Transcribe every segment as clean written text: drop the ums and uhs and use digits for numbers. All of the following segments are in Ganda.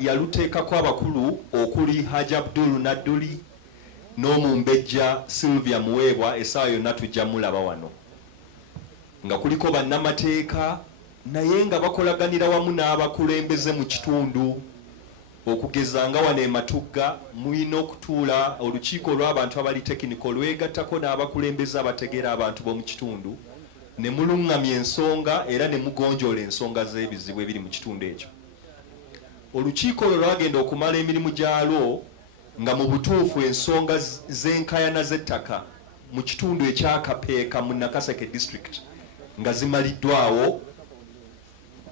yaluteekako abakulu okuli Haji Abdul Nadduli n'Omumbejja Sylvia Muweebwa essaawa yonna tujja mulaba wano nga kuliko bannamateeka naye nga bakolaganira wamu n'abakulembeze mu kitundu okugeza nga wano Matugga mulina okutuula olukiiko lw'abantu abali tekiniko lwegattako n'abakulembeze abategeera abantu b'omu kitundu ne mulungamya ensonga era ne mugonjoola ensonga z'ebizibu ebiri mu kitundu ekyo. Olukiiko olwo lwagenda okumala emirimu gyalwo nga mu butuufu ensonga z'enkayana z'ettaka mu kitundu ekyakapeeka mu Nakaseke district nga zimaliddwawo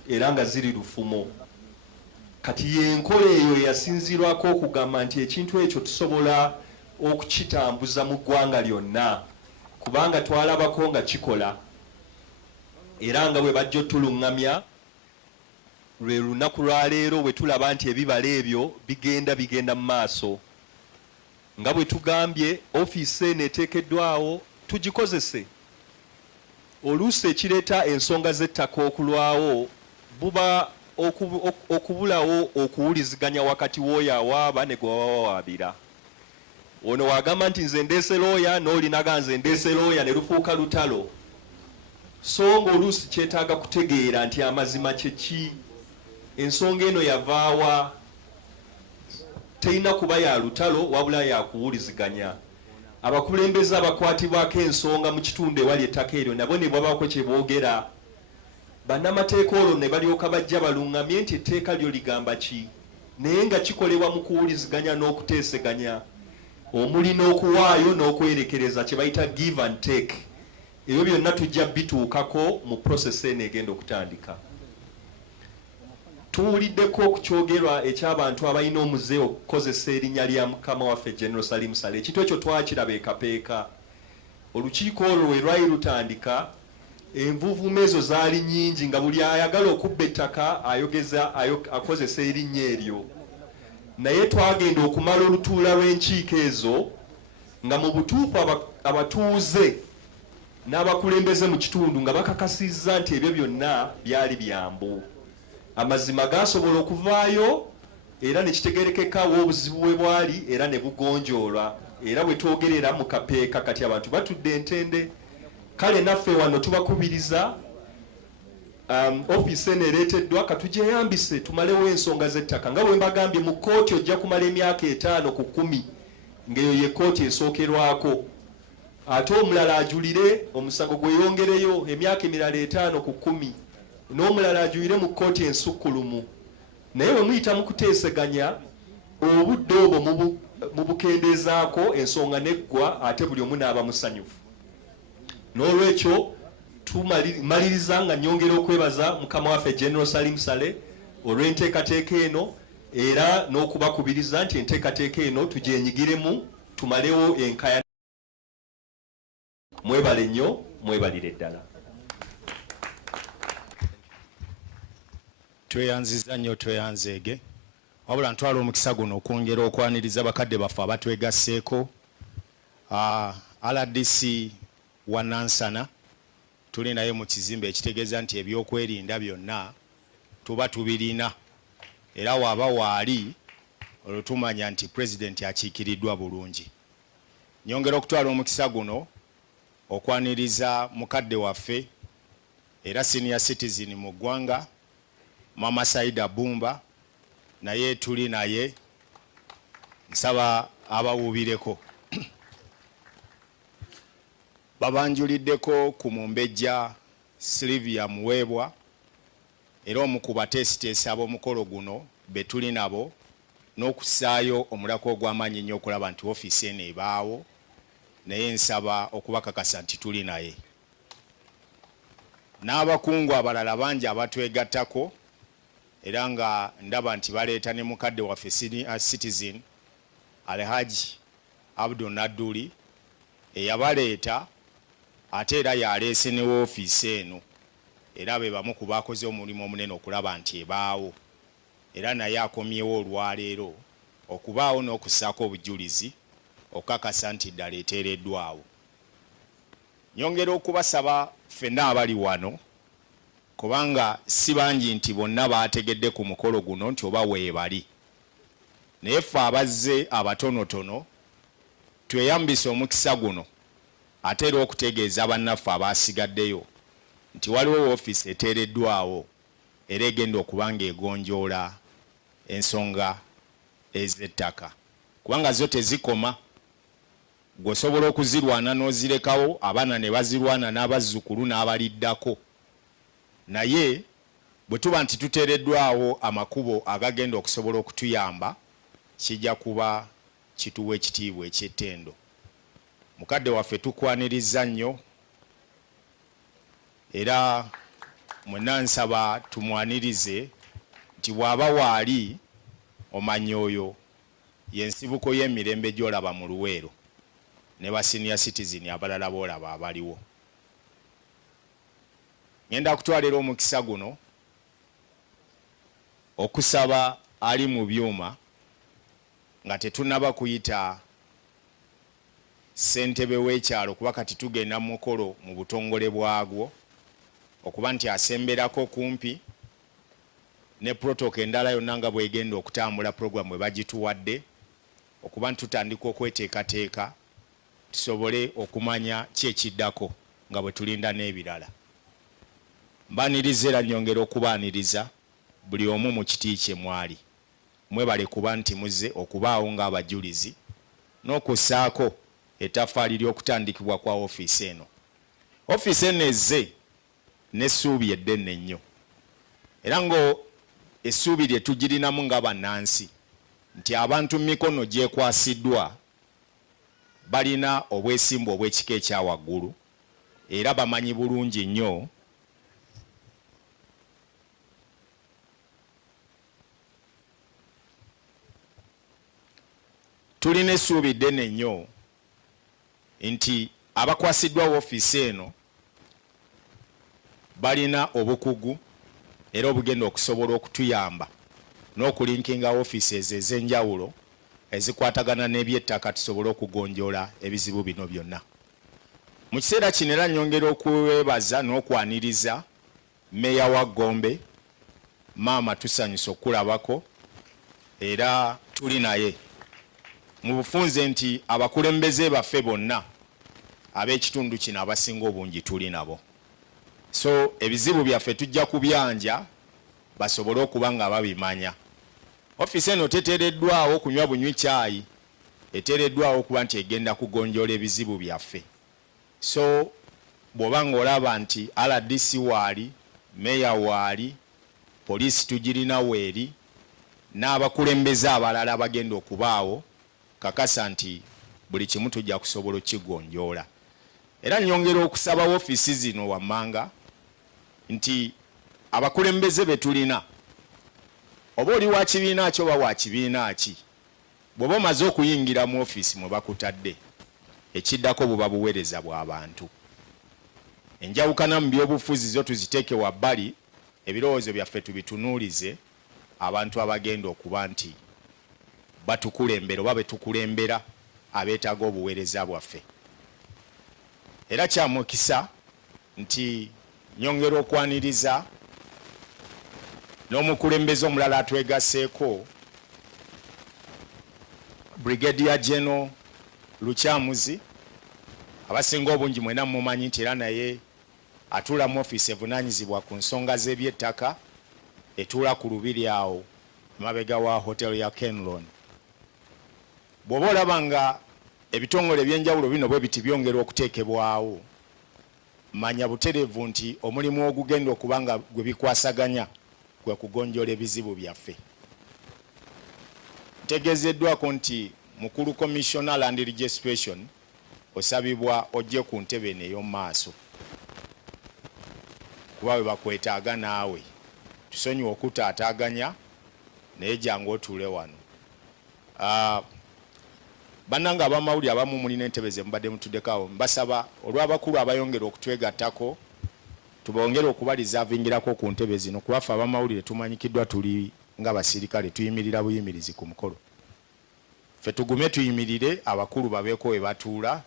era nga ziri lufumo. Kati y'enkola eyo yasinzirwako okugamba nti ekintu ekyo tusobola okukitambuza mu ggwanga lyonna kubanga twalabako nga kikola era nga bwe bajja otulungamya lwe lunaku lwa leero bwe tulaba nti ebibala ebyo bigenda mu maaso. Nga bwe tugambye ofiisi eno eteekeddwawo tugikozese. Oluusi ekireeta ensonga z'ettaka okulwawo buba okubulawo okuwuliziganya wakati w'oyo awaaba ne gwe wawaabira. Ono wagamba nti nze ndeese looya n'olinaga nze ndeese looya ne lufuuka lutalo. So ng'oluusi kyetaaga kutegeera nti amazima kye ki, ensonga eno yavaawa, terina kuba ya lutalo wabula ya kuwuliziganya. Abakulembeze abakwatibwako ensonga mu kitundu ewali ettaka eryo nabo ne bwabaako kye boogera. Bannamateeka olwo ne balyoka bajja balungamye nti etteeka lyo ligamba ki, naye nga kikolebwa mu kuwuliziganya n'okuteeseganya omuli n'okuwaayo n'okwerekereza kye bayita give and take. Ebyo byonna tujja bituukako mu process eno egenda okutandika. Tuwuliddeko okukyogerwa eky'abantu abalina omuze okukozesa erinnya lya Mukama waffe General Salim Saleh. Ekintu ekyo twakiraba ekapeeka. Olukiiko olwo lwe lwali lutandika, envuvuuma ezo zaali nnyingi nga buli ayagala okubba ettaka akozesa erinnya eryo. Naye twagenda okumala olutuula lw'enkiiko ezo nga mu butuufu abatuuze n'abakulembeze mu kitundu nga bakakasizza nti ebyo byonna byali byambu. Amazima gasobola okuvaayo era ne kitegerekekawo obuzibu bwe bwali era ne bugonjoolwa era bwe twogerera mu kapeeka kati abantu batudde entende. Kale naffe wano tubakubiriza ofiisi eno ereeteddwa katugyeyambise tumalewo ensonga z'ettaka. Nga bwe mbagambye mu kkooti ojja kumala emyaka 5 ku 10 ng'eyo ye kkooti esookerwako. Ate omulala ajulire omusango gweyongereyo emyaka emirala 5 ku 10 n'omulala ajulire mu kkooti ensukkulumu. Naye bwe muyita mu kuteeseganya obudde obwo mu bukendeezaako ensonga neggwa ate buli omu n'aba musanyufu. N'olwekyo tumaliriza nga nnyongera okwebaza Mukama waffe General Salim Saleh olw'enteekateeka eno era n'okubakubiriza nti enteekateeka eno tugyenyigiremu tumalewo enkaya. Mwebale nnyo, mwebalire ddala. Tweyanziza nnyo tweyanzeege wabula ntwala omukisa guno okwongera okwaniriza bakadde baffe abatwegasseeko. RDC Wanansana tuli naye mu kizimbe ekitegeeza nti ebyokwerinda byonna tuba tubirina era waaba waali olutumanya nti President akiikiriddwa bulungi. Nyongera okutwala omukisa guno okwaniriza mukadde waffe era senior citizen mu ggwanga Mama Saida Bumba, naye tuli naye nsaba abawubireko. Babanjuliddeko ku Mumbejja Sylvia Muweebwa era omukuba teesiteesa ab'omukolo guno be tuli nabo n'okusaayo omulako ogw'amaanyi ennyo okulaba nti ofiisi eno ebaawo, naye nsaba okubakakasa nti tuli naye. N'abakungu abalala bangi abatwegattako era nga ndaba nti baleeta ne mukadde waffe senior citizen Alhaji Abdul Nadduli eyabaleeta ate era yaleese ne woofiisi eno era be bamu ku baakoze omulimu omunene okulaba nti ebaawo era naye akomyewo olwaleero okubaawo n'okussaako obujulizi okukakasa nti ddala eteereddwawo. Nyongera okubasaba ffenna abali wano kubanga si bangi nti bonna baategedde ku mukolo guno nti oba weebali. Naye ffe abazze abatonotono tweyambise omukisa guno ate era okutegeeza bannaffe abaasigaddeyo nti waliwo woofiisi eteereddwawo era egenda okuba ng'egonjoola ensonga ez'ettaka, kubanga zo tezikoma. Gwosobola okuzirwana n'ozirekawo, abaana ne bazirwana n'abazzukulu n'abaliddako. Naye bwe tuba nti tuteereddwawo amakubo agagenda okusobola okutuyamba, kijja kuba kituwa ekitiibwa eky'ettendo. Mukadde waffe tukwaniriza nnyo era mwenna nsaba tumwanirize nti bw'aba waali omanya oyo y'ensibuko y'emirembe gy'olaba mu Luweero ne ba senior citizen abalala boolaba abaliwo. Ngenda kutwalira omukisa guno okusaba ali mu byuma nga tetunnaba kuyita ssentebe w'ekyalo kuba kati tugenda mu mukolo mu butongole bwagwo, okuba nti asemberako kumpi ne protocol endala yonna nga bwegenda okutambula program bwe bagituwadde, okuba nti tutandika okweteekateeka tusobole okumanya ki ekiddako nga bwe tulinda n'ebirala. Mbaaniriza era nnyongera okubaaniriza buli omu mu kiti kye mwali. Mwebale kuba nti muzze okubaawo ng'abajulizi n'okussaako ettaffaali ly'okutandikibwa kwa ofiisi eno. Ofiisi eno ezze n'essuubi eddene ennyo, era ngo essuubi lye tugirinamu nga bannansi nti abantu mu mikono gyekwasiddwa balina obwesimbu obw'ekika ekya waggulu era bamanyi bulungi nnyo tulina essuubi ddene nnyo nti abakwasiddwa ofiisi eno balina obukugu era obugenda okusobola okutuyamba n'okulinkinga ofiisi ezo ez'enjawulo ezikwatagana n'ebyettaka tusobole okugonjoola ebizibu bino byonna. Mu kiseera kino era nnyongera okuweebaza n'okwaniriza Mmeeya wa Gombe, maama tusanyusa okulabako era tuli naye mu bufunze nti abakulembeze baffe bonna ab'ekitundu kino abasinga obungi tuli nabo. So ebizibu byaffe tujja kubyanja basobole okuba nga babimanya. Ofiisi eno teteereddwawo kunywa bunywi caayi, eteereddwawo okuba nti egenda kugonjoola ebizibu byaffe. So bw'oba ng'olaba nti RDC waali, Meeya waali, poliisi tugirina weeri, n'abakulembeze abalala bagenda okubaawo, kakasa nti buli kimu tujja kusobola okkigonjoola. Era nnyongera okusaba ofiisi zino wammanga nti abakulembeze be tulina, oba oli wa kibiina ki oba wa kibiina ki, bw'oba omaze okuyingira mu ofiisi mwe bakutadde, ekiddako buba buweereza bw'abantu. Enjawukana mu byobufuzi zo tuziteeke wabbali, ebirowoozo byaffe tubitunuulize abantu abagenda okuba nti batukulembera oba betukulembera abeetaaga obuweereza bwaffe. Era kya mukisa nti nyongera okwaniriza n'omukulembeze omulala atwegaseeko, Brigadier General Lukyamuzi, abasinga obungi mwena mumanyi nti era naye atuula mu ofiisi evunaanyizibwa ku nsonga z'ebyettaka, etuula ku lubiri awo emabega wa hotel ya Kenlon. Bw'oba olaba nga ebitongole ebyenjawulo bino bwe biti byongera okuteekebwawo, manya butereevu nti omulimu ogugenda okuba nga gwe bikwasaganya gwe kugonjoola ebizibu byaffe. Ntegeezeddwako nti mukulu Commissioner Land Registration osabibwa ojje ku ntebe eno ey'omu maaso kuba bwe bakwetaaga naawe. Tusonyiwa okutaataaganya naye jangu otuule wano. Bannanga abamawulire abamu mulina entebe ze mubadde mutuddekawo, mbasaba olw'abakulu abayongera okutwegattako tubongere okubalizavingirako ku ntebe zino, kuba ffe abamawulire tumanyikiddwa tuli nga basirikale tuyimirira buyimirizi ku mukolo. Ffe tugume tuyimirire, abakulu babeeko we batuula,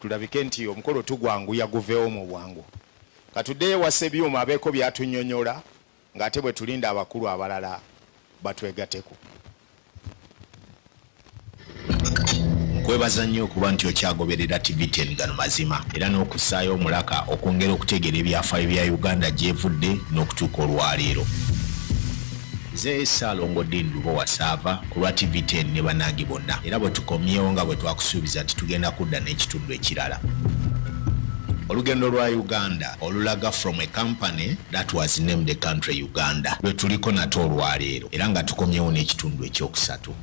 tulabike nti omukolo tugwanguya guveewo mu bwangu. katuddeyo wasa ebyuma abeeko byatunyonyola ng'ate bwe tulinda abakulu abalala batwegateko. Nkwebaza nnyo okuba nti okyagoberera TV10 gano mazima era n'okussaayo omulaka okwongera okutegeera ebyafaayo bya Uganda gyevudde n'okutuuka olwaleero. Nze Ssaalongo Dindubo Wasaava ku lwa TV10 ne bannange bonna era bwe tukomyewo nga bwe twakusuubiza nti tugenda kudda n'ekitundu ekirala. Olugendo lwa Uganda olulaga from a company that was named the country Uganda lwe tuliko nate olwaleero era nga tukomyewo n'ekitundu ekyokusatu.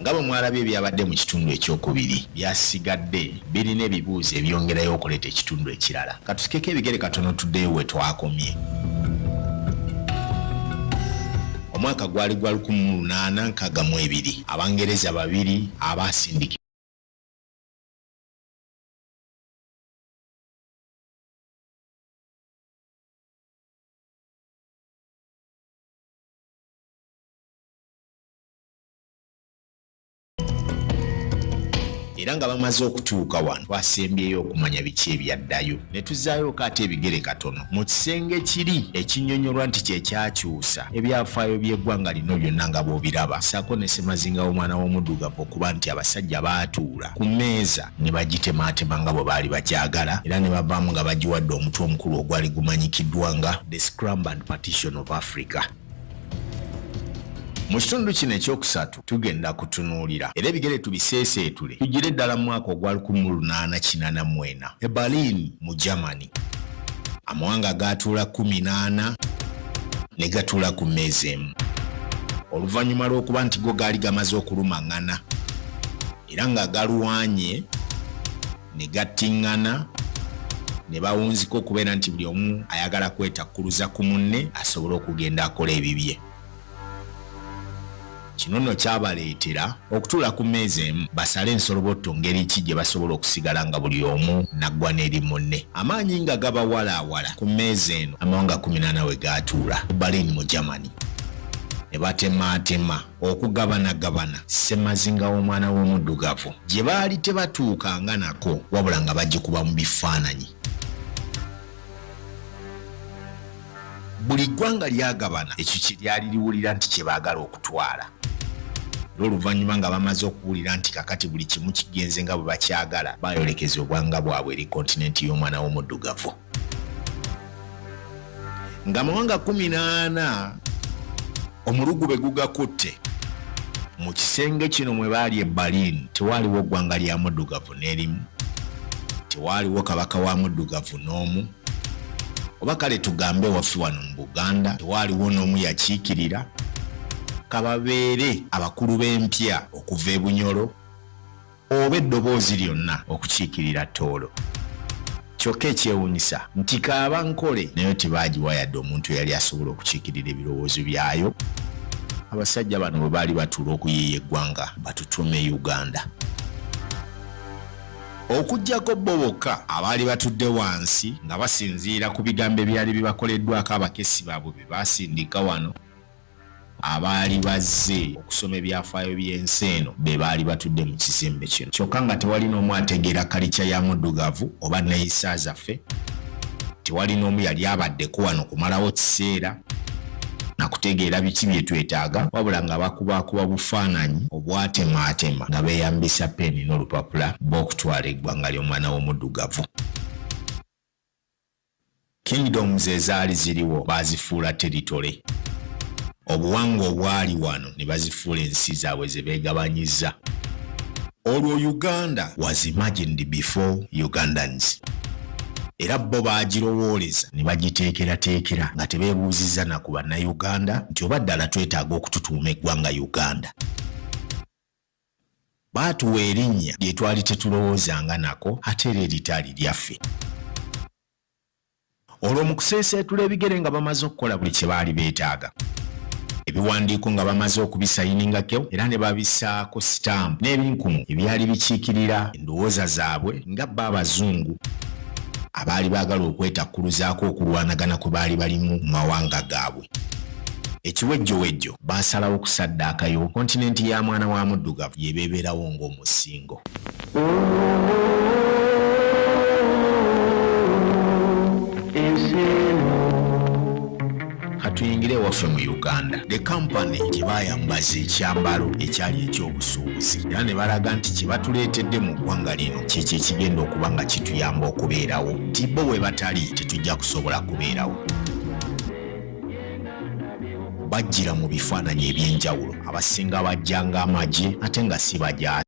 Nga bwe mwalabye ebyabadde mu kitundu ekyokubiri byasigadde birina ebibuuzo ebyongerayo okuleeta ekitundu ekirala. Katusikeko ebigere katono tuddeyo we twakomye. Omwaka gwali gwa 1862 Abangereza babiri abaasindikira era nga bamaze okutuuka wano twasembyeyo okumanya biki ebyaddayo ne tuzzaayo ate ebigere katono mu kisenge kiri ekinnyonnyolwa nti kyekyakyusa ebyafaayo by'eggwanga lino byonna nga bw'obiraba ssaako ne Ssemazinga w'omwana w'omuddugavu okuba nti abasajja baatuula ku mmeeza ne bagitemaatema nga bwe baali bakyagala era ne bavaamu nga bagiwadde omutwe omukulu ogwali gumanyikiddwa nga the Scrum and Partition of Africa. Mu kitundu kino ekyokusatu tugenda kutunuulira era ebigere tubiseeseetule tugire ddala mu mwaka ogwa 1884 e Berlin mu Germany. Amawanga gaatuula 18 ne gatuula ku mmeeza emu. Oluvannyuma lw'okuba nti go gaali gamaze okulumaŋŋana era nga galuwaanye ne gattiŋŋana ne bawunzika okubeera nti buli omu ayagala kwetakkuluza ku munne asobole okugenda akola ebibye. Kino nno kyabaleetera okutuula ku mmeeza emu basale ensolobotto ngeri ki gye basobola okusigala nga buli omu naggwa n'eri munne. Amaanyi nga gabawalaawala ku mmeeza eno amawanga 18 we gaatuula Berlin mu Germany. Ne batemaatema okugabanagabana Ssemazinga w'omwana w'omuddugavu gye baali tebatuukanga nako wabula nga bagikuba mu bifaananyi. Buli ggwanga lyagabana ekyo kye lyali liwulira nti kye baagala okutwala. Oluvannyuma nga bamaze okuwulira nti kakati buli kimu kigenze nga bwe bakyagala bayolekeza obwanga bwabwe eri kontinenti y'omwana w'omuddugavu. Ng'amawanga 18 omulugu bwe gugakutte mu kisenge kino mwe baali e Berlin tewaaliwo ggwanga lya muddugavu n'erimu, tewaaliwo kabaka wa muddugavu n'omu, oba kale tugambe waffe wano mu Buganda tewaaliwo n'omu yakiikirira. Kababeere abakulu b'empya okuva e Bunyoro oba eddoboozi lyonna okukiikirira Toolo. Kyokka ekyewuunyisa nti kaaba nkole naye tebaagiwa yadde omuntu eyali asobola okukiikirira ebirowoozo byayo. Abasajja bano bwe baali batuula okuyiiya eggwanga batutume Uganda. Okuggyako bo bokka abaali batudde wansi nga basinziira ku bigambo ebyali bibakoleddwako abakessi baabwe be baasindika wano. Abaali bazze okusoma ebyafaayo by'ensi eno be baali batudde mu kizimbe kino. Kyokka nga tewali n'omu ategeera kalica ya muddugavu oba neeyisa zaffe. Tewali n'omu yali abaddeko wano kumalawo kiseera na kutegeera biki bye twetaaga wabula nga bakubakuba bufaananyi obwatemaatema nga beeyambisa peni n'olupapula b'okutwala eggwanga ly'omwana w'omuddugavu. Kingdoms ezaali ziriwo baazifuula teritole. Obuwangwa obwali wano ne bazifuula ensi zaabwe ze beegabanyiza. Olwo Uganda was imagined before Ugandans. Era bo baagirowooleza ne bagiteekerateekera nga tebeebuuzizza na ku bannayuganda nti oba ddala twetaaga okututuuma eggwanga Uganda. Baatuwa erinnya lye twali tetulowoozanga nako ate era eritaali lyaffe. Olwo mu kuseeseetula ebigere nga bamaze okukola buli kye baali beetaaga. Ebiwandiiko nga bamaze okubisayiningako era ne babissaako sitampu n'ebinkumu ebyali bikiikirira endowooza zaabwe nga bo abazungu abaali baagala okwetakkuluzaako okulwanagana kwe baali balimu mu mawanga gaabwe. Ekiwejjowejjo baasalawo okusaddaakayo kontinenti ya mwana wa muddugavu yebeebeerawo ng'omusingo. tuyingire waffe mu Uganda. The company gye baayambaza ekyambalo ekyali ekyobusuubuzi era ne balaga nti kye batuleetedde mu ggwanga lino kyekyo ekigenda okuba nga kituyamba okubeerawo. Ti bo bwe batali tetujja kusobola kubeerawo. Bajjira mu bifaananyi eby'enjawulo, abasinga bajjanga amagye ate nga si bajja.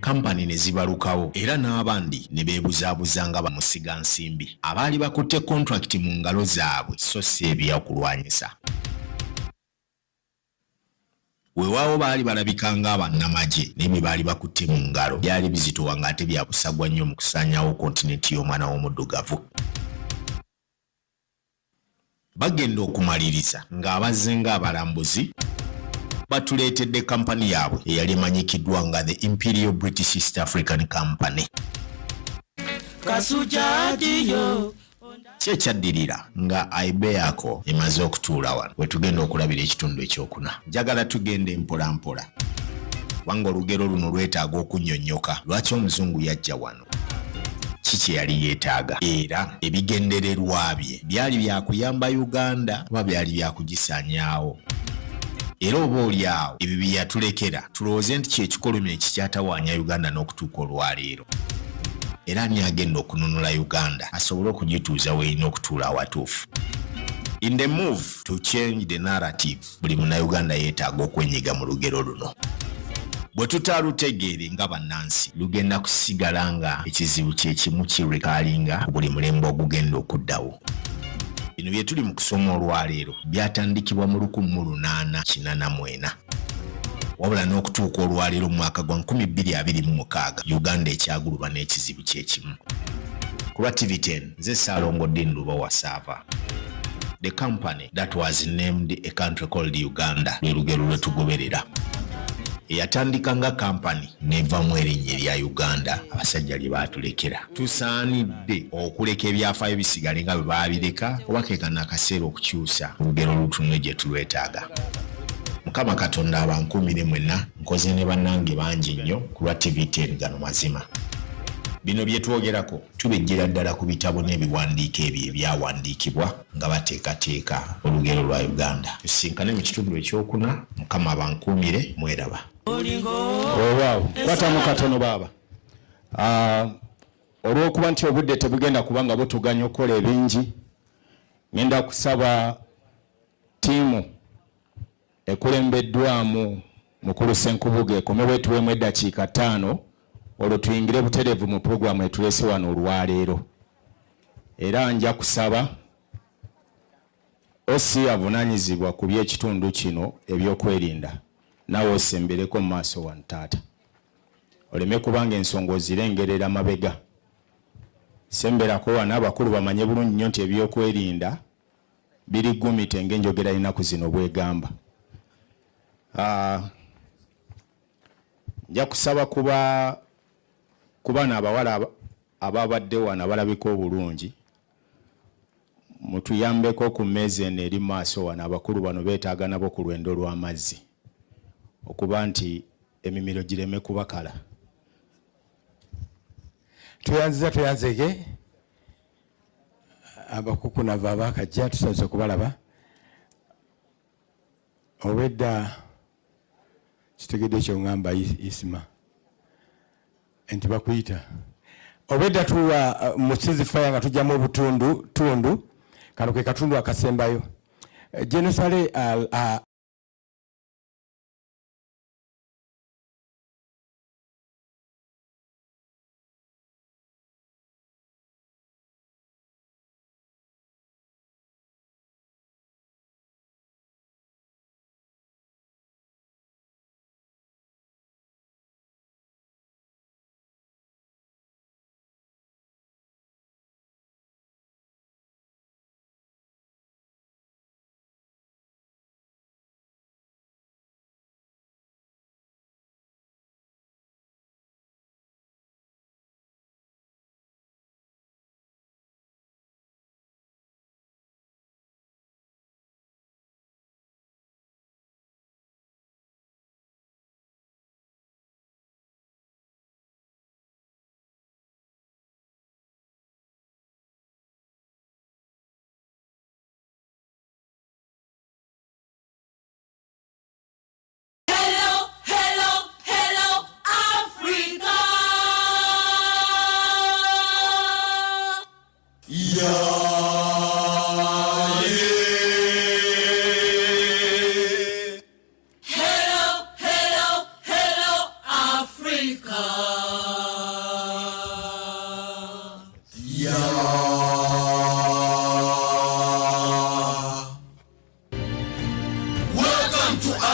Kampani ne zibalukawo era n'abandi ne beebuzaabuza nga bamusiga nsimbi abaali bakutte kontrakiti mu ngalo zaabwe so si ebyokulwanyisa. Weewaawo baali balabika ng'abannamagye n'ebyo baali bakutte mu ngalo byali bizitowa ng'ate byabusagwa nnyo mu kusaanyawo kontinenti y'omwana w'omuddugavu. Bagenda okumaliriza ng'abazze ng'abalambuzi batuleetedde kampani yaabwe eyali emanyikiddwa nga the Imperial British East African Company. Kyekaddirira nga Ibeako emaze okutuula wano we tugenda okulabira ekitundu ekyokuna. Njagala tugende mpolampola wanga olugero luno lwetaaga okunnyonnyoka lwaki omuzungu yajja wano, kiki yali yeetaaga era ebigendererwa bye byali byakuyamba Uganda oba byali byakugisaanyaawo. Era oba oliawo ebyo bye yatulekera tulowooze nti kyekikolomyo ekikyatawaanya Uganda n'okutuuka olwaleero. Era ani agenda okununula Uganda asobole okugituuza weerina okutuula awatuufu. In the move to change the narrative, buli munnayuganda yeetaaga okwenyiga mu lugero luno. Bwe tutaalutegeere nga bannansi lugenda kusigala nga ekizibu kyekimu kirekalinga ku buli mulembe ogugenda okuddawo. Bino bye tuli mu kusoma olwaleero byatandikibwa mu 1889 wabula n'okutuuka olwaleero mu mwaka gwa 2026 Uganda ekyaguluba n'ekizibu kyekimu. Ku lwa TV10 nze Ssaalongo Dinduba Wasaava. The company that was named a country called Uganda lwe lugero lwe tugoberera. Eyatandika nga kampani nevamu erinnya erya Uganda abasajja lye baatulekera. Tusaanidde okuleka ebyafaayo bisigale nga bwe baabireka oba keeka n'akaseera okukyusa olugero lutunwe gye tulwetaaga. Mukama Katonda abankuumire mwenna, nkoze ne bannange bangi nnyo ku lwa TV10 gano mazima. Bino bye twogerako tubejjera ddala ku bitabo n'ebiwandiiko ebyo ebyawandiikibwa nga bateekateeka olugero lwa Uganda. Tusinkane mu kitundu ekyokuna. Mukama abankuumire, mweraba. Waaw, kwatamu katono baaba. Olw'okuba nti obudde tebugenda kuba nga butuganya okukola ebingi, ngenda kusaba ttiimu ekulembeddwamu Mukulu Ssenkubuge ekomebwe etuweemu eddakiika 5 olwo tuyingire butereevu mu pulogulaamu etuleese wano olwaleero. Era nja kusaba osi avunaanyizibwa ku by'ekitundu kino ebyokwerinda naawe osembereko mu maaso wano taata, oleme kubanga ensonga ozirengerera mabega. Semberako wano abakulu bamanye bulungi nnyo nti ebyokwerinda biri gumite ng'enjogera ennaku zino bwegamba. Nja kusaba ku baana abawala ababadde wano abalabika obulungi mutuyambeko ku mmeeza eno eri maaso wano. Abakulu bano beetaaga nabo ku lwendo lw'amazzi okuba nti emimiro gireme kubakala. Tuyanzege abakukunava abakajja tusaze kubalaba. Obwedda kitegedde ekyoŋŋamba Isima nti bakuyita obwedda tuwa mu sizifaya nga tujjamu obutundu kano ke katundu akasembayo Jenosale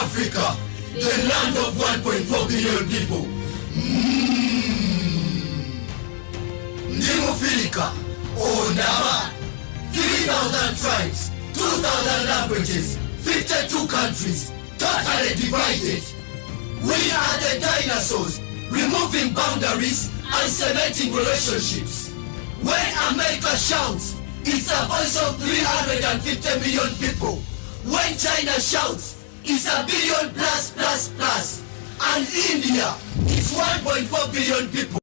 Africa, the land of 1.4 billion people. Ndimufilika, Onama, 3,000 tribes, 2,000 languages, 52 countries, totally divided. We are the dinosaurs, removing boundaries and cementing relationships. When America shouts, it's a voice of 350 million people. When China shouts, it's a billion plus. And India, it's 1.4 billion people.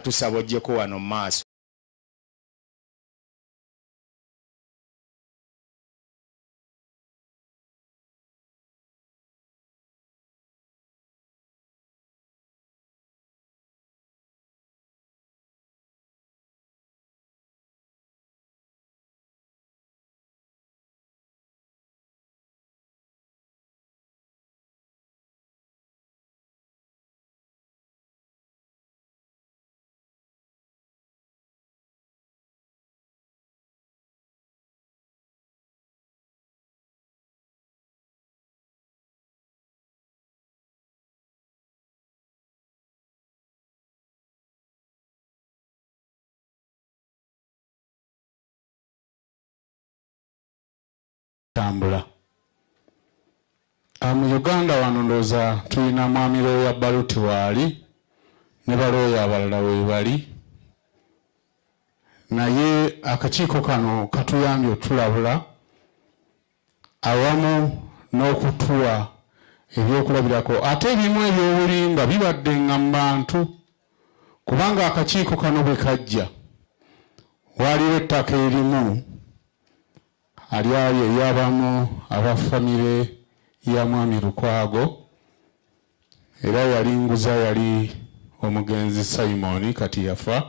tusaba ojjeko wano mu maaso. tambula. Mu Uganda wano ndooza tulina mwami looya Baluti waali ne balooya abalala we bali. Naye akakiiko kano katuyambye otulabula awamu n'okutuwa ebyokulabirako ate ebimu ebyobulimba bibadde nga mu bantu kubanga akakiiko kano bwe kajja waaliwo ettaka erimu aliayo yabamu abafamire ya mwami Lukwago era yali nguza yali omugenzi Simon kati yafa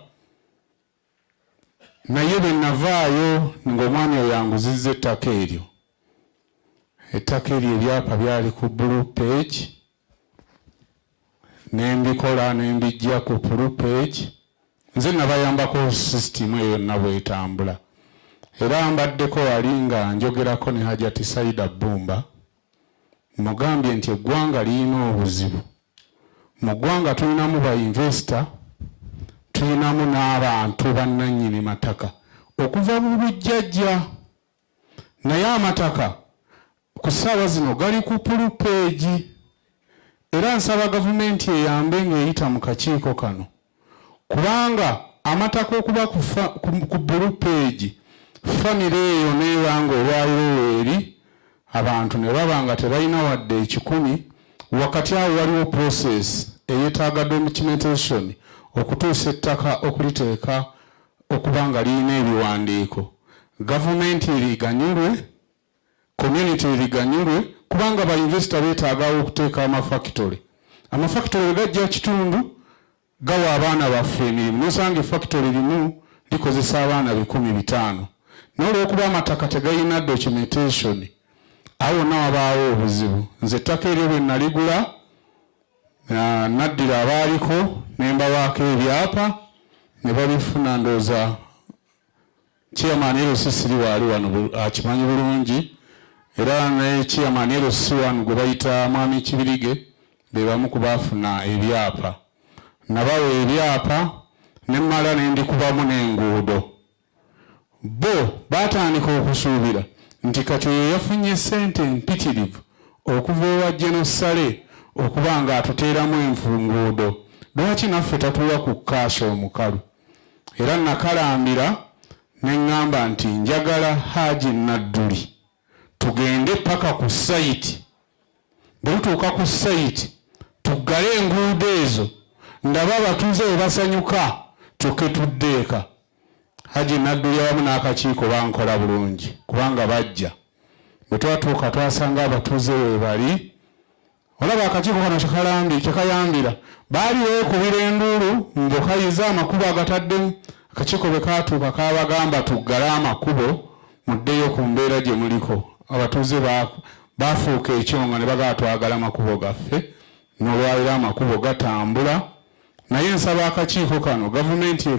naye bwe navaayo ng'omwami oyo yanguzizza ettaka eryo ebyapa byali ku blue page nembikola nembijja ku blue page nze nabayambako system eyo yonna bwetambula era mbaddeko wali nga njogerako ne Hajati Saida Bumba mugambye nti eggwanga lirina obuzibu mu ggwanga tulinamu ba investor tulinamu n'abantu bannannyini mataka okuva mu bujjajja naye amataka ku ssaawa zino gali ku pulupeegi era nsaba gavumenti eyambe ng'eyita mu kakiiko kano kubanga amataka okuba ku pulupeegi famire eyo neebanga olwaliro weeri abantu ne baba nga tebalina wadde 10 wakati awo waliwo process eyetaaga documentation okutuusa ettaka okuliteeka okuba nga lirina ebiwandiiko gavumenti eriganyulwe community eriganyulwe kubanga bainvesita beetaagawo okuteeka amafactory gajja kitundu gawa abaana baffe emirimu nosanga efactory limu likozesa abaana 15,000 n'olwokuba amataka tegalina documentation awo nawabaawo obuzibu nze ettaka eryo bwe naligula naddira abaaliko nembawaako ebyapa ne babifuna ndooza chairman LCC waali wano akimanyi bulungi era ne chairman LCC wano gwe bayita mwami Kibirige be bamu ku baafuna ebyapa nabawa ebyapa nemmala nendikubamu n'enguudo bo batandika okusuubira nti kati oyo yafunye ssente empitirivu okuva ewa Genosale okuba nga atuteeramu enfunguudo lwaki naffe tatuwa ku kaasha omukalu era nakalambira neŋŋamba nti njagala Haji Nadduli tugende paka ku sayiti bwe tutuuka ku sayiti tuggale enguudo ezo ndaba abatuuze bwe basanyuka tuke tuddeeka Haji Nadduli awamu n'akakiiko bankola bulungi kubanga bajja bwe twatuuka twasanga abatuuze we bali olaba akakiiko kano kyekayambira baali weekubira enduulu mbukayiza amakubo agataddemu akakiiko bwe katuuka kabagamba tuggale amakubo muddeyo ku mbeera gye muliko abatuuze bafuuka ekyonga ne bagala twagala amakubo gaffe n'olwaliro amakubo gatambula naye nsaba akakiiko kano gavumenti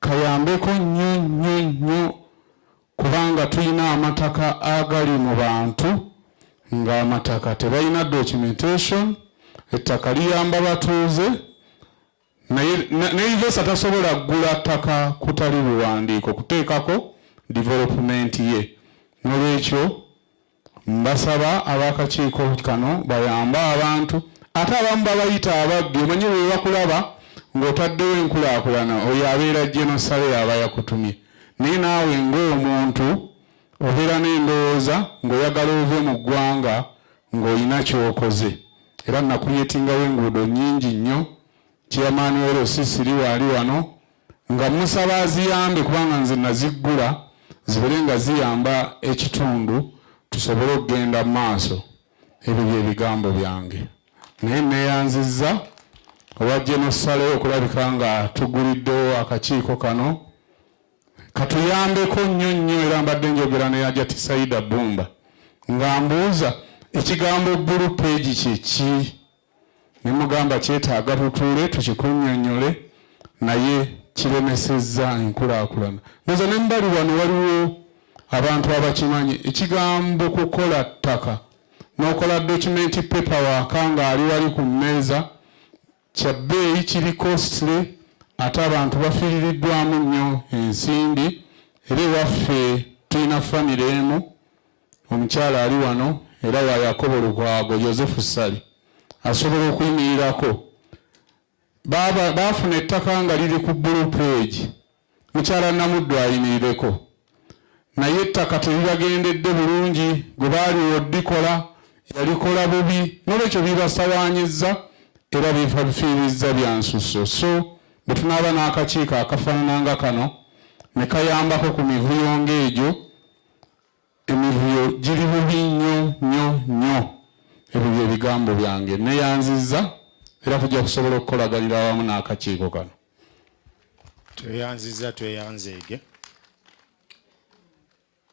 kayambeko nnyo kubanga tulina amataka agali mu bantu ng'amataka tebalina documentation ettaka liyamba batuuze naye investor tasobola kugula ttaka kutali buwandiiko kuteekako development ye n'olwekyo mbasaba ab'akakiiko kano bayambe abantu ate abamu babayita ababbi omanyi bwe bakulaba ng'otaddewo enkulaakulana oyo abeera Genosale aba yakutumye naye naawe ng'omuntu obeera n'endowooza ng'oyagala ove mu ggwanga ng'olina ky'okoze era nakulyetingawo enguudo nnyingi nnyo chairman w'olosisiri waali wano nga musaba aziyambe kubanga nze naziggula zibeere nga ziyamba ekitundu tusobole okugenda mu maaso. Ebyo bye bigambo byange. Naye neeyanzizza obwajje n'ossalewo okulabika nga tuguliddewo akakiiko kano katuyambeko nnyo era mbadde njogera ne Hajati Saida Bumba nga mbuuza ekigambo blue page kyeki, ne mugamba kyetaaga tutuule tukikunnyonnyole naye kiremesezza enkulaakulana. Nze ne mbali wano waliwo abantu abakimanyi ekigambo kukola ttaka n'okola document paperwork nga ali wali ku mmeeza kya bbeeyi, kiri costly ate abantu bafiiriddwamu nnyo ensimbi. Era ewaffe tulina famire emu, omukyala ali wano era wa Yakobo Lukwago Joseph Sali asobola okuyimirirako. Baafuna ettaka nga liri ku blue page, mukyala Namuddu ayimirireko, naye ettaka teribagendedde bulungi, gwe baali oddikola yalikola bubi, n'olwekyo bibasawaanyizza era bifiirizza bya nsusso. So bwe tunaaba n'akakiiko akafaanana nga kano ne kayambako ku mivuyo ng'egyo, emivuyo giri bubi nnyo. Ebyo bye bigambo byange. Neeyanzizza era tujja kusobola okukolaganira awamu n'akakiiko kano. Tweyanzeege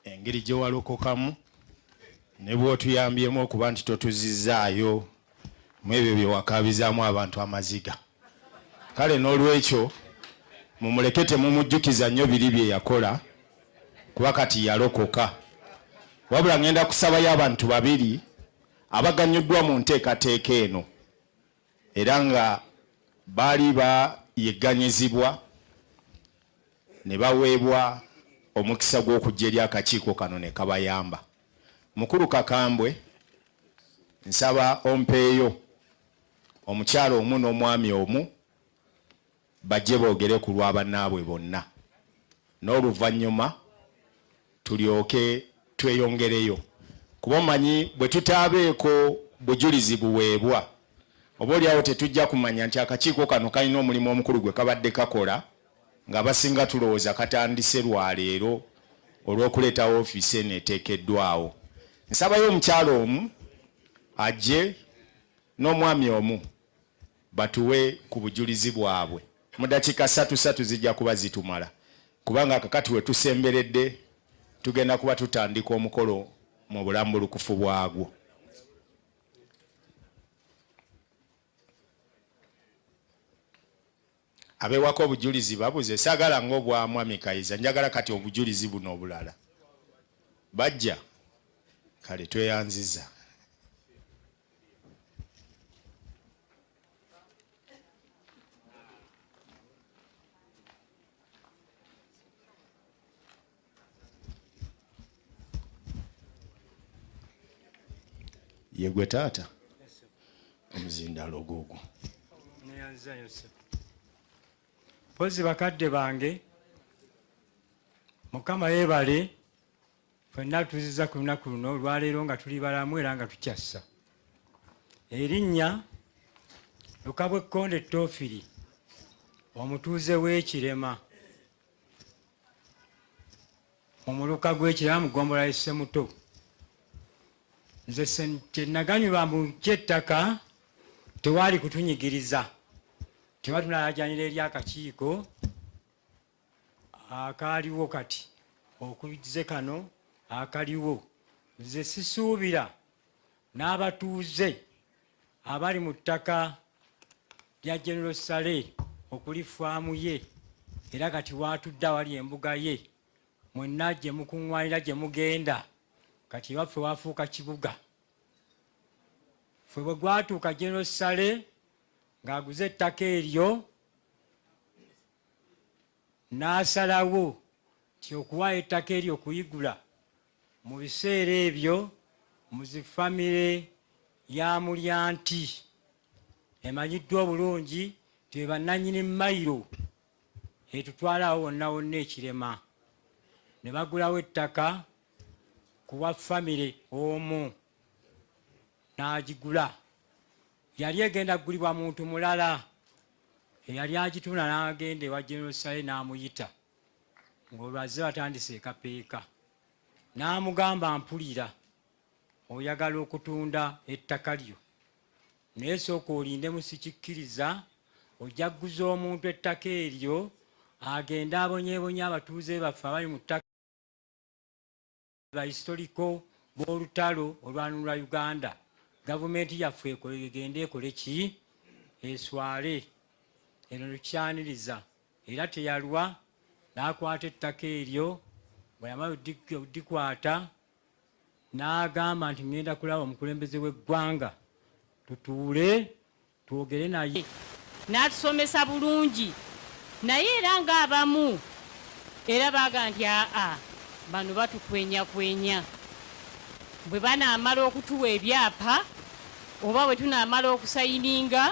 engeri gye walokokamu ne bw'otuyambyemu okuba nti totuzizaayo mu ebyo bye wakaabizaamu abantu amaziga. Kale n'olwekyo mumuleke temumujjukiza nnyo biri bye yakola kuba kati yalokoka. Wabula ngenda kusabayo abantu babiri abaganyuddwa mu nteekateeka eno era nga baali bayegganyizibwa ne baweebwa omukisa gw'okujja eri akakiiko kano ne kabayamba. Mukulu Kakambwe, nsaba ompeeyo omukyala omu n'omwami omu bajje boogere ku lwa bannaabwe bonna, n'oluvannyuma tulyoke tweyongereyo kuba omanyi bwe tutaabeeko bujulizi buweebwa oba oliawo tetujja kumanya nti akakiiko kano kalina omulimu omukulu gwe kabadde kakola nga basinga tulowooza katandise lwaleero olw'okuleeta woofiisi eno eteekeddwawo. Nsabayo omukyala omu ajje n'omwami omu batuwe ku bujulizi bwabwe mu dakiika 3 zijja kuba zitumala kubanga kakati we tusemberedde tugenda kuba tutandika omukolo mu bulambulukufu bwagwo. Abewako obujulizi babuze, saagala ng'obwa Mwami Kayiza, njagala kati obujulizi buno obulala bajja. Kale tweyanziza. Yegwe taata omuzindalo gwogwo neyanzayo se pozi bakadde bange Mukama yeebale ffenna tuziza ku lunaku luno olwaleero nga tuli balamu era nga tukyassa. Erinnya Lukabwe Kkonde Toofiri, omutuuze w'Ekirema omuluka gw'Ekirema mu ggombolola y'Essemuto. Nze kyenaganyulwa mu ky'ettaka tewaali kutunyigiriza, tewa tunalajanira eri akakiiko akaaliwo kati okubize kano akaliwo. Nze sisuubira n'abatuuze abali mu ttaka lya General Sale okuli faamu ye era kati waatudde awali embuga ye, mwenna gye mukuŋŋwanira gye mugenda kati ewaffe waafuuka kibuga. Ffe bwe gwatuuka General Sale ng'aguze ettaka eryo n'asalawo ti okuwaayo ettaka eryo kuyigula mu biseera ebyo mu zifamire ya Mulyanti emanyiddwa obulungi ti bannannyini mayiro etutwalawo wonna wonna Ekirema. Ne bagulawo ettaka kuwa famire omu n'agigula. Yali egenda kugulibwa muntu mulala eyali agitunda n'agenda ewa General Saye n'amuyita ng'olwaze batandise ekapeeka n'amugamba mpulira oyagala okutunda ettaka lyo naye sooka olinde musikikkiriza ojja kuguza omuntu ettaka eryo agenda abonyeebonye abatuuze baffe abali mu ttaka bahistoriko b'olutalo olwanulwa Uganda gavumenti yaffe egende ekole ki eswale eno lukyaniriza era teyalwa n'akwata ettaka eryo bwe yamala oddikwata n'agamba nti ngenda kulaba omukulembeze w'eggwanga tutuule twogere naye n'atusomesa bulungi naye era ng'abamu era baga nti aa bano batukwenyakwenya bwe banaamala okutuwa ebyapa oba bwe tunaamala okusayininga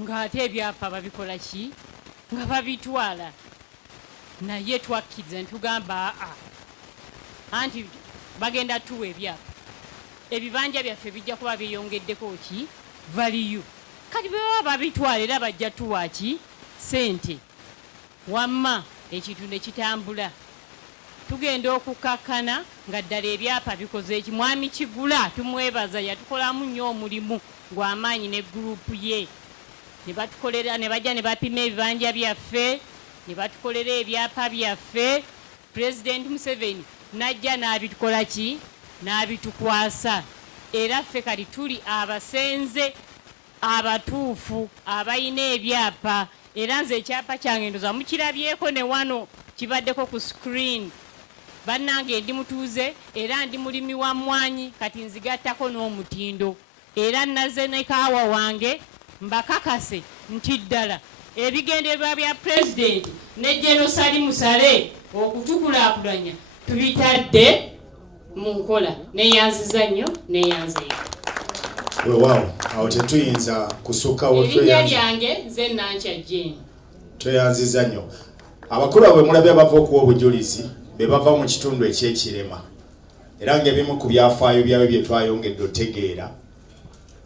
ng'ate ebyapa babikola ki nga babitwala naye twakkiriza ntugamba aa anti bagenda tuwa ebyapa ebibanja byaffe bijja kuba byeyongeddeko ki valiyu kati bwe baba babitwala era bajja tuwa ki sente wamma ekintu ne kitambula tugenda okukakkana nga ddala ebyapa bikoze eki mwami Kigula tumwebaza yatukolamu nnyo omulimu gw'amaanyi ne gurupu ye ne batukolera ne bajja ne bapima ebibanja byaffe ne batukolera ebyapa byaffe President Museveni najja n'abitukola ki n'abitukwasa era ffe kati tuli abasenze abatuufu abayina ebyapa era nze ekyapa kyange ndoza mukirabyeko ne wano kibaddeko ku screen bannange ndi mutuuze era ndi mulimi wa mmwanyi kati nzigattako n'omutindo era naze ne kaawa wange mbakakase nti ddala ebigendererwa bya President ne General Musale okutukulaakulanya tubitadde mu nkola neyanziza nnyo neyanzeeko weewaawo awo tetuyinza kusukkawo erinnya lyange nze Nankya Jane tweyanziza nnyo abakulu abwe mulabye abava okuwa obujulizi be bava mu kitundu eky'ekirema era ng'ebimu ku byafaayo byabwe bye twayongedde otegeera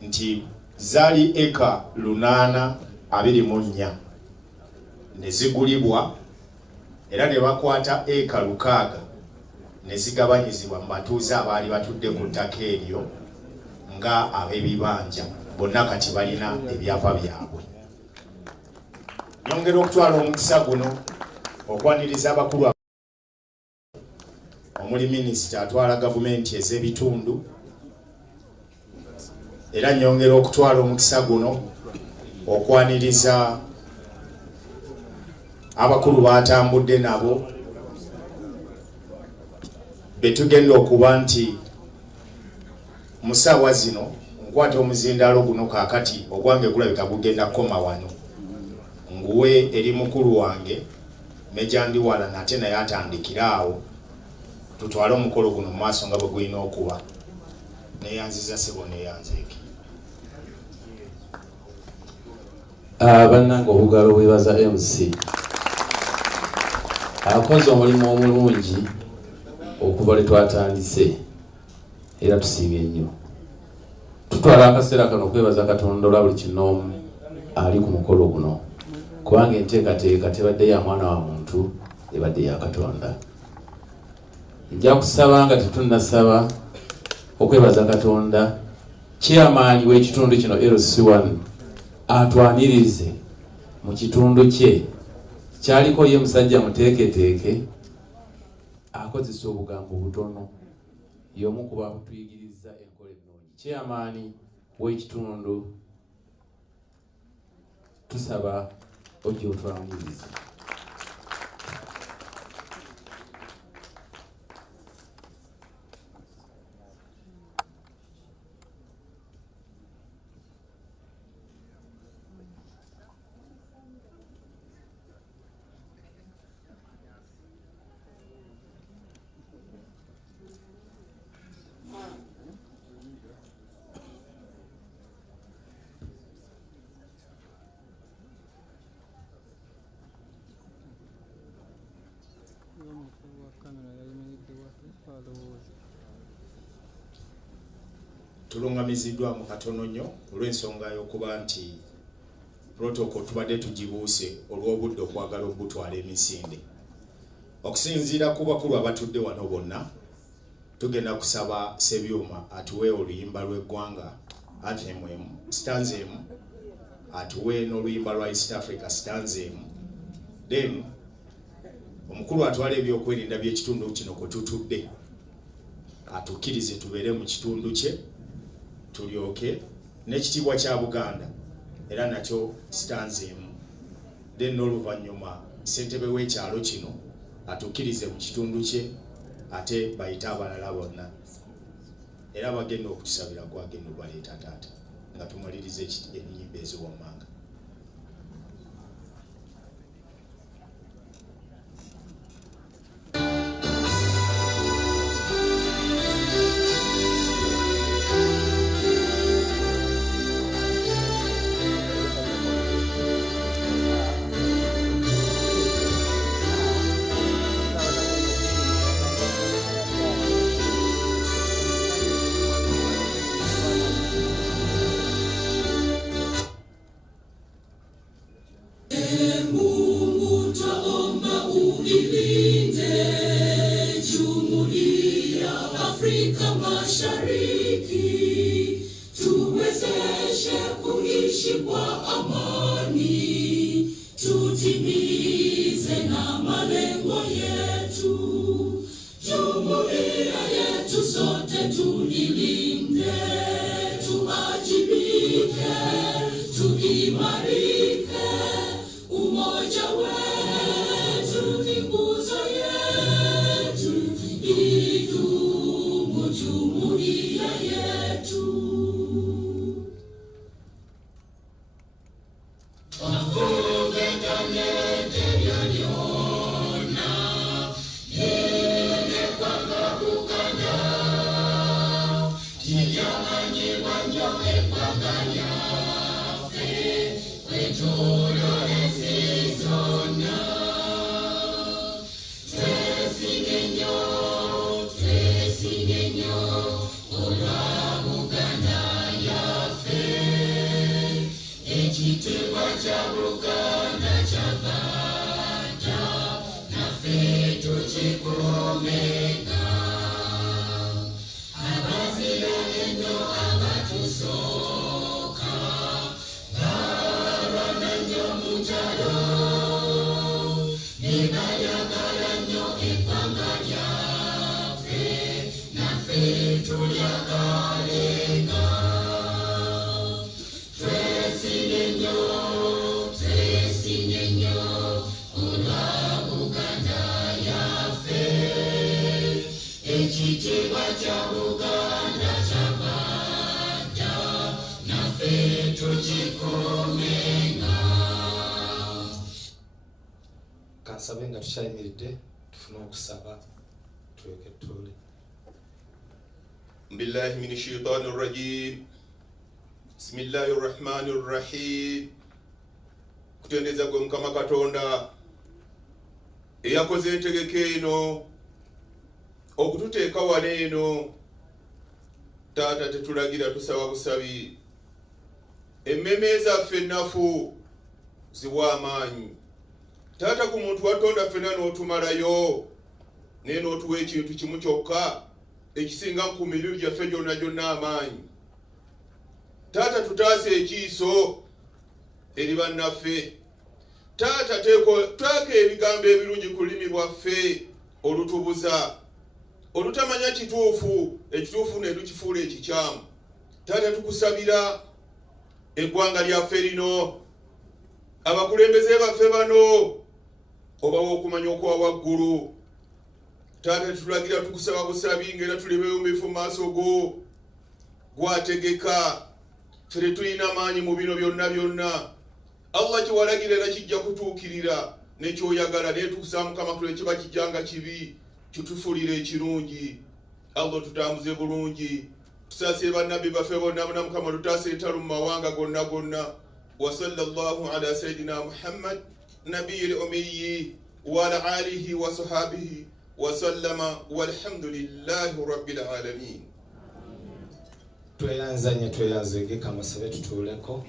nti zaali eka 824 ne zigulibwa era ne bakwata eka 600 ne zigabanyizibwa mu batuuze abaali batudde ku ttaka eryo nga ab'ebibanja bonna kati balina ebyapa byabwe. Nyongera okutwala omukisa guno okwaniriza abakulu omuli minisita atwala gavumenti ez'ebitundu era nyongera okutwala omukisa guno okwaniriza abakulu batambudde nabo betugenda okuba nti musaawa zino nkwata omuzindaalo guno kaakati ogwange gulabika gugenda kukoma wano nguwe eri mukulu wange Meja Ndiwala nate naye atandikira awo tutwale omukolo guno mu maaso nga bwe gulina okuba neyanziza sebo neyanzeeke bannange obugalo bwebaza MC akoze omulimu omulungi okuva lwe twatandise era tusiimye nnyo tutwala akaseera kano okwebaza Katonda olwa buli kinoomu ali ku mukolo guno kubanga enteekateeka tebadde ya mwana wa muntu ebadde ya Katonda. Nja kusaba nga tetunnasaba okwebaza Katonda chairman w'ekitundu kino LC1 atwanirize mu kitundu kye kyaliko ye musajja muteeketeeke akozesa obugambo butono y'omu ku batuyigiriza enkola ennungi. Chairman w'ekitundu tusaba ojja otwanirize. tulungamiziddwa mu katono nnyo olw'ensonga y'okuba nti protocol tubadde tugibuuse olw'obudde okwagala obutwala emisinde. Okusinziira ku bakulu abatudde wano bonna, tugenda kusaba Sebyuma atuwe oluyimba lw'eggwanga anthem stanza emu, atuwe n'oluyimba lwa East Africa stanza emu. Then omukulu atwala ebyokwerinda by'ekitundu kino kwe tutudde atukkirize tubeere mu kitundu kye, tulyoke n'ekitiibwa kya Buganda era nakyo stanza emu. Then n'oluvannyuma ssentebe w'ekyalo kino atukkirize mu kitundu kye ate bayite abalala bonna era bagenda okutusabira gwagenda obaleeta taata nga tumaliriza ennyimba ez'owammanga. Kansabe nga tukyayimiridde tufuna okusaba tuleke tutuule. billahi min shaitani rrajim bismillahi rrahmani rrahim. Kutendeza gwe Mukama Katonda eyakoze entegeka eno okututeeka wano eno. Taata tetulagira tusaba busabi, emmeme zaffe ennafu ziwa amaanyi. Taata ku muntu watonda ffenna n'otumalayo naye n'otuwa ekintu kimu kyokka ekisinga ku mibiri gyaffe gyonna gyonna amaanyi. Taata tutaase ekiiso eri bannaffe. Taata teeka ebigambo ebirungi ku lulimi lwaffe olutubuza, olutamanya kituufu, ekituufu ne lukifuula ekikyamu. Taata tukusabira eggwanga lyaffe lino, abakulembeze baffe bano obawa okumanya okwa waggulu. Taata tutulagira tukusaba busabi ng'era tulibeyumifu mu maaso go, gwategeka ffe tulina maanyi mu bino byonna byonna. Allah kiwalagira era kijja kutuukirira nekyoyagala, naye tukusaba Mukama kule kiba kijjanga kibi kitufulire ekirungi. Allah tutambuze bulungi, tusaasire bannabbi baffe bonna na Mukama tutaase entalo mu mawanga gonna gonna. Wa sallallahu ala sayidina Muhammad nabiyil ummiyi wa ala alihi wa sahabihi wa sallama walhamdulillahi rabbil alamin. Tweyanzanye tweyanzege Kamasabe tutuuleko.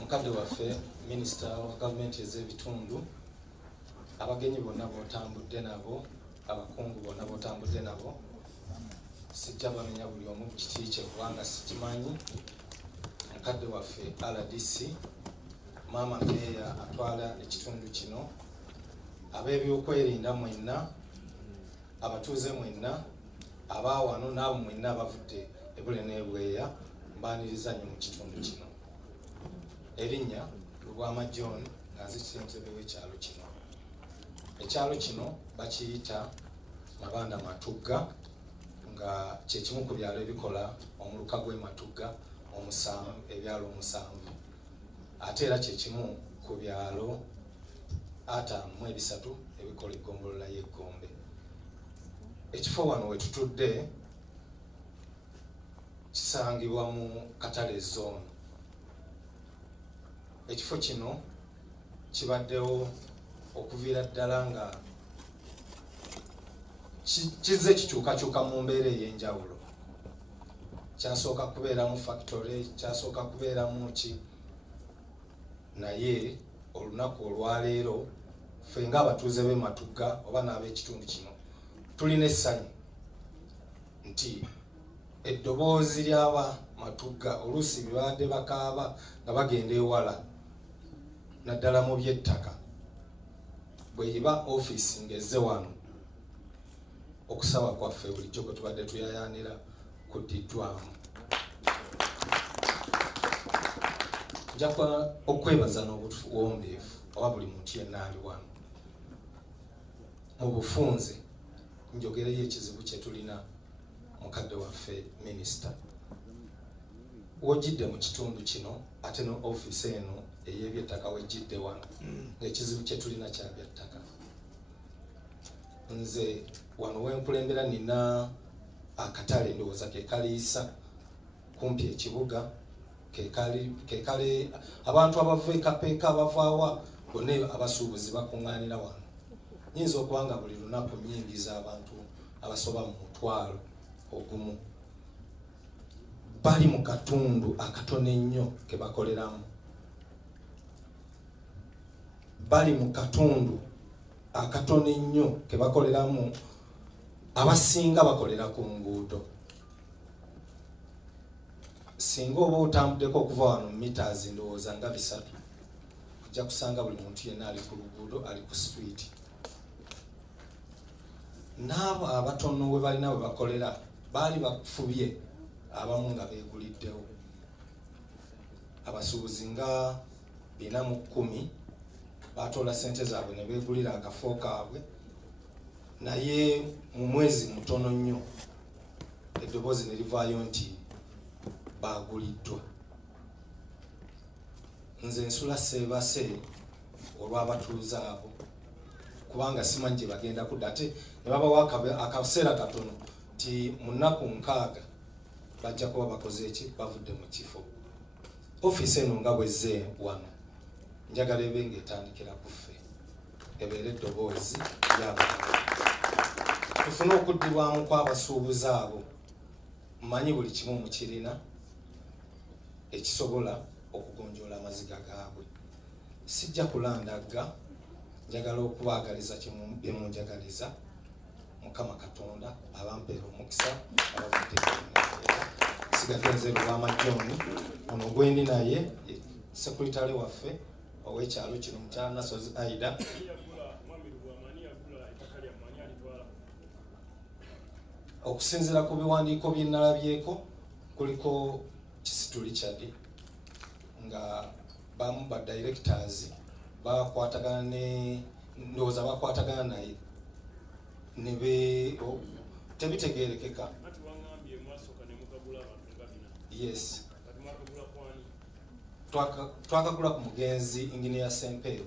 mukadde waffe minisita wa gavumenti ez'ebitundu, abagenyi bonna b'otambudde nabo, abakungu bonna b'otambudde nabo, sijja bamenya buli omu kiti kye kubanga sikimanyi. Mukadde waffe RDC, maama meeya atwala ekitundu kino, ab'ebyokwerinda mwenna, abatuuze mwenna, abaawano n'abo mwenna abavudde ebule n'ebweya, mbaaniriza nnyo mu kitundu kino. Erinnya Lubwama John nga nzikirenzebe w'ekyalo kino. Ekyalo kino bakiyita Mabanda Matugga, nga kye kimu ku byalo ebikola omuluka gw'e Matugga ebyalo 7, ate era kye kimu ku byalo 53 ebikola eggombolola y'Eggombe. Ekifo wano we tutudde kisangibwa mu Katale zone. Ekifo kino kibaddewo okuviira ddala nga kizze kikyukakyuka mu mbeera ey'enjawulo. Kyasooka kubeeramu factory, kyasooka kubeeramu ki, naye olunaku olwaleero ffe ng'abatuuze b'e Matugga oba n'ab'ekitundu kino tulina essanyu nti eddoboozi ly'aba Matugga oluusi bibadde bakaaba nga bagenda ewala naddala mu by'ettaka, bwe yiba ofiisi ng'ezze wano, okusaba kwaffe bulijjo kwe tubadde tuyayaanira kuddiddwamu. Nja okwebaza n'obuwombeefu oba buli muntu yenna ali wano mu bufunze, njogereyo ekizibu kye tulina mukadde waffe minisita. Wojjidde mu kitundu kino ate no ofiisi eno ey'ebyettaka wejjidde wano, ng'ekizibu kye tulina kya byettaka. Nze wano wenkulembera nina akatale ndowooza ke kaliisa kumpi ekibuga, ke kale abantu abava ekapeeka abavaawa bonna abasuubuzi bakuŋŋaanira wano. Nyinza okuba nga buli lunaku nnyingiza abantu abasoba mu 1,000 ogumu. Bali mu katundu akatono ennyo ke bakoleramu, bali mu katundu akatono ennyo ke bakoleramu, abasinga bakolera ku nguudo. Singa oba otambuddeko okuva wano meters ndowooza nga 3, ojja kusanga buli muntu yenna ali ku luguudo, ali ku street. N'abo abatono we balina we bakolera baali bafubye, abamu nga beeguliddewo. Abasuubuzi nga 410 batoola ssente zaabwe ne beegulira akafo kaabwe, naye mu mwezi mutono nnyo eddoboozi ne livaayo nti baaguliddwa. Nze nsula seebase olw'abatuuze abo, kubanga simanyi gye bagenda kudda, ate ne babawo akaseera katono nti mu nnaku 6 bajja kuba bakoze eki, bavudde mu kifo. Ofiisi eno nga bwezze wano, njagala ebe ng'etandikira ku ffe, ebeere eddoboozi ly'abantu. Tufune okuddibwamu kw'abasuubuzi abo. Mmanyi buli kimu mu kirina ekisobola okugonjoola amaziga gaabwe. Sijja kulandagga, njagala okubaagaliza bye munjagaliza. Mukama Katonda abampeera omukisa, abavudde sigadde nze Lubwama John, ono gwendi naye sekuritale waffe ow'ekyalo kino Mukyala Nasozi Aida. Okusinziira ku biwandiiko bye nalabyeko, kuliko Kisituli Chadi nga bamu ba directors bakwatagana ndowooza bakwatagana naye ne tebitegeerekeka. Yes, twakagula ku mugenzi Engineer Sempeero,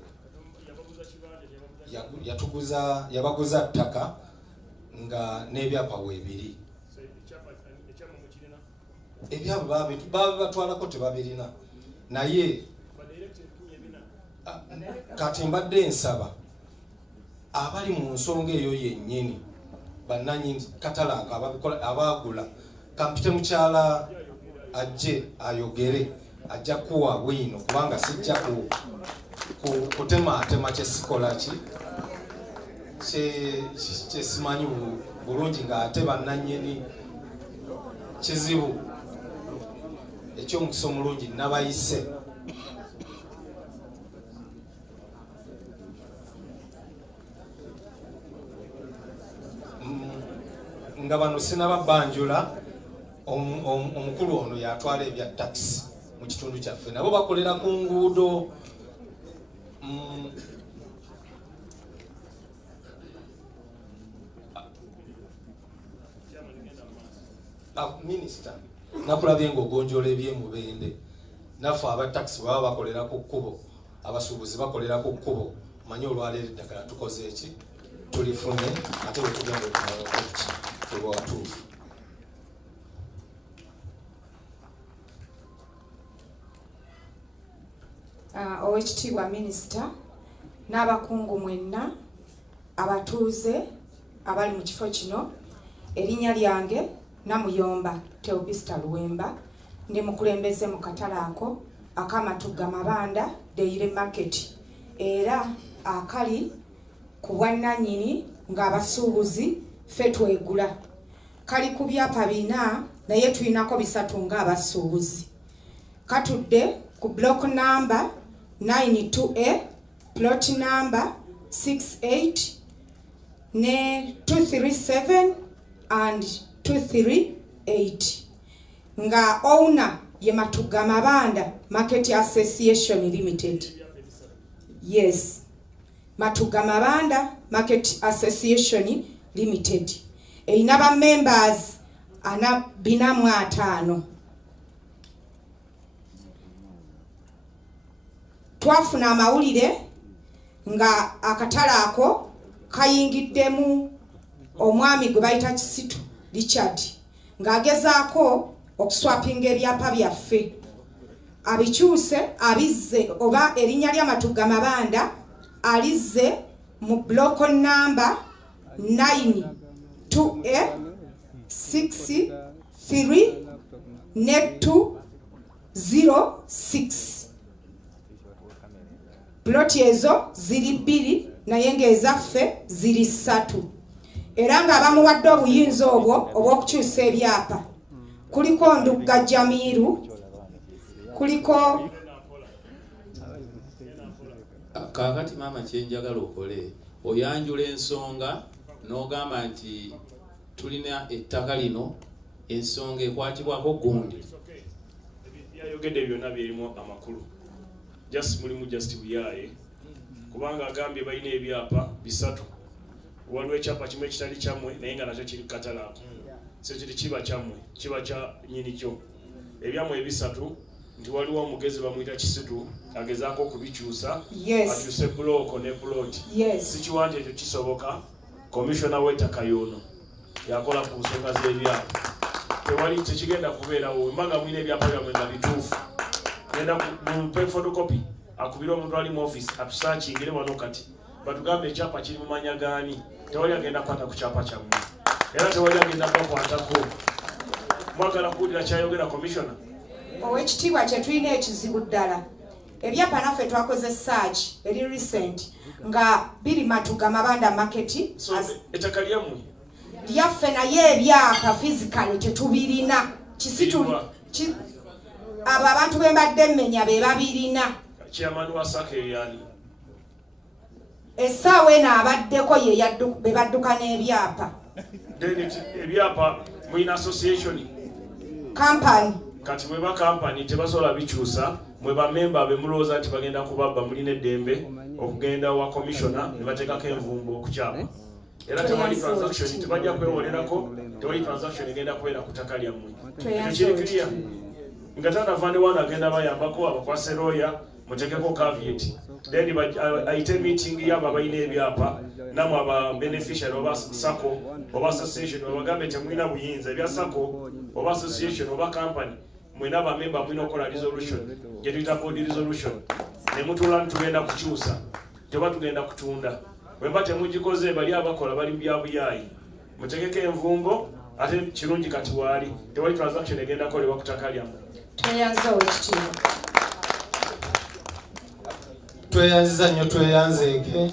yabaguza ttaka nga n'ebyapa weebiri. Ebyabo batwalako tebabirina, naye kati mbadde nsaba abali mu nsonga eyo yennyini bannannyini katale ako abaagula kampite mukyala ajje ayogere ajja kuwa bwino kubanga sijja kutema kyesikola kyesimanyi bulungi ng'ate bannannyini kizibu ekyomukisa omulungi nabayise nga bano sinababbanjula omukulu ono yatwala ebya takisi mu kitundu kyaffe nabo bakolera ku nguudo minisita nakulabye ng'ogonjola ebyemubende naffe abatakisi baba bakolera ku kkubo abasuubuzi bakolera ku kkubo manye olwaleero eddagala tukoze eki tulifune ate bwe tugenda okumalakoki tuba watuufu Oweekitiibwa minisita n'abakungu mwenna abatuuze abali mu kifo kino erinnya lyange Namuyomba Teobista Luwemba ndi mukulembeze mu katale ako akamatugga mabanda Daily Market era akali ku bwannannyini ng'abasuubuzi ffe twegula kali ku byapa 4 naye tulinako 3 ng'abasuubuzi katudde ku block number 92A plot number 68 ne 237 and 238 nga owner ye Matugga Mabanda Market Association Limited. Yes, Matugga Mabanda Market Association Limited. Einaba members ana 45. Twafuna amawulire nga akatale ako kayingiddemu omwami gwe bayita Kisitu Richard ng'agezaako okuswapinga ebyapa byaffe abikyuse abizze oba erinnya lya Matugga Mabanda alizze mu block number 92A 63 ne 206 ploti ezo ziri 2 naye ng'ezaffe ziri 3 era ng'abamuwadde obuyinza obwo obw'okukyusa ebyapa kuliko Ndugga Jamiru kuliko kakati maama kyenjagala okole oyanjula ensonga n'ogamba nti tulina ettaka lino ensonga ekwatibwako gundi yayogedde byonna byerimu amakulu just mulimu just buyaye kubanga agambye balina ebyapa 3 waliwo ekyapa kimu ekitali kyammwe naye nga nakyo kiri katale ako so kiri kiba kyammwe kiba kya nyini kyo ebyammwe 3 nti waliwo omugezi bamuyita Kisitu agezaako okubikyusa akyuse buloko ne buloti sikiwanja ekyo kisoboka komishona w'ettaka yono yakola ku nsonga z'ebyapa tewali tekigenda kubeerawo embaga mwina ebyapa byammwe nga bituufu genda mumpe photocopy akubira omuntu ali mu office atusaakingire wano kati batugambe ekyapa kiri mu manya gaani tewali agenda kwata ku kyapa kyammwe era tewali agenda kwakwatako mwagala kuwulira kyayogera komishona Oweekitiibwa kye tulina ekizibu ddala ebyapa naffe twakoze search eri recent nga biri Matugga Mabanda market ettaka lyammwe lyaffe naye ebyapa physical tetubirina Kisitu abo abantu bembadde mmenya be babirina chairman wa sake yani essaawa eno abaddeko ye be badduka n'ebyapa ebyapa mwina association company kati mweba company tebasobola bikyusa mweba member bemulowooza nti bagenda kubabba mulina eddembe okugenda wa commissioner ne bateekako envumbo okukyapa era tewali transaction tebajja kwewolerako tewali transaction egenda kubeera ku ttaka lyammwe ekyo kiri clear nga tanavande wana agenda bayambako abakwase lawyer mutekeko caveat then ayite meeting yabo abalina ebyapa namwe aba beneficiary oba sako oba association obagambe temulina buyinza ebya sako oba association oba company mwina bamemba mwina okola resolution gye tuyita board resolution ne mutuula ntugenda kukyusa teba tugenda kutunda bwemba temugikoze bali abakola bali mu byabuyayi mutegeko envumbo ate kirungi kati waali tewali transaction egenda kolebwa ku ttaka lyammwe tweyanza Oweekitiibwa tweyanziza nnyo tweyanzeeke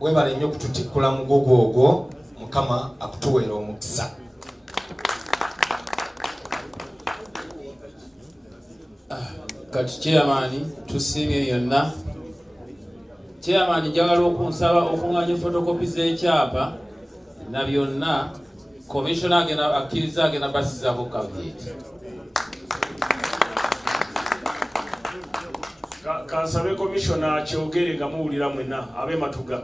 webale nnyo okututikkula mugogo ogwo mukama akutuweera omukisa. Kati chairman tusiimye yonna. Chairman njagala okunsaba okuŋŋaanya fotokopi z'ekyapa na byonna commissioner agenda akkiriza agenda basizaako cabinet. Kansabe commissioner kyogere nga muwulira mwenna abe matuga.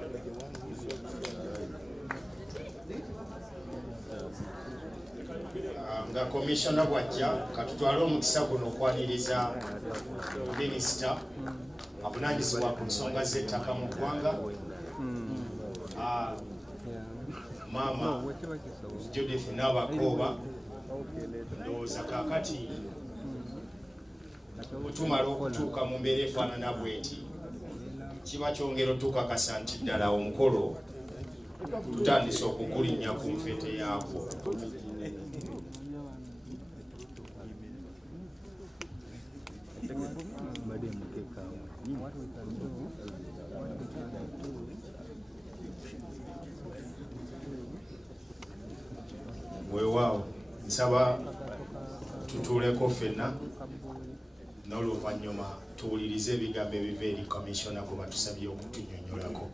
Nga commissioner bwajja katutwale omukisa guno okwaniriza minisita avunaanyizibwa ku nsonga z'ettaka mu ggwanga maama Judith Nabakooba. Ndowooza kaakati otumala okutuuka mu mbeera efaanana bweti kiba kyongera otukakasa nti ddala omukolo tutandise okugulinnya ku nfeete yaagwo. Weewaawo nsaba tutuuleko ffenna n'oluvannyuma tuwulirize ebigambo ebiva eri commissioner gwe batusabye okutunnyonnyolako.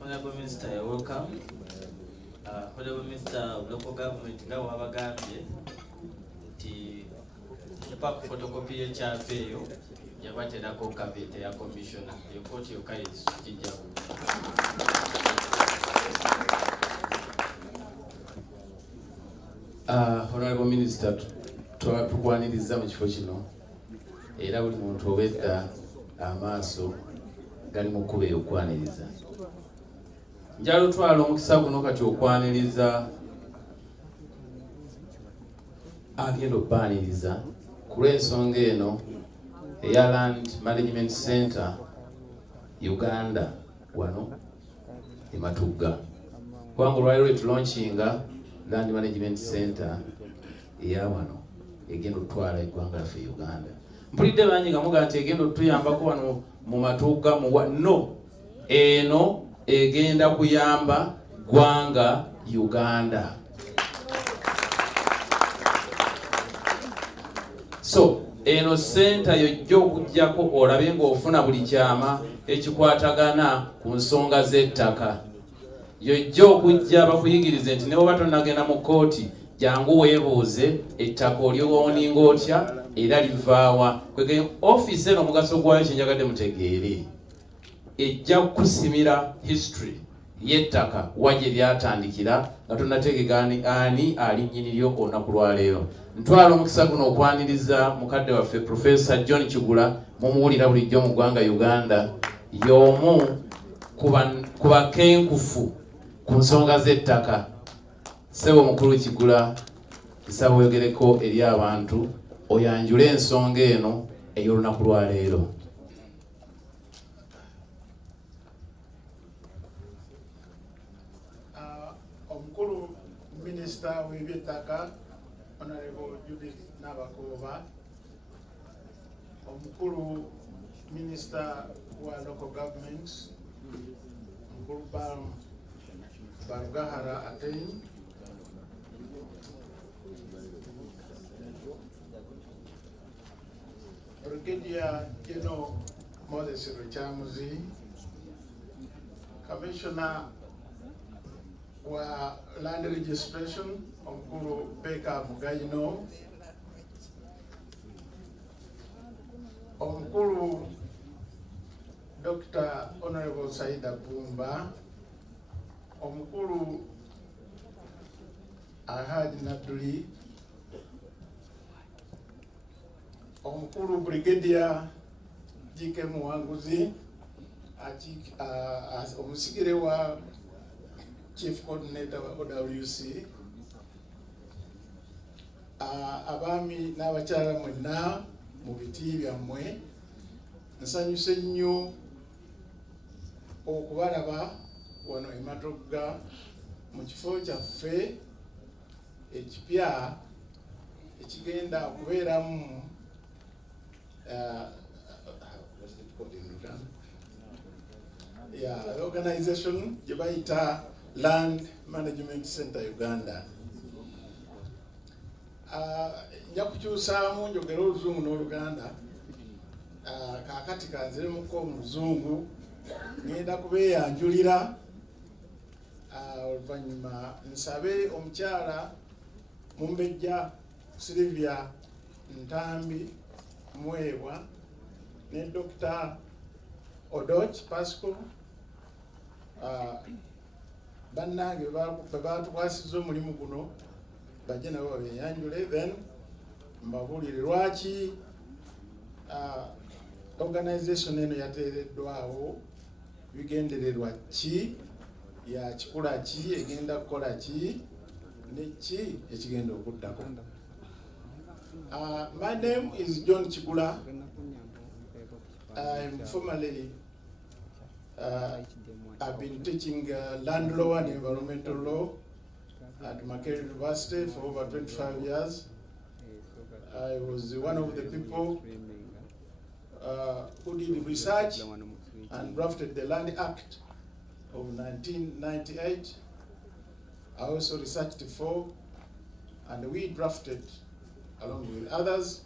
Honorable Minister, you're welcome. Honorable Minister of Local Government, nga wabagambye nti epa ku photocopy y'ekyapa eyo yabaterako cabinet ya commissioner ekoti yokka kijjawo. Honorable Minister, tukwaniriza mu kifo kino era buli muntu obedda amaaso gali mu kkuba ey'okwaniriza. Njala otwala omukisa guno kati okwaniriza agenda okbaniriza ku lw'ensonga eno eya Land Management Center Uganda wano e Matugga. Kubanga olwaliro lwetulaunchinga Land Management Center eya wano egenda otwala eggwanga laffe Uganda. Mpulidde bangi nga mugaa nti egenda otuyambako wano mu Matugga no eno egenda kuyamba ggwanga Uganda. So eno center yojja okujjako olabe ng'ofuna buli kyama ekikwatagana ku nsonga z'ettaka. Yojja okujja bakuyigirize nti ne bwe tonagenda mu kkooti jangu weebuuze ettaka oliwoninga otya era livaawa. Kwegeye ofiisi eno omugaso gwayo kyenjagadde mutegeere ejja kusimira history y'ettaka wajje lyatandikira nga tonategeeka ani ali nnyiniryo olunaku lwaleero. Ntwala omukisa guno okwaniriza mukadde waffe Professor John Kigula mumuwulira bulijjo mu ggwanga Uganda, y'omu ku bakenkufu ku nsonga z'ettaka. Ssebo mukulu Kigula, nsaba oyogereko eri abantu oyanjule ensonga eno ey'olunaku lwaleero. Omukulu Minisita w'ebyettaka Honorable Judith Nabakooba, omukulu Minisita wa Local Governments Omukulu Barugahara Atein, Brigadier General Moses Ruchamuzi, Commissioner wa Land Registration Omukulu Beka Mugayino, Omukulu Dr. Honorable Saida Pumba, Omukulu Alhaji Naduli, Omukulu Brigadier Jike Muwanguzi, omusigire wa Chief Coordinator wa OWC, abami n'abakyala mwenna mu biti byammwe, nsanyuse nnyo okubalaba wano e Matugga mu kifo kyaffe ekipya ekigenda okubeeramu called in Uganda? Yeah, organization Jebaita Land Management Center Uganda. Njakukyusaamu njogera oluzungu n'oluganda. Kaakati kanziremukko omuzungu ngenda kubeeyanjulira. Oluvannyuma nsabe omukyala Mumbejja Sylvia Ntambi Mwebwa ne Dr. Odoch Pasco bannange bwe batukwasizza omulimu guno bajje nabo babeeyanjule, then mbabuulire lwaki organization eno yateereddwawo, bigendererwa ki, ya kikula ki, egenda kukola ki, ne ki ekigenda okuddako. My name is John Chigula. I'm formerly I've been teaching land law and environmental law at Makerere University for over 25 years. I was one of the people who did research and drafted the Land Act of 1998. I also researched for, and we drafted, along with others,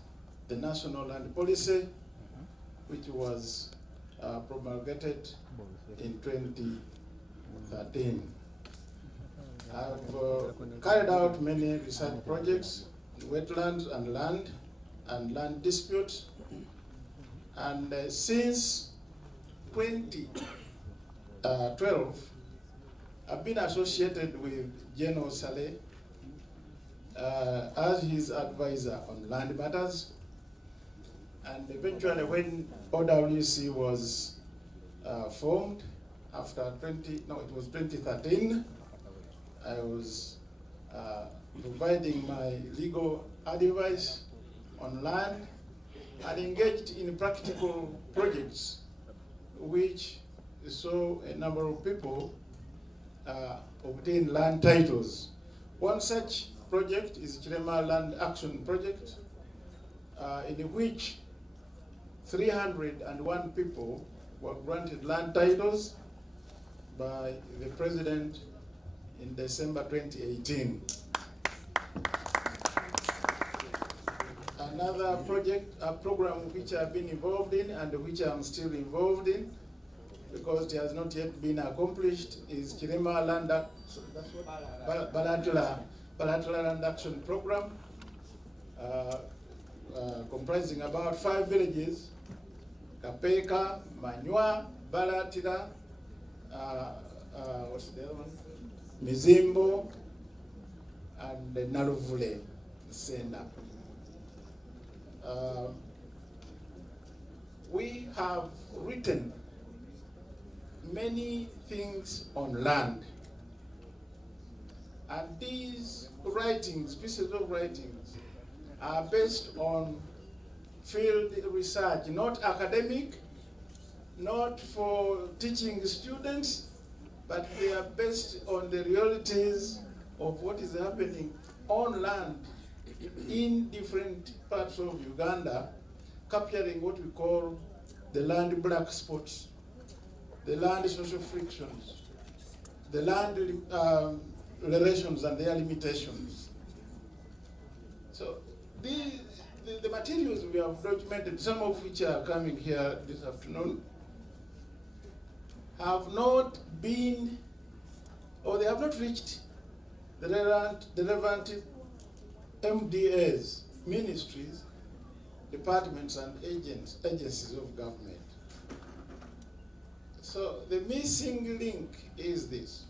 the National Land Policy, which was promulgated in 2013. I've carried out many research projects in wetlands and land disputes, and since 2012, I've been associated with General Saleh as his advisor on land matters. And eventually when OWC was formed after 2013, I was providing my legal advice on land and engaged in practical projects which saw a number of people obtain land titles. One such project is Chilema Land Action Project, in which 301 people were granted land titles by the President in December 2018. Another project, a program which I've been involved in and which I'm still involved in, because it has not yet been accomplished, is Chilema Land Bilateral Land Action Program, comprising about 5 villages: Kapeka, Manywa, Balatira, what's the other one? Mizimbo, and Naruvule, Senda. We have written many things on land, and these writings, pieces of writings, are based on field research, not academic, not for teaching students, but they are based on the realities of what is happening on land in different parts of Uganda, capturing what we call the land black spots, the land social frictions, the land relations and their limitations. So the materials we have documented, some of which are coming here this afternoon, have not been, or they have not reached the relevant MDAs, ministries, departments and agencies of government. So the missing link is this: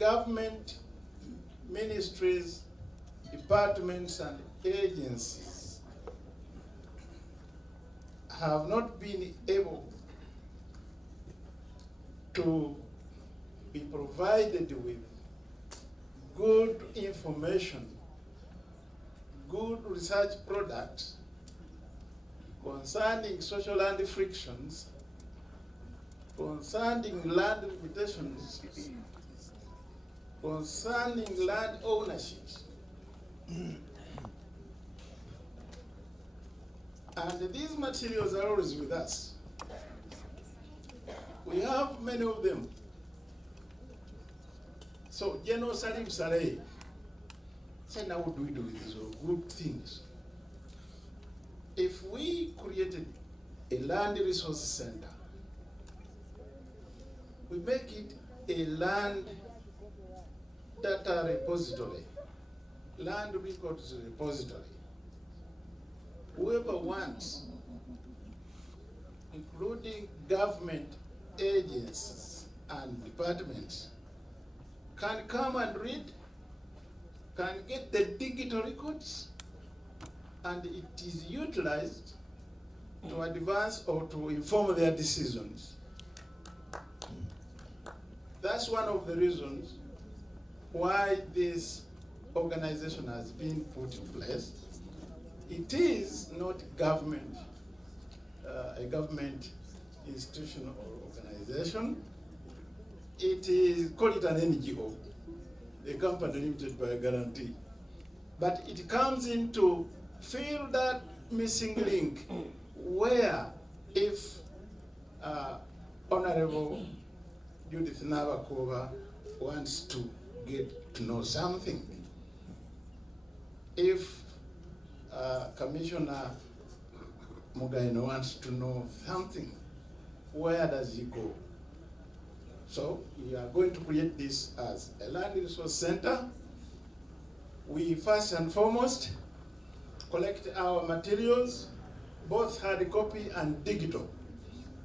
government, ministries, departments and agencies have not been able to be provided with good information, good research products concerning social land frictions, concerning land limitations, concerning land ownership, And these materials are always with us. We have many of them. So General Salim Saleh said, now what do we do with these good things? If we created a land resource center, we make it a land data repository, land records repository. Whoever wants, including government agencies and departments, can come and read, can get the digital records, and it is utilized to advance or to inform their decisions. That's one of the reasons why this organization has been put in place. It is not government, a government institution or organization. It is, call it an NGO, a company limited by a guarantee. But it comes in to fill that missing link where if Honorable Judith Nabakova wants to get to know something, if Commissioner Mugaino wants to know something, where does he go? So we are going to create this as a land resource center. We first and foremost collect our materials, both hard copy and digital.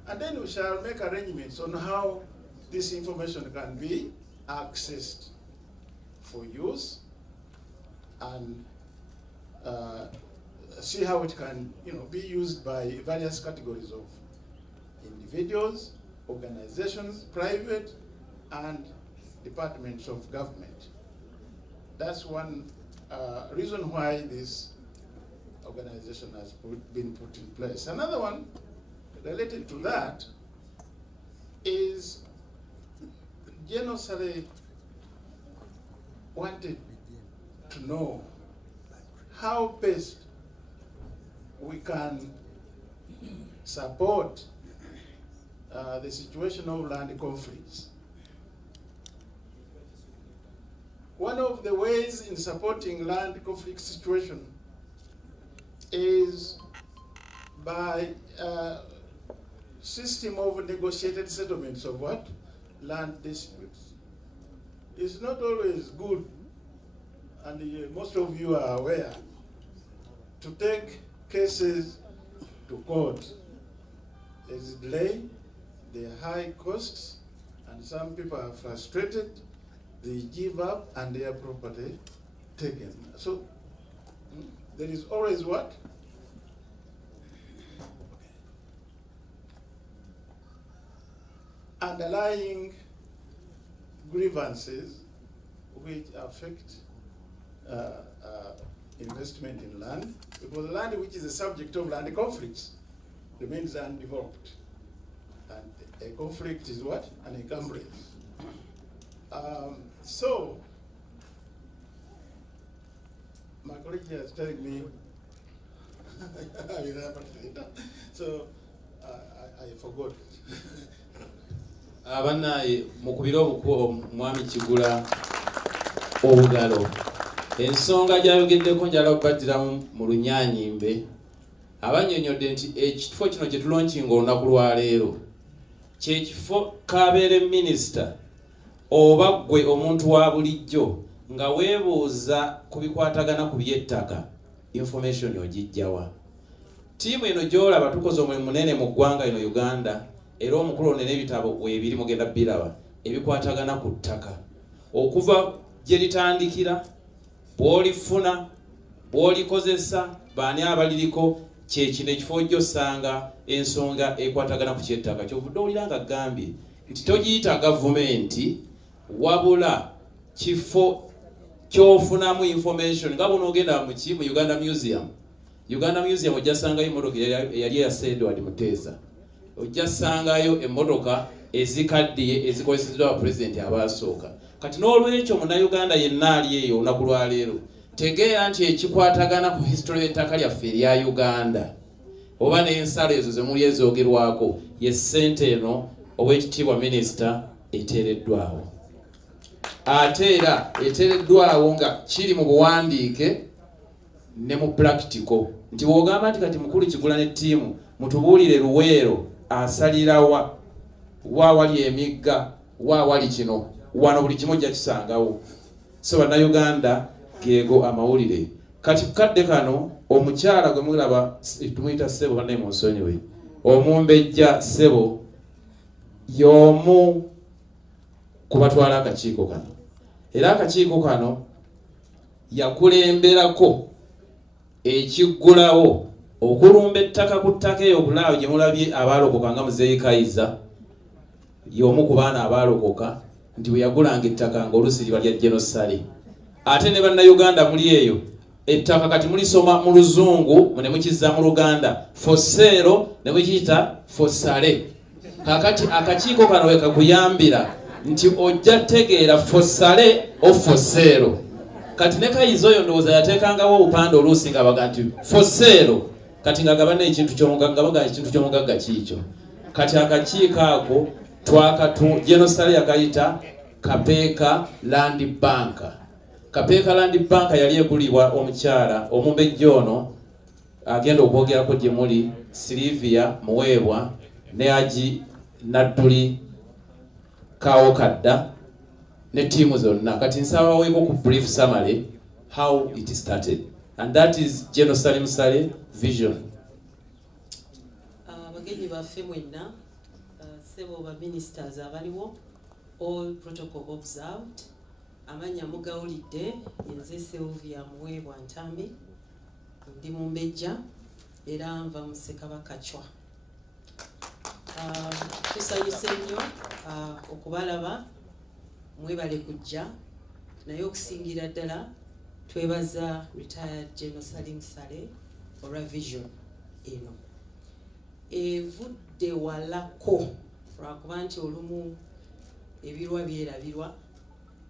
And then we shall make arrangements on how this information can be accessed for use and see how it can, be used by various categories of individuals, organizations, private, and departments of government. That's one reason why this organization has been put in place. Another one related to that is General Saleh wanted to know how best we can support the situation of land conflicts. One of the ways in supporting land conflict situation is by a system of negotiated settlements of what? Land disputes. It's not always good, and most of you are aware, to take cases to court. There is delay, there are high costs, and some people are frustrated, they give up and their property taken. So there is always what? Underlying grievances which affect investment in land, because land which is a subject of land conflicts remains undeveloped. And a conflict is what? An encumbrance. So, my colleague is telling me, I will have it later, so I forgot. Abanaye mukubira obuko mwami Kigula obugalo ensonga gyayogeddeko njala okubaddira mu Lunyanyimbe abanyonyodde nti ekifo kino kye tulonkinga olunaku lwa leero kye kifo kabeere minisita oba ggwe omuntu wa bulijjo nga weebuuza ku bikwatagana ku by'ettaka information ogijjawa. Tiimu eno gy'olaba tukoze omulimu munene mu ggwanga ino Uganda, era omukulu ono n'ebitabo weebiri mugenda biraba ebikwatagana ku ttaka okuva gye litandikira, bw'olifuna, bw'olikozesa, baani abaliriko, kye kino ekifo gy'osanga ensonga ekwatagana ku ky'ettaka. Kyovudde owulira nga gambye nti togiyita gavumenti wabula kifo ky'ofunamu information nga buno ogenda mu Uganda Museum. Uganda Museum ojja sangayo emmotoka yali eya Sir Edward Muteesa, ojja sangayo emmotoka ezikaddiye ezikoleseddwa abapulezidenti abaasooka. Kati n'olwekyo munnayuganda yenna ali eyo olunaku lwa leero tegeera nti ekikwatagana ku history y'ettaka lyaffe erya Uganda oba n'ensalo ezo ze muli ezoogerwako ye ssente eno Oweekitiibwa Minisita eteereddwawo. Ate era eteereddwawo nga kiri mu buwandiike ne mu practical nti w'ogamba nti kati mukulu Kigula ne ttiimu mutubuulire Luweero asalirawa wali emigga wali kino wano buli kimu ojja kisangawo. So bannayuganda geego amawulire. Kati kadde kano omukyala gwe mulaba tumuyita Ssebo bannaye munsonyiwe, Omumbejja Ssebo y'omu ku batwala akakiiko kano, era akakiiko kano yakulemberako ekiggulawo okulumba ettaka ku ttaka eyo okulaawo gye mulabye abaalokoka nga Muzeeyi Kayiza y'omu ku baana abaalokoka nti bwe yagulanga ettaka ng'oluusi liba lya Genosale. Ate ne bannayuganda muli eyo ettaka kati mulisoma mu Luzungu ne mukizza mu Luganda for sale ne mukiyita for sale. Kakati akakiiko kano we kakuyambira nti ojja tegeera for sale o for sale. Kati ne Kayiza oyo ndowooza yateekangawo obupande oluusi nga baga nti for sale kati nga gabana ekintu ky'omugagga baga ekintu ky'omugagga kiikyo. Kati akakiiko ako Genosale yakayita Kapeeka Land Bank. Kapeeka Land Bank yali egulibwa omukyala Omumbejja ono agenda okwogerako gye muli Silivia Muweebwa ne Haji Nadduli Kaawokadda ne ttiimu zonna. Kati nsaba weeko ku brief summary how it started, and that is Genosale Musale vision. Abagenyi baffe mwenna, Ssebo ba ministers abaliwo, all protocol observed. Amanya mugawulidde, nze Sylvia Muweebwa Ntambi, ndi Mumbejja era nva mu Ssekabaka Chwa. Tusanyuse nnyo okubalaba, mwebale kujja, naye okusingira ddala twebaza retired Genosale Musale olwa vision eno. Evudde walako lwakuba nti olumu ebirwa byerabirwa,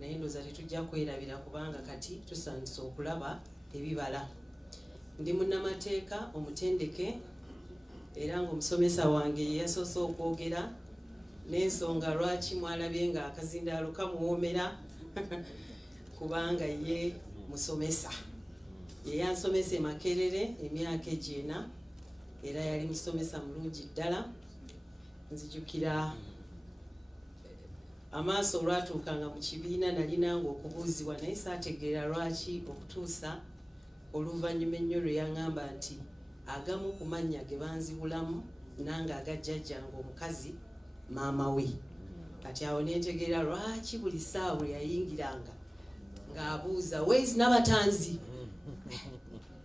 naye ndowooza tetujja kwerabira kubanga kati tusanyuse okulaba ebibala. Ndi munnamateeka omutendeke era ng'omusomesa wange ye yasoose okwogera n'ensonga lwaki mwalabye nga akazindaalo kamuwoomera kubanga ye musomesa. Ye yansomesa e Makerere emyaka egyena era yali musomesa mulungi ddala. Nzijukira amaaso olwatuukanga mu kibiina nalinanga okubuuzibwa naye saategeera lwaki okutuusa oluvannyuma ennyo lwe yaŋŋamba nti agamu ku mannya ge banzibulamu nange agajjajjange omukazi maama we. Kati awo nentegeera lwaki buli ssaawa bwe yayingiranga ng'abuuza where's Nabatanzi?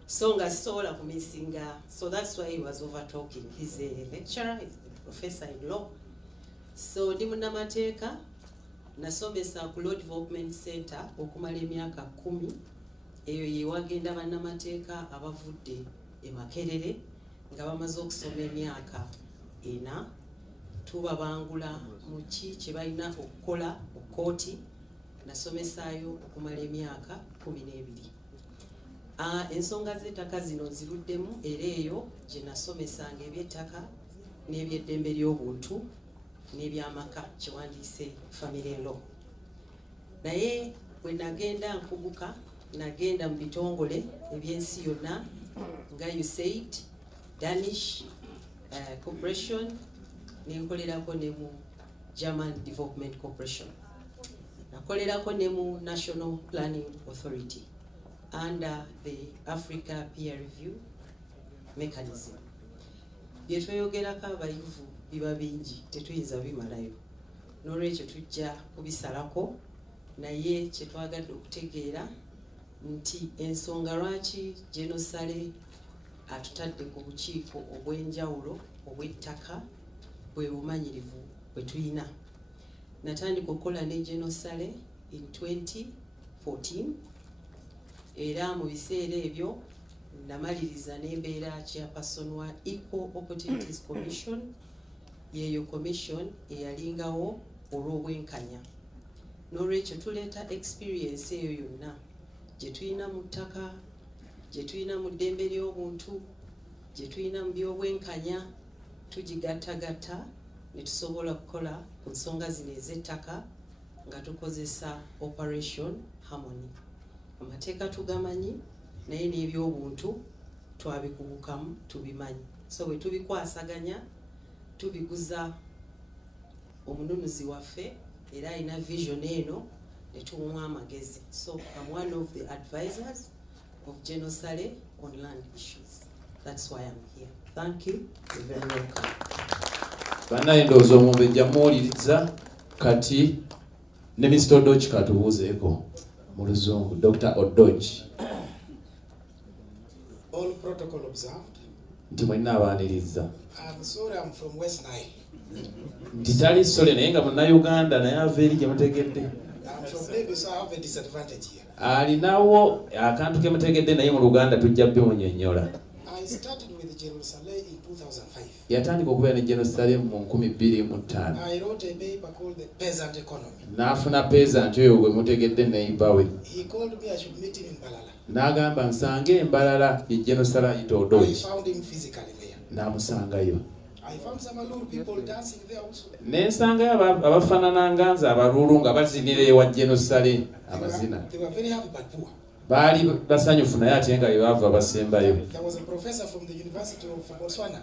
So nga sisobola kumisinga. So that's why he was over talking. He's a lecturer, he's a professor in law. So ndi munnamateeka nasomesa ku Law Development Center okumala emyaka 10. Eyo ye wagenda bannamateeka abavudde e Makerere nga bamaze okusoma emyaka 4. Tubabangula mu ki kye balina okukola mu kkooti. Nasomesaayo okumala emyaka 12. Ensonga z'ettaka zino nziruddemu era eyo gye nasomesanga eby'ettaka n'ebyeddembe ly'obuntu n'ebyamaka kiwandiise family law. Naye bwe nagenda nkuguka nagenda mu bitongole ebyensi yonna nga USAID, Danish Corporation, nenkolerako ne mu German Development Corporation, nakolerako ne mu National Planning Authority under the Africa Peer Review Mechanism. Bye tweyogerako abayivu biba bingi tetuyinza bimalayo, n'olwekyo tujja kubisalako. Naye kye twagadde okutegeera nti ensonga lwaki Genosale atutadde ku bukiiko obw'enjawulo obw'ettaka bwe bumanyirivu bwe tuyina. Natandika okukola ne Genosale in 2014 era mu biseera ebyo namaliriza n'embeera chairperson wa Equal Opportunities Commission, yeeyo commission eyalingawo olw'obwenkanya. N'olwekyo tuleeta experience eyo yonna gye tulina mu ttaka, gye tulina mu ddembe ly'obuntu, gye tulina mu byobwenkanya tugigattagatta ne tusobola okukola ku nsonga zino ez'ettaka nga tukozesa operation harmony. Amateeka tugamanyi naye n'ebyobuntu twabikugukamu tubimanyi, so bwe tubikwasaganya tubiguza omununuzi waffe era alina vision eno ne tumuwa amagezi. So I'm one of the advisors of General Sale on land issues. That's why I'm here. Thank you. You're very welcome. Banaye ndowooza omumbejja muwuliriza kati ne Mr. Odochi katubuuzeeko mu luzungu. Dr. Odochi. All protocol observed. Nti mwenna abaaniriza. I'm sorry, I'm from West Nile. Nti tali sole naye nga munnayuganda naye ava eri gye mutegedde. I'm from Lagos, so I have a disadvantage here. Alinawo akantu ke mutegedde naye mu Luganda tujja bimunyonnyola. I started with General Saleh in 2005. Yatandika okubeera ne General Saleh mu 2005. I wrote a paper called The Peasant Economy. N'afuna peasant oyo gwe mutegedde neighbor we. He called me, I should meet him in Balala. N'agamba nsange Embalala ye General Saleh ayita Odochi. I found him physically there. N'amusangayo. I found some Alulu people dancing there also. N'ensangayo abafaanana nga nze abalulu nga bazinira ewa General Saleh amazina. They were very happy but poor. Baali basanyufu naye ate nga bava basembayo. There was a professor from the University of Botswana.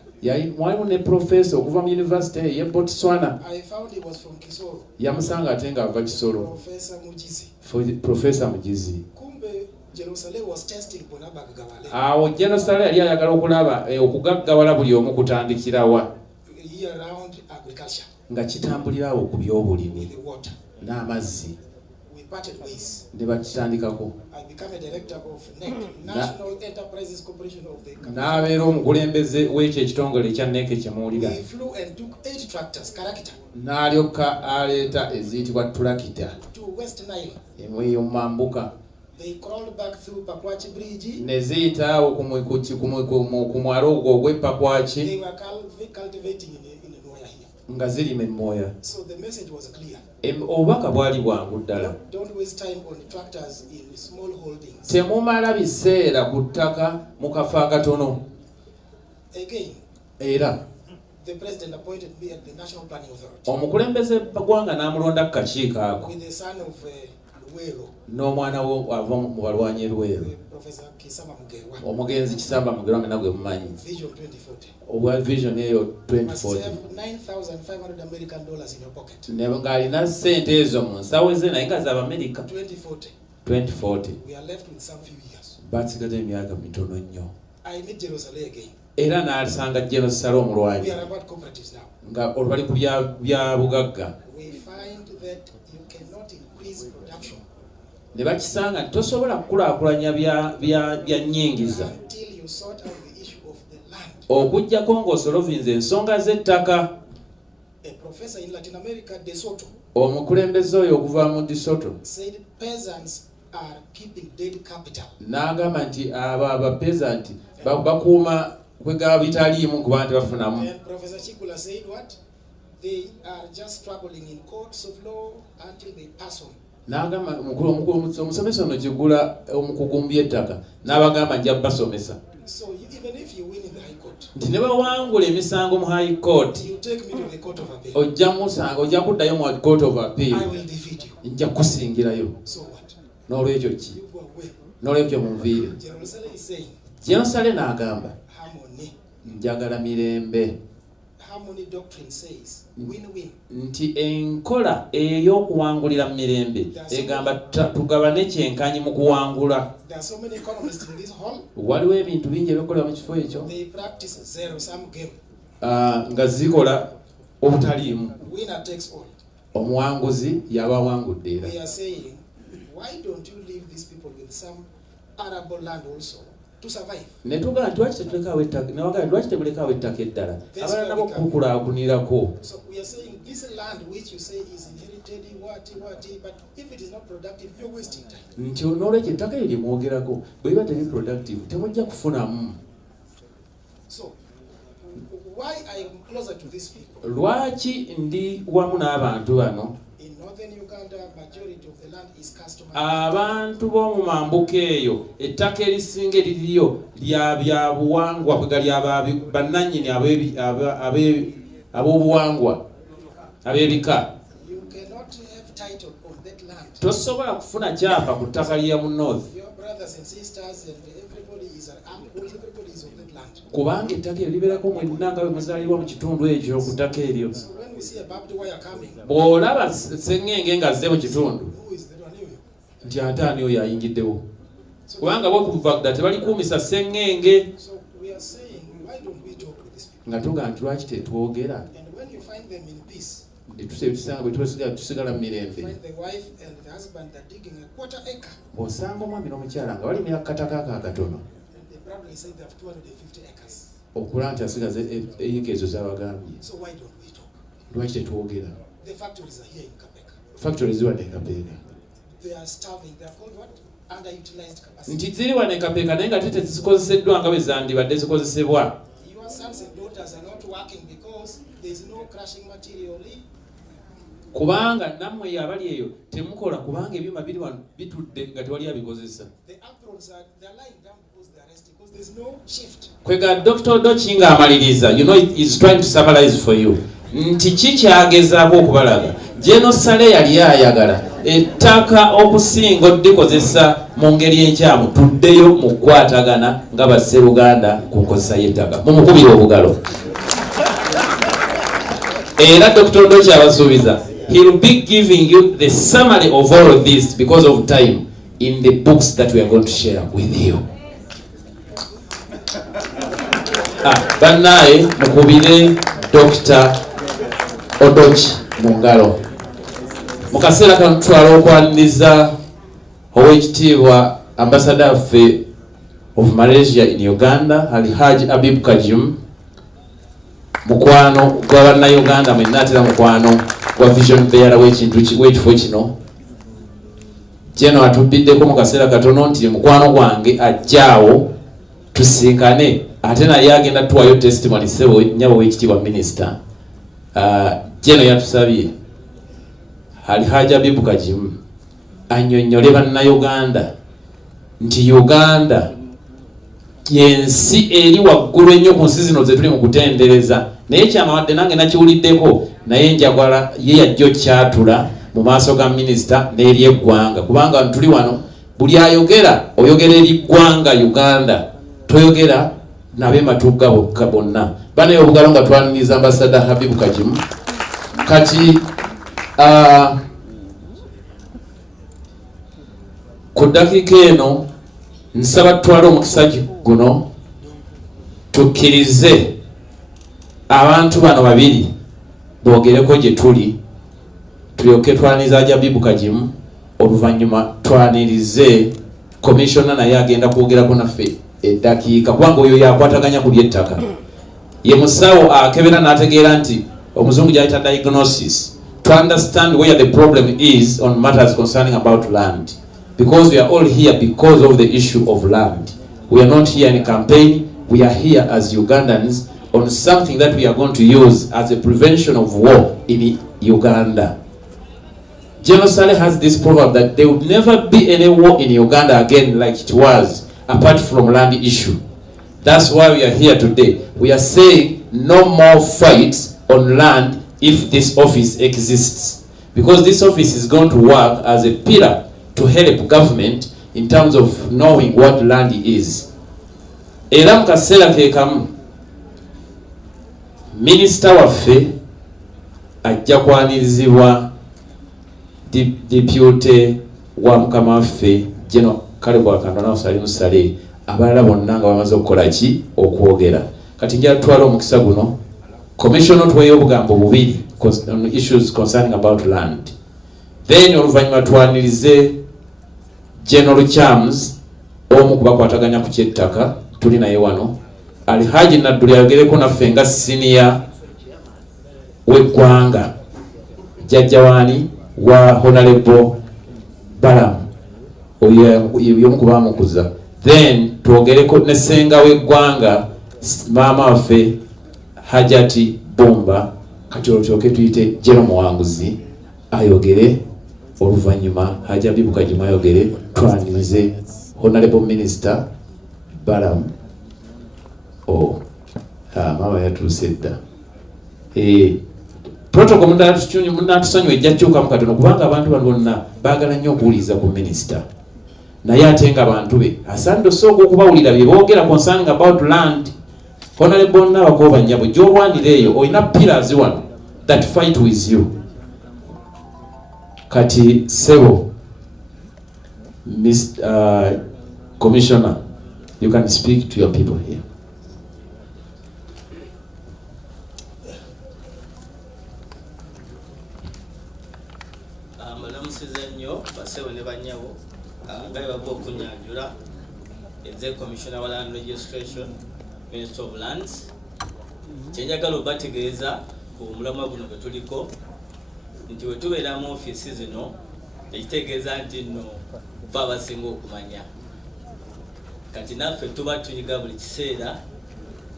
Mwalimu ne professor okuva mu University ye Botswana. I found he was from Kisoro. Yamusanga ate nga ava Kisoro. Professor Mujizi. Professor Mujizi. Kumbe General Saleh was testing Bonabag Gawale. Awo General Saleh yali ayagala okulaba okugaggawala buli omu kutandikirawa. Year round agriculture. Nga kitambulirawo ku byobulimi. The water. N'amazzi. We parted ways. Ne bakitandikako. I became a director of NEC, National Enterprises Corporation of the country. N'abeera omukulembeze w'ekyo ekitongole ekya NEC kye muwulira. We flew and took 8 tractors, Karakita. N'alyoka aleeta eziyitibwa tulakita. To West Nile. Eyo mambuka. They crawled back through Pakwachi Bridge. Ne ziyita awo ku mwalo ogwo ogw'Epakwachi. They were cultivating in the Moya here. Nga zirima Moya. So the message was clear. Obubaka bwali bwangu ddala. Don't waste time on tractors in small holdings. Temumala biseera ku ttaka mu kafo akatono. Again. Era. The president appointed me at the National Planning Authority. Omukulembeze gwanga n'amulonda ku kakiiko ako. With the son of Luwero. N'omwana wo ava mu balwanyi Luwero. Professor Kisama Mugerwa. Omugenzi Kisamba Mugerwa mwenna gwe mumanyi. Vision 2040. Obwa vision eyo 2040. $9,500 American in your pocket. Ne ng'alina ssente ezo mu nsawo ze naye nga z'Amerika. 2040. We are left with some few years. Basigaza emyaka mitono nnyo. I meet General Saleh again. Era n'asanga General Saleh omulwanyi. We are about cooperatives now. Nga olubali ku bya bugagga. We find that you cannot increase production. Ne bakisanga tosobola kukulaakulanya bya nnyingiza. Until you sort out the issue of the land. Okujjako ng'osolovinze ensonga z'ettaka. A professor in Latin America, De Soto, omukulembeze oyo okuva mu Disoto said peasants are keeping dead capital. N'agamba nti abapeasant bakuuma kwegaba bitaliimu kuba nti bafunamu. And Professor Chikula said what? They are just struggling in courts of law until they pass on. N'agamba omusomesa ono Kigula omukugu mu by'ettaka n'abagamba nja basomesa. So even if you win in the high court, nti ne bawangula emisango mu high court, you take me to the court of appeal, ojja kuddayo mu court of appeal, I will defeat you. nja kusingirayo. So what? N'olwekyo ki? N'olwekyo munviire. General Saleh is saying, General Saleh n'agamba harmony. Njagala mirembe. Harmony doctrine says win-win. Nti enkola ey'okuwangulira mirembe egamba tugabane kyenkanyi mu kuwangula. There are so many economists in this hall. Waliwo ebintu bingi ebikolera mu kifo ekyo. They practice zero-sum game. Nga zikola obutaliimu. Winner takes all. Omuwanguzi yaba awangudde era. We are saying, why don't you leave these people with some arable land also to survive? Ne tugamba lwaki tetulekaawo ettaka, ne bagamba lwaki tetulekaawo ettaka eddala abalala nabo kukulaakunirako. So we are saying this land which you say is inherited, what, but if it is not productive, you're wasting time. Nti n'olwekyo ettaka eryo lye mwogerako bwe liba teri productive temujja kufunamu. So why I am closer to these people? Lwaki ndi wamu n'abantu bano? In northern Uganda, majority of the land is customary. Abantu b'omu mambuka eyo ettaka erisinga eririyo lya byabuwangwa bwe gali bannannyini ab'obuwangwa ab'ebika. You cannot have title on that land. Tosobola kufuna kyapa ku ttaka lya mu north. Your brothers and sisters and everybody is an uncle, everybody is on that land. Kubanga ettaka eryo libeerako mwenna nga bwe muzaalibwa mu kitundu ekyo ku ttaka eryo. When we see a barbed wire coming, bw'olaba sseŋŋenge ng'azze mu kitundu nti ate ani oyo ayingiddewo, kubanga bo ku Bagda tebalikuumisa sseŋŋenge. we are saying, why don't we talk with these people? Nga tuga nti lwaki tetwogera And when you find them in peace, tusigala mu mirembe. find the wife and the husband that digging a quarter acre, Bw'osanga omwami n'omukyala nga balimira kataka ako akatono and they probably say they have 250 acres. okulaba nti asigaza eyika ezo z'abagambye, So why don't we talk? lwaki tetwogera? The factories are here in Kabeka. Factory ziwadde e Kapeeka They are starving. They are called what? Underutilized capacity. nti ziri wadde e Kapeeka naye nga tete zikozeseddwa nga bwe zandibadde zikozesebwa. Your sons and daughters are not working because there is no crushing material. Kubanga nammwe abali eyo temukola kubanga ebyuma biri wano bitudde nga tewali abikozesa. The aprons are lying down because they are resting because there is no shift. Kwega Dr. Dochinga amaliriza, you know, he's trying to summarize for you. Nti kikyagezaako okubalaga Genosale yali ayagala ettaka okusinga oddikozesa mu ngeri enkyamu tuddeyo mu kukwatagana nga basseruganda ku nkozesa y'ettaka mumukubira obugalo. Era Dr. Dochi abasuubiza he'll be giving you the summary of all of this because of time in the books that we are going to share with you. Bannaye mukubire Dr. Odochi mungalo. Mu kaseera kano tutwala okwaniriza Oweekitiibwa Ambassador of Malaysia in Uganda, Alhaji Abib Kajim, mukwano gwa bannayuganda mwenna atera mukwano gwa vision bearer w'ekintu wekifo kino. Jeno atubiddeko mu kaseera katono nti mukwano gwange ajjaawo tusinkane ate naye agenda tuwayo testimony sebo nnyabo w'ekitiibwa minister. Jeno yatusabye Alhaji Abib Kajim annyonnyole bannayuganda nti Uganda yensi eri waggulu ennyo ku nsi zino ze tuli mu kutendereza, naye kyamawadde nange nakiwuliddeko naye njagala ye yajja kyatula mu maaso ga minisita n'eri eggwanga, kubanga tuli wano buli ayogera oyogera eri ggwanga Uganda, toyogera n'ab'ematugga bokka bonna. Banaye obugalo nga twaniriza Ambassador Habib Kajim kati ku ddakiika eno nsaba tutwale omukisa guno tukkirize abantu bano babiri boogereko gye tuli tulyoke twaniriza Habib Kajim, oluvannyuma twanirize komishona naye agenda kwogerako naffe eddakiika kubanga oyo yakwataganya ku by'ettaka. Ye musawo akebera n'ategeera nti omuzungu gyayita diagnosis to understand where the problem is on matters concerning about land, because we are all here because of the issue of land. We are not here in a campaign, we are here as Ugandans on something that we are going to use as a prevention of war in Uganda. Genosale has this proverb that there would never be any war in Uganda again like it was, apart from land issue. That's why we are here today. We are saying no more fights on land if this office exists, because this office is going to work as a pillar to help government in terms of knowing what land is. Era mukasera kekamu minister waffe ajja kwanirizibwa deputy wa mukama waffe General Kalebwa Kandona Sali Musale, abalala bonna nga bamaze okukola ki okwogera. Kati njala tutwala omukisa guno commission otweyo obugambo bubiri on issues concerning about land, then oluvannyuma twanirize General Chams omu kubakwataganya ku kyettaka tuli naye wano, Alhaji Nadduli ayogereko naffe nga senior w'eggwanga, jjajja waani wa Honorable Balamu oyo omu kubamukuza, then twogereko ne ssenga w'eggwanga maama waffe Hajati Bomba, kati olutyoke tuyite Jero Muwanguzi ayogere oluvannyuma Hajji Habibu Kajima ayogere twanirize Honorable Minister Balam mama yatuuse dda protocol munatusonyiwa ejja kyukamu katono kubanga abantu bano bonna baagala nnyo okuwuliriza ku minisita naye ate nga bantu be asaanidde osooka okubawulira bye boogera concerning about land. Honorable Nabagoba Nyabo gy'olwanira eyo olina pillars wano that fight with you. Kati sebo Commissioner, you can speak to your people here. Commissioner wa Land Registration, Minister of Lands. Chenjagala obategeeza ku mulamwa guno gwe tuliko nti we tubeera mu ofiisi zino ekitegeeza nti nno fa abasinga okumanya kati naffe tuba tuyiga buli kiseera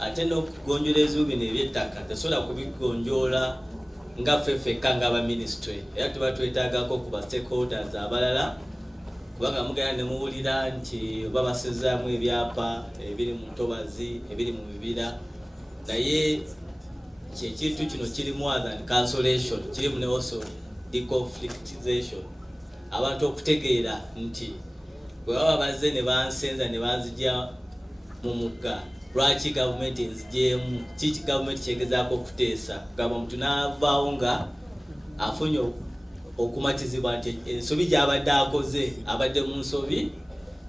ate n'okugonjoola ebizibu bino eby'ettaka tesobola kubigonjoola nga ffeffekka ng'abaministry era tuba twetaagako ku ba stakeholders abalala kubanga mugenda ne muwulira nti oba basezaamu ebyapa ebiri mu ntobazi ebiri mu bibira naye ekintu kino kiri more than cancellation kirimu ne also deconflictization abantu okutegeera nti bwe baba bazze ne bansenza ne banzijja mu mugga lwaki gavumenti enzigyemu kiki gavumenti kyegezaako okuteesa kugamba omuntu n'avaawo nga afunye okumatizibwa nti ensobi gy'abadde akoze abadde mu nsobi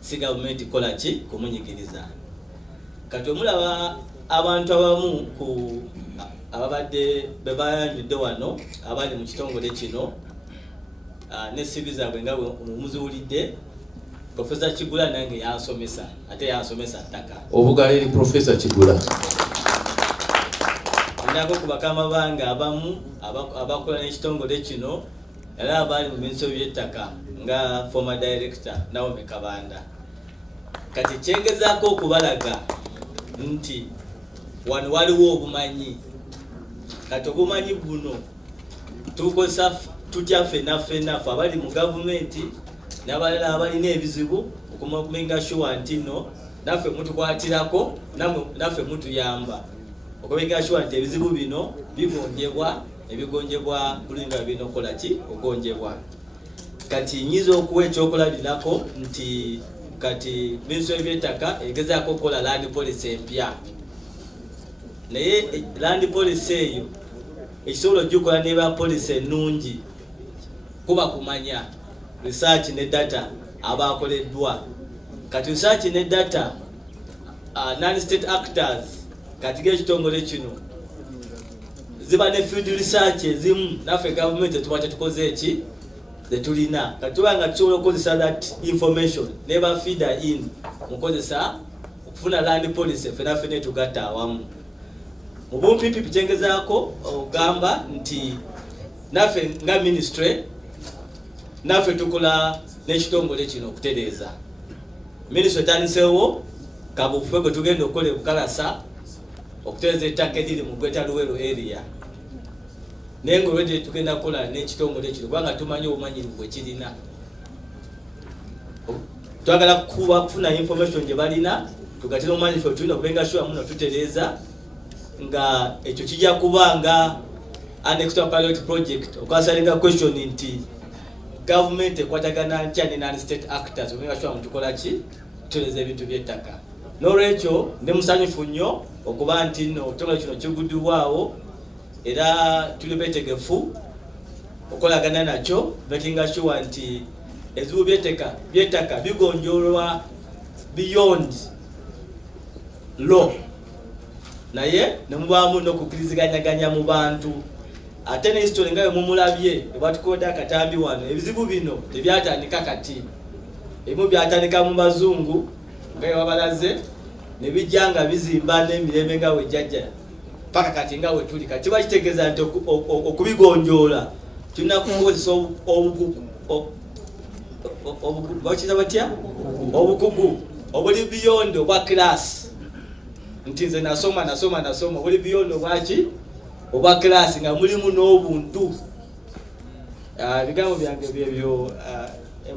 si gavumenti kola ki kumunyigiriza kati omulaba abantu abamu ku ababadde bebayanjudde wano abali mu kitongole kino ne sivi zaabwe nga muziwulidde Professor Kigula nange yansomesa ate yansomesa ttaka obugaali eri Professor Kigula ndako ku bakamabanga abamu abakola n'ekitongole kino era abali mu binso by'ettaka nga former director Naomi Kabanda kati kyengezaako okubalaga nti wano waliwo obumanyi kati obumanyi buno tukozesa tutya ffenna abali mu gavumenti n'abalala abalina ebizibu okumenga sure nti nno naffe mutukwatirako naffe mutuyamba okumenga sure nti ebizibu bino bigonjebwa ebigonjebwa bulinga bino kola ki ogonjebwa kati nyiza okuwa ekyokulabirako nti kati ministry y'eby'ettaka egezaako okukola land policy empya naye land policy eyo ekisobola okukola neba policy ennungi kuba kumanya research ne data abakoleddwa kati research ne data non-state actors kati g'ekitongole kino ziba ne field research ezimu naffe gavumenti etuba tetukoze eki zetulina kati tuba nga tusobola okukozesa that information neba feeder in mukozesa okufuna land policy ffenaffe netugatta awamu mu bumpipi kyengezaako ogamba nti naffe nga ministry naffe tukola n'ekitongole kino okutereeza ministry etandiseewo kabufufe gwe tugenda okukola ebukalasa okutereeza ettaka eriri mu Greater Luweero area naye nga olwedde tugenda kukola n'ekitongole kino kubanga tumanyi obumanyirivu bwe kirina twagala kufuna information gye balina tugatira omumanyirivu tulina okubenga sure muno tutereeza nga ekyo kijja kuba nga annexed pilot project okwasalinga question nti government ekwatagana ntya ne non-state actors okubenga sure mutukola ki tutereeza ebintu by'ettaka n'olwekyo ndi musanyufu nnyo okuba nti nno ekitongole kino kiguddibwawo era tuli betegefu okolagana nakyo making sure nti ebizibu by'ettaka bigonjoolwa beyond law naye nemubaamu n'okukkiriziganyaganya mu bantu ate ne history nga bwe mumulabye ebatukodde akatambi wano ebizibu bino tebyatandika kati ebimu byatandika mu bazungu nga bwe babalaze ne bijja nga bizimba n'emirembe nga bwe jjajja paka kati nga we tuli kati bakitegeeza nti okubigonjoola tulina kukozesa bakiza batya obukugu obuli beyond obwa class nti nze nasoma obuli beyond obwaki obwa class nga mulimu n'obuntu Ebigambo byange byebyo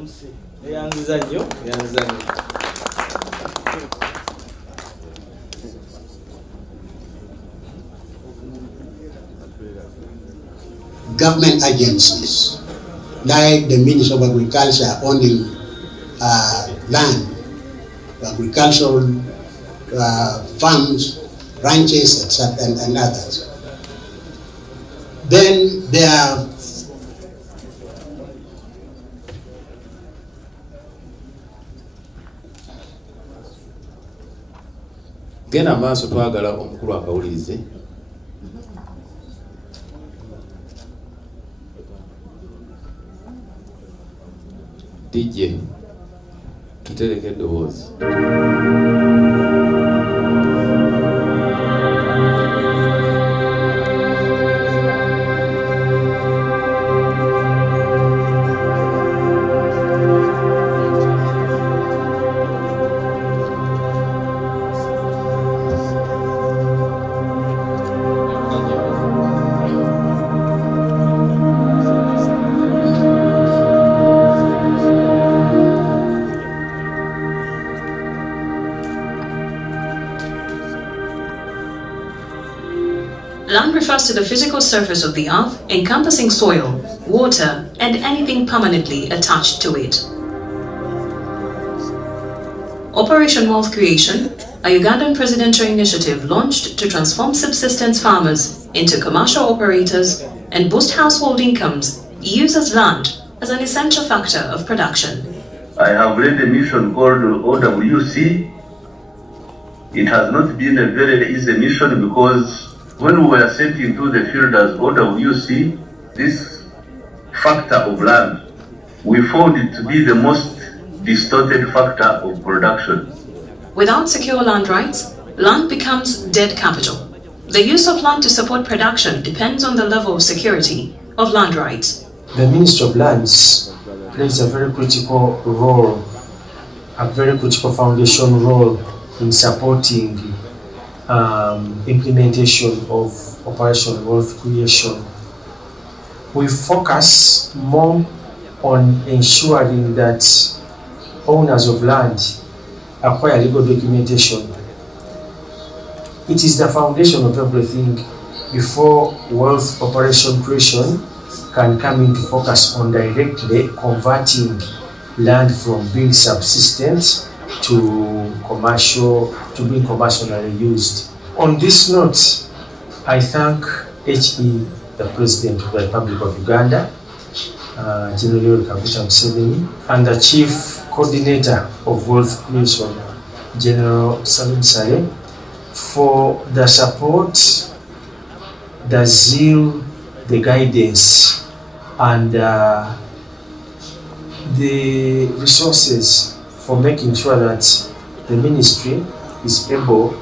MC eyanziza nnyo. Government agencies like the Ministry of Agriculture owning land, agricultural farms, ranches, etc., and others. Then there are gena maaso twagala omukulu akawulize. DJ tutereke eddoboozi. Land refers to the physical surface of the earth, encompassing soil, water, and anything permanently attached to it. Operation Wealth Creation, a Ugandan presidential initiative launched to transform subsistence farmers into commercial operators and boost household incomes, uses land as an essential factor of production. I have led a mission called OWC. It has not been a very easy mission because when we were sent into the field as OWC, this factor of land, we found it to be the most distorted factor of production. Without secure land rights, land becomes dead capital. The use of land to support production depends on the level of security of land rights. The Ministry of Lands plays a very critical role, a very critical foundation role in supporting implementation of Operation Wealth Creation. We focus more on ensuring that owners of land acquire legal documentation. It is the foundation of everything before wealth operation creation can come into focus on directly converting land from being subsistent to being commercially used. On this note, I thank HE, the President of the Republic of Uganda, General Kaguta Museveni, and the Chief Coordinator of Wealth Creation, General Salim Saleh, for the support, the zeal, the guidance, and the resources for making sure that the ministry is able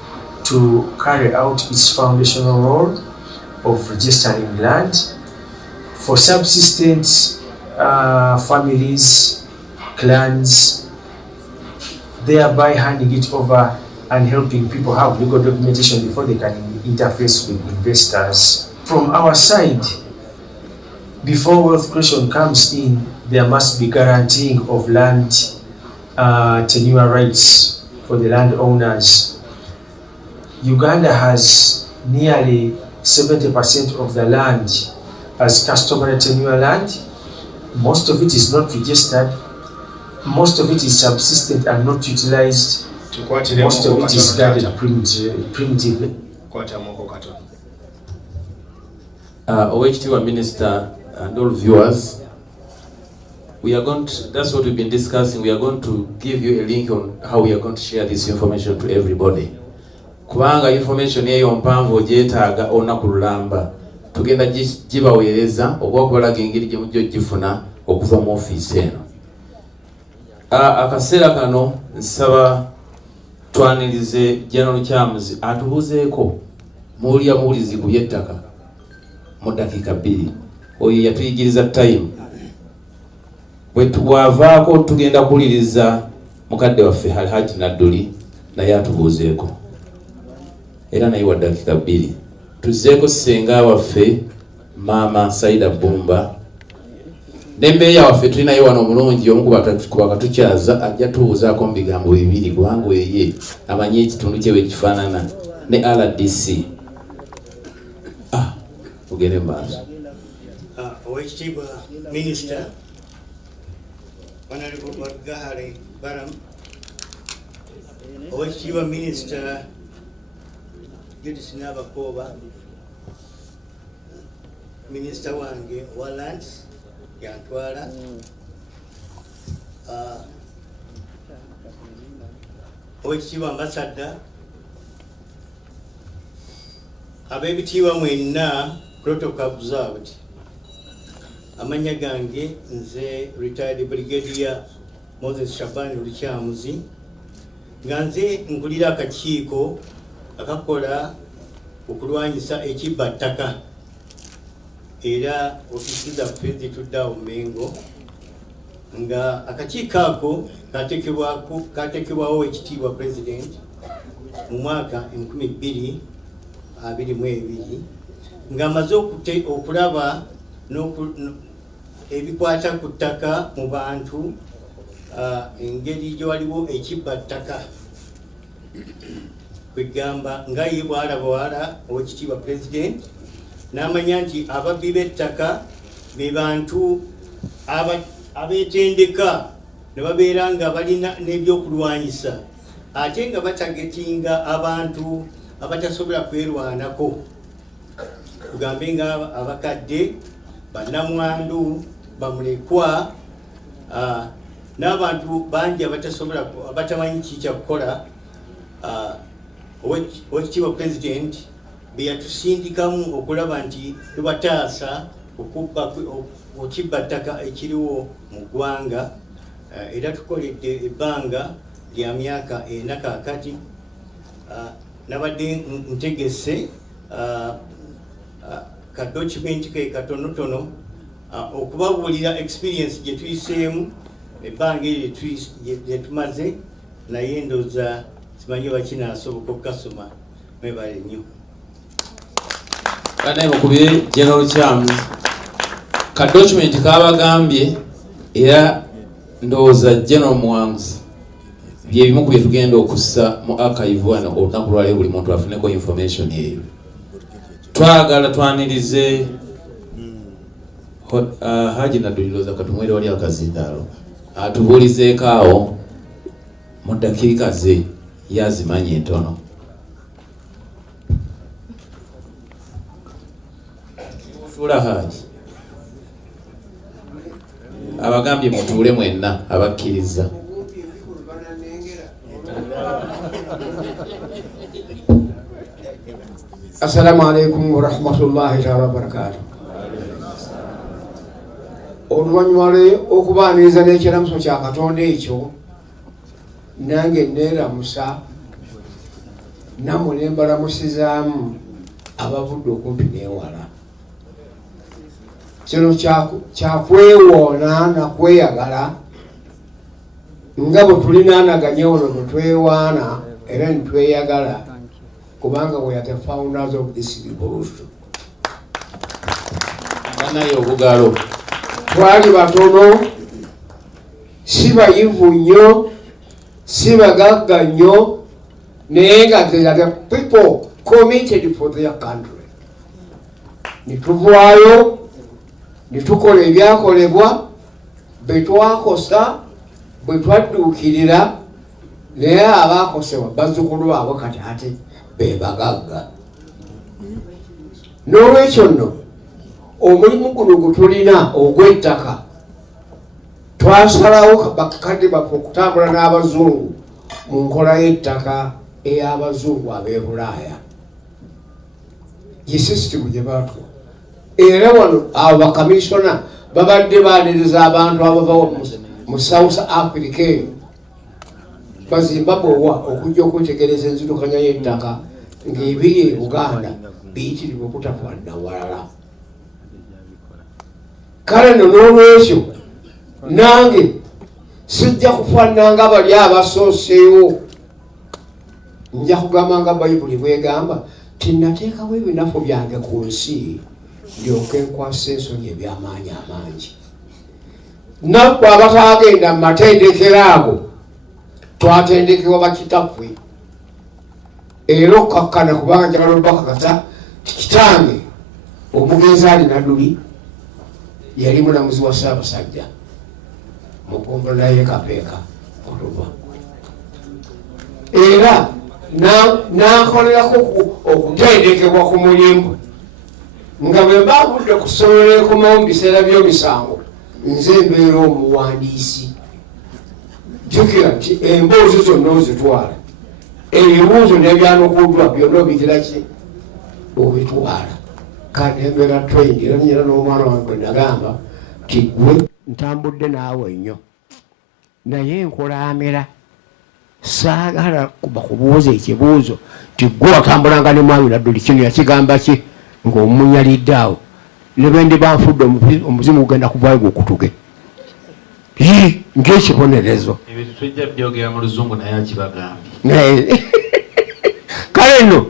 to carry out its foundational role of registering land for subsistence families, clans, thereby handing it over and helping people have legal documentation before they can interface with investors. From our side, before wealth creation comes in, there must be guaranteeing of land tenure rights for the landowners. Uganda has nearly 70% of the land as customary tenure land. Most of it is not registered. Most of it is subsistent and not utilized. Most of it is guarded primitively. OHTW Minister and all viewers, we are going to, that's what we've been discussing. We are going to give you a link on how we are going to share this information to everybody. Kubanga information yeyo mpanvu ogyetaaga onakulamba tugenda gibaweereza okwakubalaga engeri gye mujja ogifuna okuva mu ofiisi eno. Akaseera kano nsaba twanirize General Chams atubuzeeko muwulira muwulizi ku by'ettaka mu dakiika 2. Oyo yatuyigiriza time. Bwe tubwavaako tugenda kuwuliriza mukadde waffe Alhaji Nadduli naye atubuuzeeko. Era naye wa dakiika 2. Tuzzeeko ssenga waffe Maama Saida Bumba Nemmeeya waffe tulinayo wano omulungi omu ku bakatukyaza ajja tubuuzaako mu bigambo bibiri kubanga eye amanyi ekitundu kye bwe kifaanana ne RDC. Ugende mu maaso. Oweekitiibwa Minisita Honorable Gahare Baram, Oweekitiibwa Minisita Judith Nabakooba, Minisita wange wa Lands yantwala, Oweekitiibwa Ambassador, ab'ebitiibwa mwenna, protocol observed. Amanya gange nze retired brigadier Moses Shabani Luchamuzi nga nze nkulira akakiiko akakola okulwanyisa ekibbattaka era ofisi zaffe zituddawo Mengo nga akakiiko ako kateekebwawo ekitiibwa president mu mwaka 2022 nga amaze okulaba ebikwata ku ttaka mu bantu engeri gye waliwo ekibbattaka kwegamba nga ye bwalabawala owekitiibwa president n'amanya nti ababbi b'ettaka be bantu abeetendeka ne babeera nga balina n'ebyokulwanyisa ate nga batagetinga abantu abatasobola kwerwanako tugambe nga abakadde bannamwandu bamulekwa n'abantu bangi abatamanyi kikyakukola. Owekitiibwa president be yatusindikamu okulaba nti tubataasa okibbattaka ekiriwo mu ggwanga era tukoledde ebbanga lya myaka 4 kaakati. Nabadde ntegese ka document ke katonotono okubabuulira experience gye tuyiseemu ebbanga eryo lye tumaze naye ndowooza simanyi oba kinaasoboka okukasoma. Mwebale nnyo. Kanaye mukubire General Chams ka document kabagambye era ndowooza General Mwanguzi bye bimu ku bye tugenda okussa mu archive wano olunaku lwaleero buli muntu afuneko information eyo. Twagala twanirize Haji Naduliloza katumwere wali akazindaalo atubuulizeeko awo mu ddakiika ze yazimanye entono. Fuula Haji abagambye mutuule mwenna abakkiriza. Assalamu alaikum wa rahmatullahi ta'ala wa barakatuh. Oluvannyuma okubaaniriza n'ekiramuso kya Katonda ekyo nange neeramusa nammwe ne mbalamusizaamu abavudde okumpi n'ewala. Kino kyakwewoona nakweyagala nga bwe tulinaanaganye ono bwe twewaana era ne tweyagala kubanga we are the founders of this revolution. Banaye obugalo twali batono, si bayivu nnyo, si bagagga nnyo, naye nga they are the people committed for their country. Ne tuvaayo ne tukola ebyakolebwa bwe twakosa bwe twadduukirira naye abaakosebwa bazzukulu baabwe kati ate be bagagga. N'olwekyo nno omulimu guno gwe tulina ogw'ettaka twasalawo bakadde baffe okutambula n'abazungu mu nkola y'ettaka ey'abazungu ab'e Bulaaya. Ye sisitimu gye baatwa era wano abo bakamisona babadde baaniriza abantu abava mu South Africa eyo bazimbabwewa okujja okwetegereza enzirukanya y'ettaka ng'ebiri e Buganda biyitirirwa okutafaanana walala. Kale nno n'olwekyo nange sijja kufaanana nga bali abasooseewo. Nja kugamba nga Bayibuli bwegamba tinnateekawo ebinafu byange ku nsi ndyoke nkwasa ensonyi eby'amaanyi amangi. naffe abatagenda mu matendekero ago twatendekebwa bakitaffe era okkakkana kubanga njagala obakakasa kitange omugenzi ali Nadduli yali mulamuzi wa Ssaabasajja mugombolo naye kapeeka oluva era nankolerako okutendekebwa ku mulimu nga bwe mbavudde ku ssomero ekomawo mu biseera by'omisango nze mbeera omuwandiisi jjukira nti emboozi zonna ozitwala ebibuuzo n'ebyanukuddwa byonna obigiraki obitwala kandi embeera trained era nyina n'omwana wange nagamba ti gwe ntambudde naawe nnyo naye nkola amera saagala kuba kubuuza ekibuuzo ti gwe watambulanga ne mwami Nadduli kino yakigamba ki ng'omunyalidde awo ne bwe ndiba nfudde omuzimu gugenda kuvaayo gw'okutuge ng'ekibonerezo ebintu tujja byogera mu luzungu naye akibagambye kale nno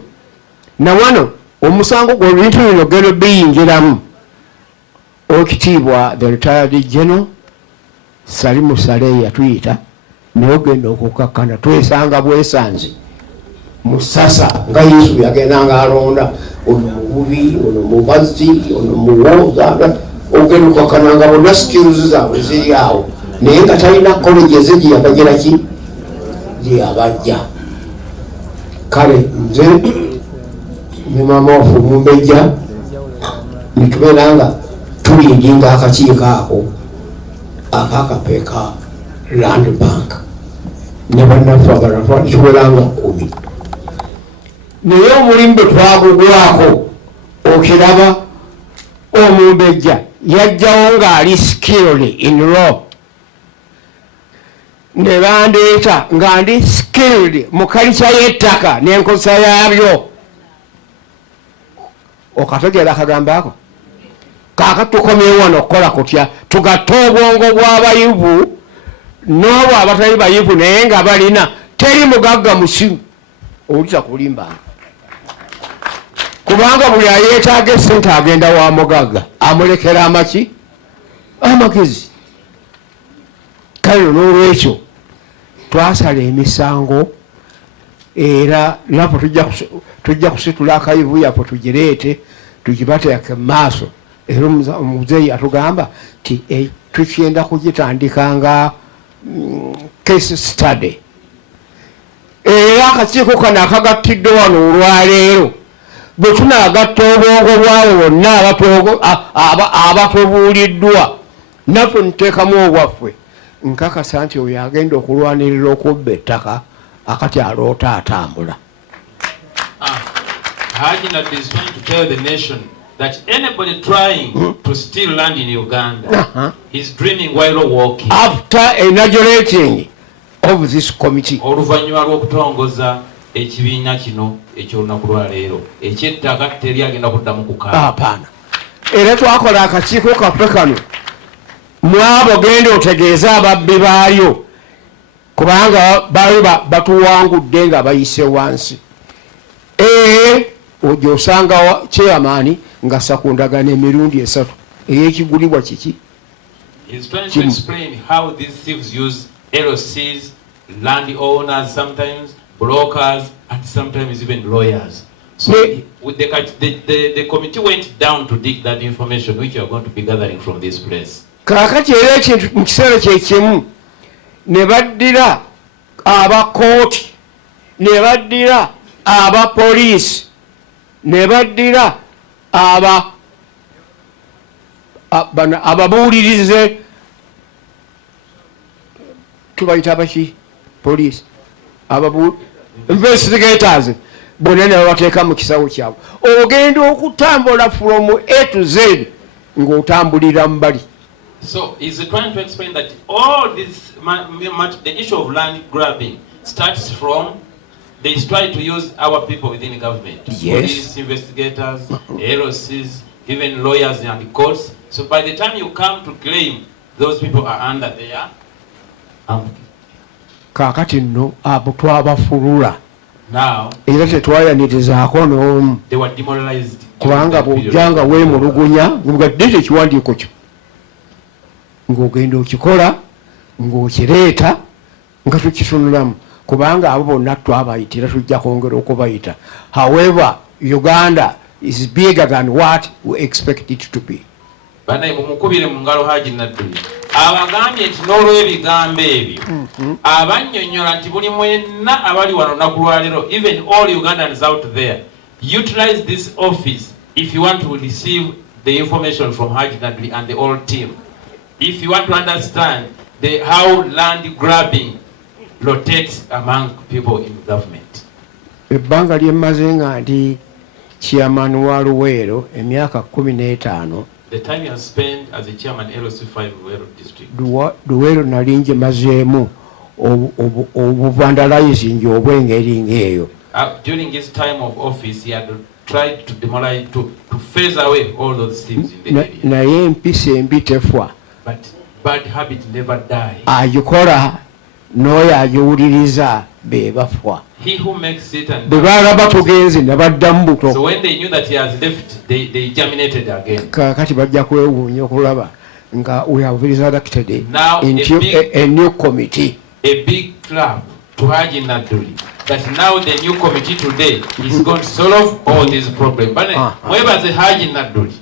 nawano omusango gwe ebintu bino geno biyingiramu okitiibwa the retired general Salimu Saleh yatuyita naye ogenda okukkakkana twesanga bwesanze musasa nga Yusufu yagendanga alonda ono mububi ono mubazi ono muwoza ogenda okukakkananga bonna skills zaabwe ziri awo naye nga talina college eze gyeyabagira ki gyeyabajja kale nze ne maama waffe Mumbejja nitubeera nga tulindinga akakiiko ako akakapeeka Land Bank ne bannaffe abalala tubeeranga 10 naye omulimu bwe twagugwako okiraba Omumbejja yajjawo ng'ali skilled in law ne bandeeta nga ndi skilled mu kalica y'ettaka n'enkozesa yaabyo okategeera akagambo ako kaaka tukomyewo wano okukola kutya tugatta obwongo bw'abayivu n'obwo abatali bayivu naye nga balina teri mugagga musimu owulira kulimbanga kubanga buli ayeetaaga essente agenda wa mugagga amulekera amaki amagezi kale n'olwekyo twasala emisango era naffe tujja kusitula akayivu yaffe tugireete tugibateeke mu maaso era omuzeeyi atugamba ti tukyenda kugitandika nga case study era akakiiko kano akagattiddwe wano olwaleero bwe tunagatta obwongo bwabo bonna abatubuuliddwa naffe nteekamu obwaffe nkakasa nti oyo agenda okulwanirira okubba ettaka akati aloota atambula. Haji Nadduli is trying to tell the nation that anybody trying to steal land in Uganda is dreaming while walking. After inaugurating of this committee. Oluvannyuma lw'okutongoza ekibiina kino eky'olunaku lwa leero ekyettaka teri agenda kuddamu kukaaba. Hapana. Era twakola akakiiko kaffe kano mwabo genda otegeeza ababbi baayo kubanga baali batuwangudde nga bayise wansi. Ojo osanga chairman nga sakundagana emirundi 3 ey'ekigulibwa kiki. He's trying to explain how these thieves use LLCs, landowners sometimes, brokers, and sometimes even lawyers. So with the committee went down to dig that information which you are going to be gathering from this place. Kakati era ekintu mu kiseera kyekimu ne baddira abakooti ne baddira abapoliisi ne baddira ababuulirize tubayita abaki poliisi investigators bonna ne babateeka mu kisawo kyabwe ogenda okutambula from A to Z ng'otambulira mu bali. So he's trying to explain that all this, the issue of land grabbing starts from they try to use our people within the government. Yes. Police, investigators, LOCs, even lawyers and the courts. So by the time you come to claim, those people are under their Kakati nno abo twabafulula. Now era tetwayanirizaako n'omu they were demoralized. Kubanga bw'ojjanga weemulugunya nga ddete ekiwandiiko kyo ng'ogenda okikola ng'okireeta nga tukitunulamu kubanga abo bonna twabayitira tujja kwongera okubayita. However, Uganda is bigger than what we expect it to be. Banaye mumukubire mu ngalo Haji Nadduli abagambye nti n'olw'ebigambo ebyo abannyonnyola nti buli mwenna abali wano nakulwaliro, even all Ugandans out there, utilize this office if you want to receive the information from Haji Nadduli and the whole team. If you want to understand how land grabbing rotates among people in government. Ebbanga lyemmaze nga ndi chairman wa Luweero emyaka 15. The time you have spent as a chairman LOC5 Luweero district. Luweero nali ngimazeemu obuvandalizing obw'engeri ng'eyo. During his time of office, he had tried to demolish, to phase away all those things in the area. Naye empisa embi tefwa. But bad habit never die. Agikola n'oyo agiwuliriza be bafwa. He who makes it and bwe balaba tugenze ne baddamu buto. So when they knew that he has left, they germinated again. Kakati bajja kwewuunya okulaba nga we have resurrected now into a new committee. A big clap to Haji Nadduli that now the new committee today is going to solve all these problems. But mwebaze Haji Nadduli.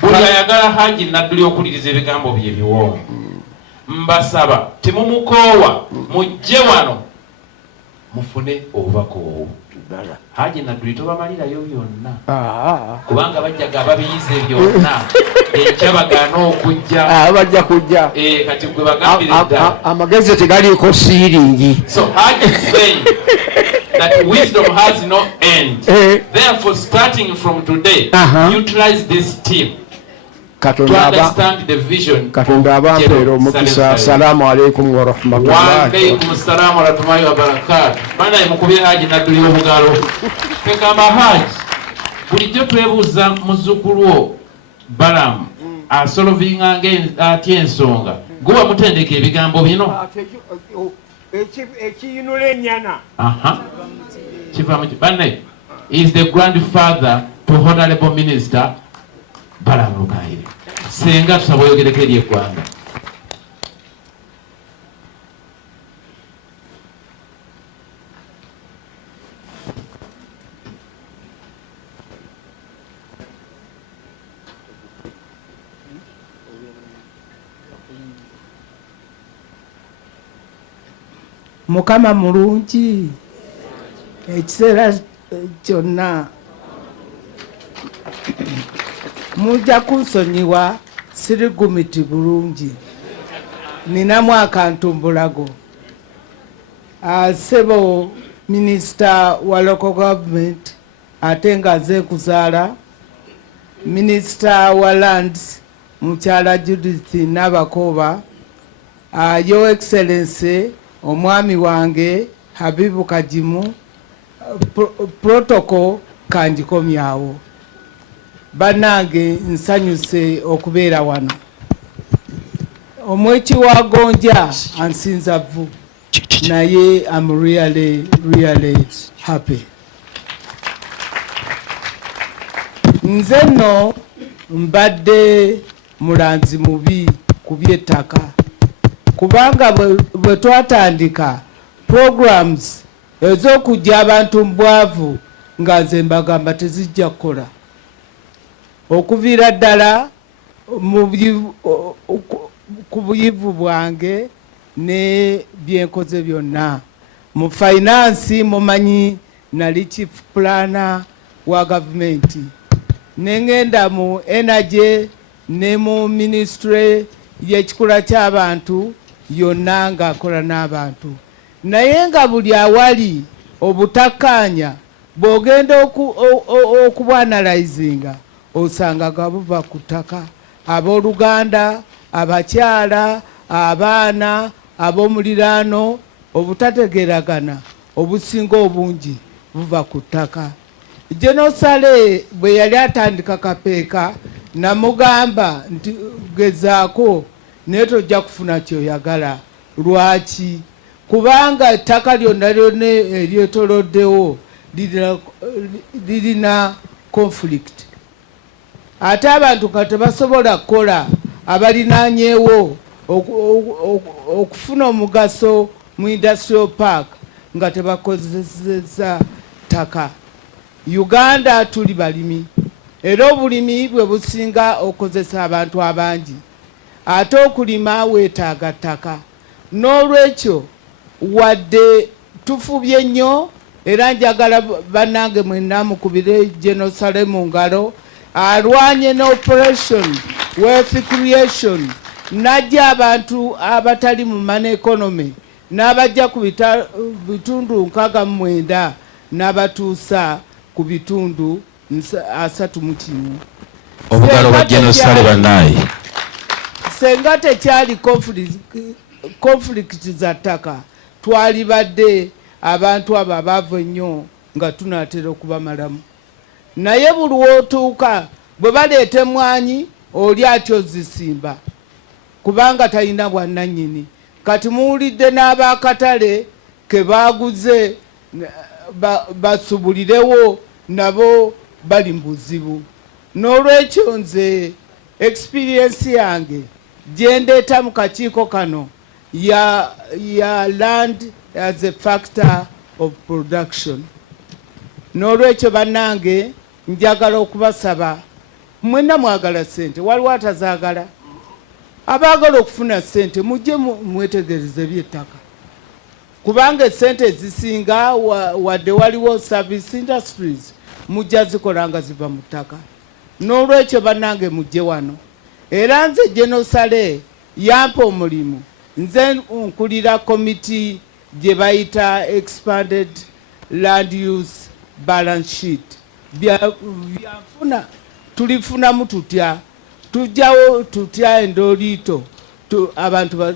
Buli ayagala Haji Nadduli okuliriza ebigambo bye biwoomu. Mbasaba temumukoowa mujje wano mufune obubaka obwo. Haji Nadduli tobamalirayo byonna kubanga bajjaga ababiyize byonna ekyabagaana okujja bajja kujja kati gwe bagambire ddala amagezi tegaliiko siiringi. So Haji is saying that wisdom has no end. Therefore, starting from today, utilize this team to understand the vision. Katonda abampeera omukisa. Assalamu alaikum wa rahmatullahi. Wa alaikum assalam wa rahmatullahi wa barakatuh. Banaye mukubye Haji Nadduli omugalo. Tegamba Haji bulijjo twebuuza muzzukulu wo Balamu asolovinga atya ensonga gwe wamutendeka ebigambo bino ekiyinula ennyana. Kivamu banaye is the grandfather to Honorable Minister Balamu Lukayire. Senga tusaba oyogereko eri eggwanga. Mukama mulungi ekiseera kyonna mujja kunsonyiwa sirigumiti bulungi ninamu akantumbulago. Sebo minisita wa local government ate nga nze kuzaala minisita wa lands mukyala Judith Nabakooba, Your Excellency omwami wange Habibu Kajimu, protocol kanjikomyawo. Banange nsanyuse okubeera wano. Omweki wa Gonja ansinza vvu naye I'm really happy. Nze nno mbadde mulanzi mubi ku by'ettaka kubanga bwe twatandika programs ez'okujja abantu mbwavu nga nze mbagamba tezijja kukola. Okuviira ddala ku buyivu bwange ne byenkoze byonna. Mu finance mumanyi nali chief planner wa government. Nengenda mu energy ne mu ministry y'ekikula ky'abantu yonna ng'akola n'abantu. Naye nga buli awali obutakkaanya bw'ogenda okubwanalizinga osanga gabuva ku ttaka. Abooluganda, abakyala, abaana, ab'omuliraano, obutategeeragana obusinga obungi buva ku ttaka. Genosale bwe yali atandika kapeeka namugamba nti gezaako naye tojja kufuna kyoyagala. Lwaki? Kubanga ettaka lyonna lyonna eryetoloddewo lirina conflict. Ate abantu nga tebasobola kukola abalinanyeewo okufuna omugaso mu industrial park nga tebakozesa ttaka. Uganda tuli balimi era obulimi bwe businga okozesa abantu abangi, ate okulima weetaaga ttaka. N'olwekyo wadde tufubye nnyo era njagala bannange mwenna mukubire Jenosale mu ngalo alwanye n'operation wealth creation, najja abantu abatali mu man economy n'abajja ku bitundu 69 n'abatuusa ku bitundu 31. Obugalo bwa Jenosale bannaye senga tekyali conflict za ttaka twalibadde abantu abo abaavu ennyo nga tunaatera okubamalamu. Naye buli wootuuka bwe baleeta emmwanyi oli atyo zisimba kubanga talina bwannannyini. Kati muwulidde n'abakatale ke baaguze basubulirewo nabo bali mu buzibu. N'olwekyo nze experience yange gye ndeeta mu kakiiko kano ya land as a factor of production. N'olwekyo bannange njagala okubasaba mwenna mwagala ssente, waliwo atazaagala. Abaagala okufuna ssente mujje mwetegereze by'ettaka kubanga essente ezisinga wadde waliwo service industries mujja zikola nga ziva mu ttaka. N'olwekyo bannange mujje wano. Era nze Jenosale yampa omulimu, nze nkulira komiti gye bayita expanded land use balance sheet. Byafuna tulifunamu tutya, tujjawo tutya endoliito abantu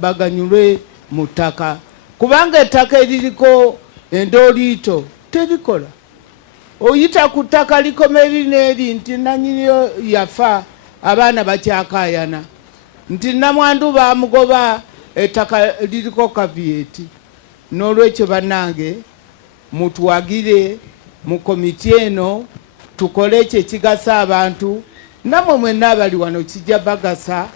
baganyulwe mu ttaka kubanga ettaka eririko endoliito terikola. Oyita ku ttaka likoma eri n'eri nti nannyiniyo yafa abaana bakyakaayana, nti namwandu baamugoba ettaka liriko kaviyeeti. N'olwekyo bannange mutuwagire mu komiti eno tukole ekyo ekigasa abantu, namwe mwenna abali wano kijja bagasa,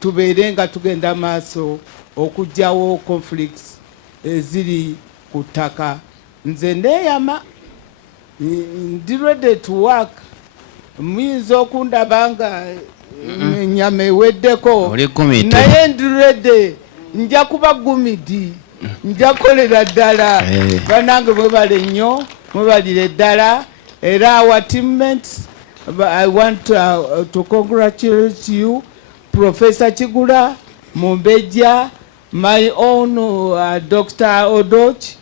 tubeere nga tugenda maaso okuggyawo conflicts eziri ku ttaka. Nze neeyama ndi ready to work. Muyinza okundaba nga ennyama eweddeko naye ndi ready, nja kuba gumidi, nja kukolera ddala. Bannange mwebale nnyo, mwebalire ddala. Era our teammates, I want to congratulate you, Professor Chigula, Mumbeja, my own Dr. Odoch,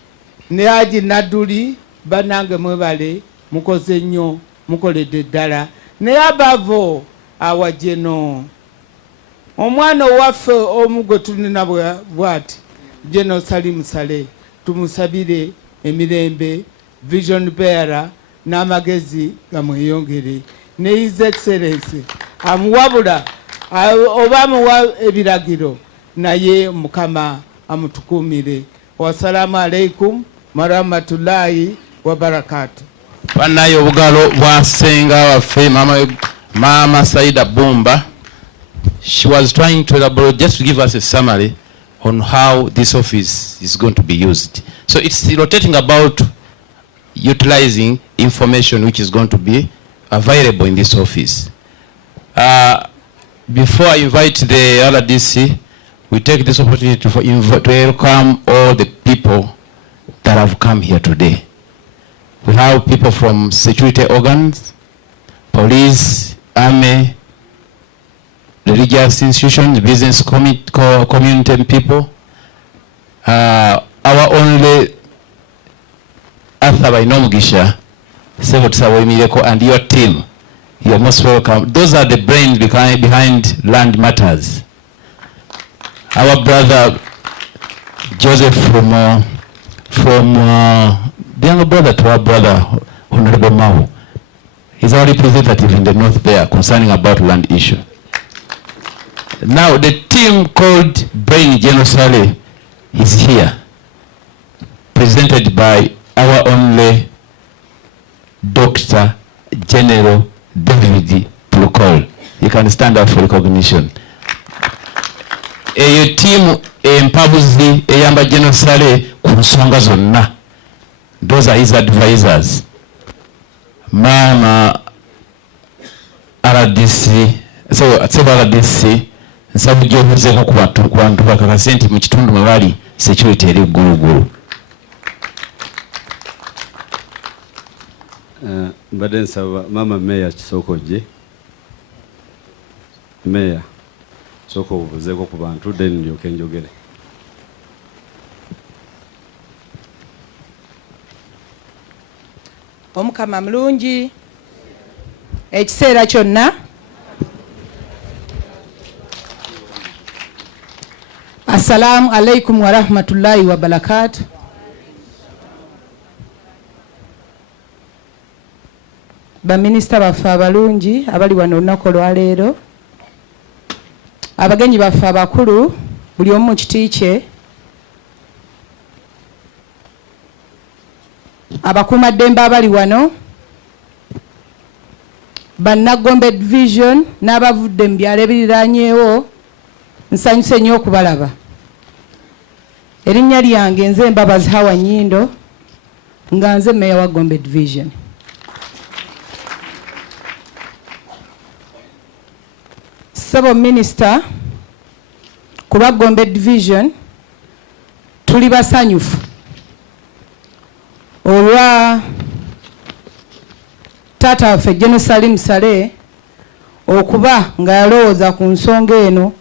Neaji Naduli, bannange mwebale, mukoze nnyo, mukoledde ddala. Naye abavo awajeno omwana owaffe omu gwe tulina bw'ati Jenosale Musale, tumusabire emirembe, vision bearer n'amagezi gamweyongere, ne His Excellency amuwabula oba amuwa ebiragiro, naye Mukama amutukuumire. Wassalamu alaikum warahmatullahi wabarakatuh. Bannaye obugalo bwa ssenga waffe Mama Saida Bumba. She was trying to elaborate, just to give us a summary on how this office is going to be used. So it's rotating about utilizing information which is going to be available in this office. Before I invite the RDC, we take this opportunity to welcome all the people that have come here today. We have people from security organs, police, army, religious institutions, business community and people. Our only Arthur Bainomugisha, and your team, you are most welcome. Those are the brains behind land matters. Our brother Joseph from the younger brother to our brother Honorable Mau, he's our representative in the north there concerning about land issue. Now the team called Brain Jenosale is here, presented by our only Dr. General David Plukol. You can stand up for recognition. Eyo team empabuzi eyamba General Sale ku nsonga zonna. Those are his advisors. Mama RDC, so RDC, nsaba gyobuzeeko ku bantu bakakase nti mu kitundu mwe bali security eri ggulugulu. Mbadde nsaba mama Mayor Kisokojje. Mayor, sooka obuzeeko ku bantu then ndyoke njogere. Omukama mulungi ekiseera kyonna. Assalamu alaikum wa rahmatullahi wa barakatuh. Baminisita baffe abalungi abali wano olunaku olwaleero, abagenyi baffe abakulu, buli omu mu kiti kye, abakuumaddembe abali wano, Bannagombe division n'abavudde mu byalo ebiriraanyeewo, nsanyuse nnyo okubalaba. Erinnya lyange nze Mbabazi Hawa Nnyindo, nga nze Meya wa Gombe division. Ssebo Minisita, ku lwa Gombe division tuli basanyufu olwa taata waffe General Salim Sale okuba nga yalowooza ku nsonga eno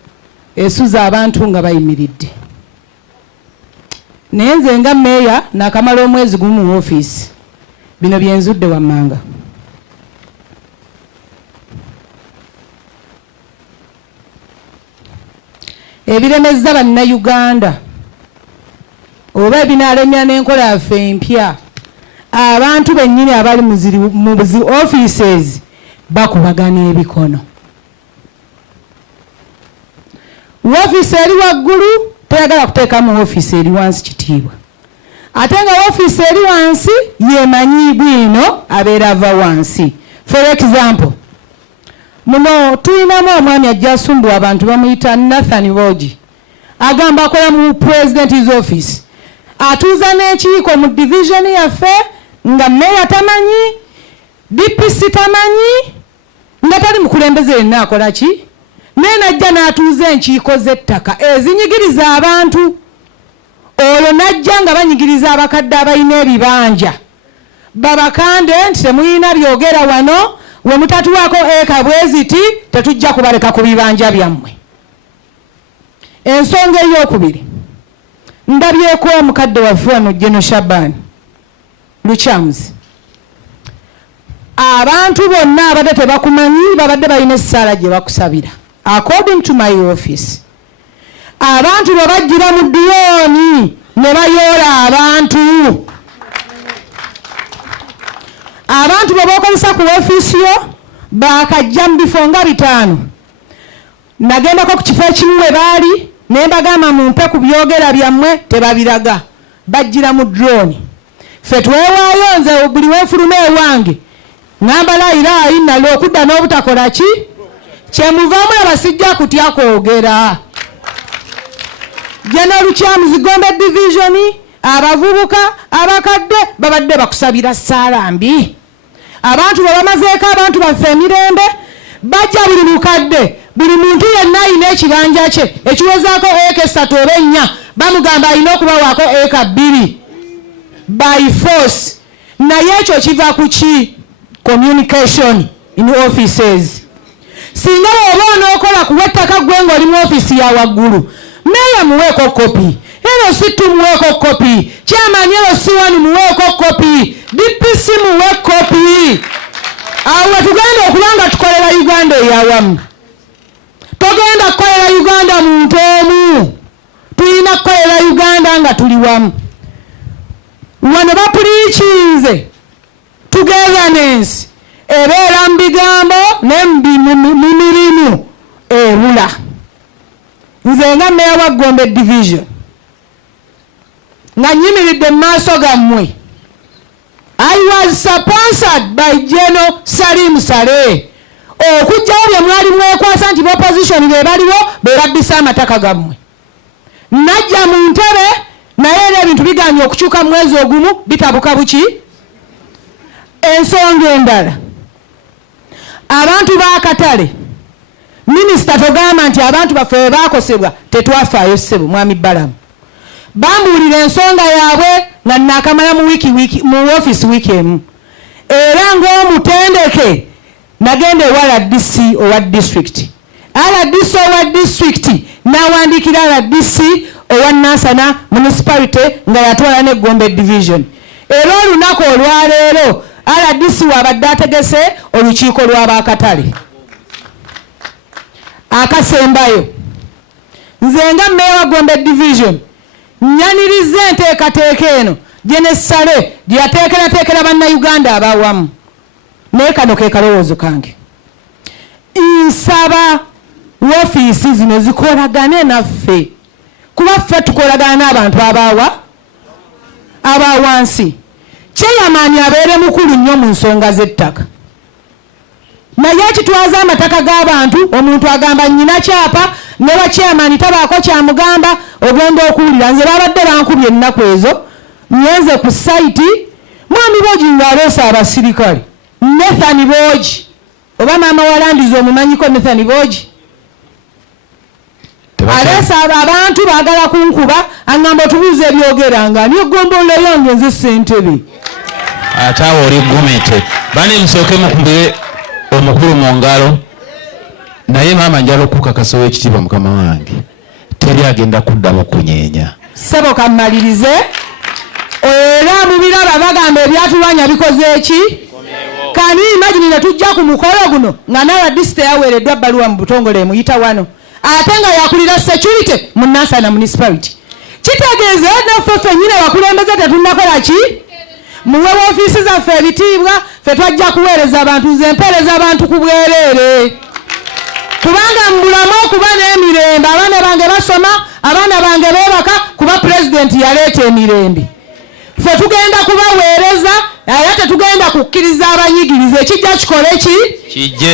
esuza abantu nga bayimiridde. Naye nze nga Meya nakamala omwezi gumu mu ofiisi, bino byenzudde wammanga. Ebiremezza bannayuganda oba ebinaalemya n'enkola yaffe empya, abantu bennyini abali mu zi offices bakubagana ebikono. Woofiisi eri waggulu tayagala kuteeka mu woofiisi eri wansi kitiibwa, ate nga woofiisi eri wansi yemanyiibwa ino abeera ava wansi. For example, muno tulinamu omwami ajja asumbuwa abantu bamuyita Nathan Bogi, agamba akola mu president's office, atuuza n'ekiiko mu division yaffe nga Meya tamanyi, DPC tamanyi, nga tali mukulembeze yenna akola ki? Naye najja n'atuuza enkiiko z'ettaka ezinyigiriza abantu. Olwo najja nga banyigiriza abakadde abalina ebibanja, babakande nti temulina byogera wano, we mutatuwaako eka bweziti tetujja kubaleka ku bibanja byammwe. Ensonga ey'okubiri, ndabyeko omukadde waffe wano General Shaban Luchamzi. Abantu bonna abadde tebakumanyi babadde balina essaala gye bakusabira. According to my office, abantu bwe bajjira mu diyoni ne bayoola abantu. Abantu bwe bookozesa ku ofiisi yo bakajja mu bifo nga 5. Nagendako ku kifo ekimu we baali ne mbagamba mumpe ku byogera byammwe, tebabiraga, bajjira mu drone. Ffe twewaayo nze buli weefuluma ewange ngamba layiraayi nali okudda n'obutakola ki? Kyemuvaamu abasijja kutya kwogera. General Luchamzi Gombe division, abavubuka abakadde babadde bakusabira ssaala mbi. Abantu babamazeeko abantu baffe emirembe, bajja buli mukadde, buli muntu yenna alina ekibanja kye ekiwezaako eka 3 oba 4, bamugamba alina okubawaako eka 2 by force. Naye ekyo kiva ku ki? Communication in offices. Singa oba onookola ku wettaka gwe ng'oli mu ofiisi ya waggulu, Meya muweeko kopi, eno si tumuweeko kopi, Chairman eno si wanu muweeko kopi, DPC muwe kopi. Awo tugenda okulanga tukolera Uganda eyawamu. Togenda kukolera Uganda muntu omu, tulina kukolera Uganda nga tuli wamu. Wano bapuliikinze togetherness ebeera mu bigambo ne mu mirimu ebula. Nze nga Meya wa Gombe division nga nyimiridde mu maaso gammwe, I was sponsored by General Salim Sale okujjawo bye mwali mwekwasa nti opposition be baliwo bebabbisa amataka gammwe. Najja mu ntebe naye era ebintu biganye okukyuka mu mwezi ogumu bitabuka buki. Ensonga endala, abantu b'akatale, minisita togamba nti abantu baffe bwe baakosebwa tetwafaayo ssebo mwami Balamu. Bambuulira ensonga yaabwe nga naakamala mu ofisi wiiki emu. Era ng'omutendeke nagenda ewa RDC owa district. RDC owa district n'awandiikira RDC owa Nansana municipality nga yatwala ne Gombe division. Era olunaku olwaleero RDC wabadde ategese olukiiko lw'abakatale. Akasembayo, nze nga mmeeya wa Gombe division nyaniriza enteekateeka eno gye ne Sale gye yateekerateekera bannayuganda abawamu. Naye kano ke kalowoozo kange. Nsaba woofiisi zino zikolagane naffe. Kuba ffe tukolagana n'abantu abawansi. Kyeyamaanyi abeere mukulu nnyo mu nsonga z'ettaka. Naye ekitwaza amataka g'abantu omuntu agamba nnyina kyapa ne wa chairman tabaako kyamugamba ogenda okuwulira. Nze babadde bankubye ennaku ezo nyenze ku site mwami Bogi ng'aleese abasirikale. Nathan Bogi oba maama walandiza omumanyiko Nathan Bogi aleese abantu baagala kunkuba aŋŋamba otubuuze ebyogeranga niyo ggombolola yange nze ssentebe. Ate awo oli gumete bane musooke mukumbire omukulu mu ngalo. Naye maama njala okukakasa ow'ekitiibwa mukama wange teri agenda kuddamu kunyeenya. Ssebo kammalirize. Era mubiraba bagamba ebyatulwanya bikoze eki. Kani imagine ne tujja ku mukolo guno nga nawe disite yaweereddwa bbaluwa mu butongole emuyita wano ate nga yakulira security mu Nansana municipality. Kitegeeza naffe ffennyini abakulembeze tetunnakola ki. Muwe woofiisi zaffe ebitiibwa ffe twajja kuweereza abantu. Nze mpeereza abantu ku bwereere kubanga mbulamu okuba n'emirembe. Abaana bange basoma, abaana bange beebaka kuba pulezidenti yaleeta emirembe. Ffe tugenda kubaweereza era tetugenda kukkiriza abanyigiriza. Ekijja kikole ki?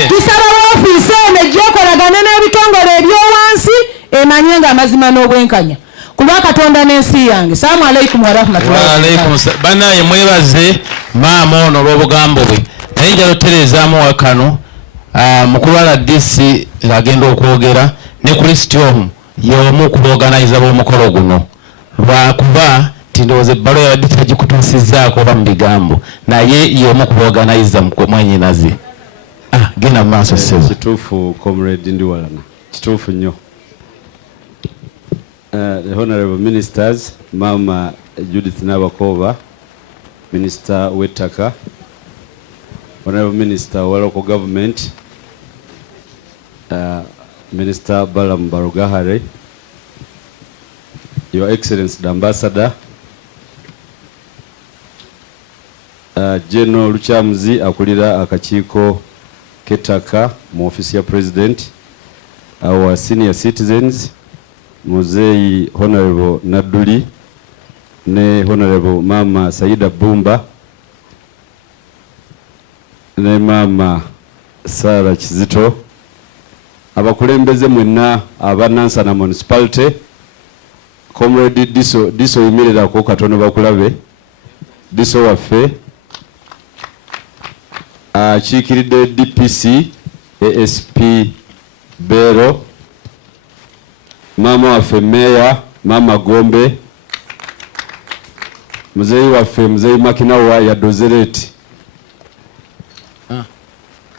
Tusaba woofiisi eno ejjekolagane n'ebitongole ebyowansi emanye nga amazima n'obwenkanya kuba Katonda n'ensi yange. Salaamu alaikum wa rahmatullahi. Wa alaikum salaam. Banaye mwebaze maama ono olw'obugambo bwe. Naye njala otereezaamu wakano mukulu wa RDC agenda okwogera ne Kristiom y'omu ku organizer b'omukolo guno. Lwakuba tindowooza ebbaluwa yabadde tagikutuusizzaako oba mu bigambo naye y'omu ku organizer mwenyinaze. Genda mu maaso ssebo. Kituufu comrade ndi walana. Kituufu nnyo. The Honorable Ministers, Mama Judith Nabakova, Minister w'ettaka, Honorable Minister wa Local Government, Minister Balamu Barugahare, Your Excellency the Ambassador, General Luchamuzi akulira akakiiko k'ettaka mu office ya President, our senior citizens, Muzeyi Honorable Naduli ne Honorable Mama Saida Bumba ne Mama Sara Kizito, abakulembeze mwenna aba Nansana municipality, Comrade Diso yimirira ko katono bakulabe. Diso waffe akiikiridde DPC ASP Bero, mama waffe Meya Mama Gombe, muzeyi waffe Muzeyi Makinawa ya Dozereti,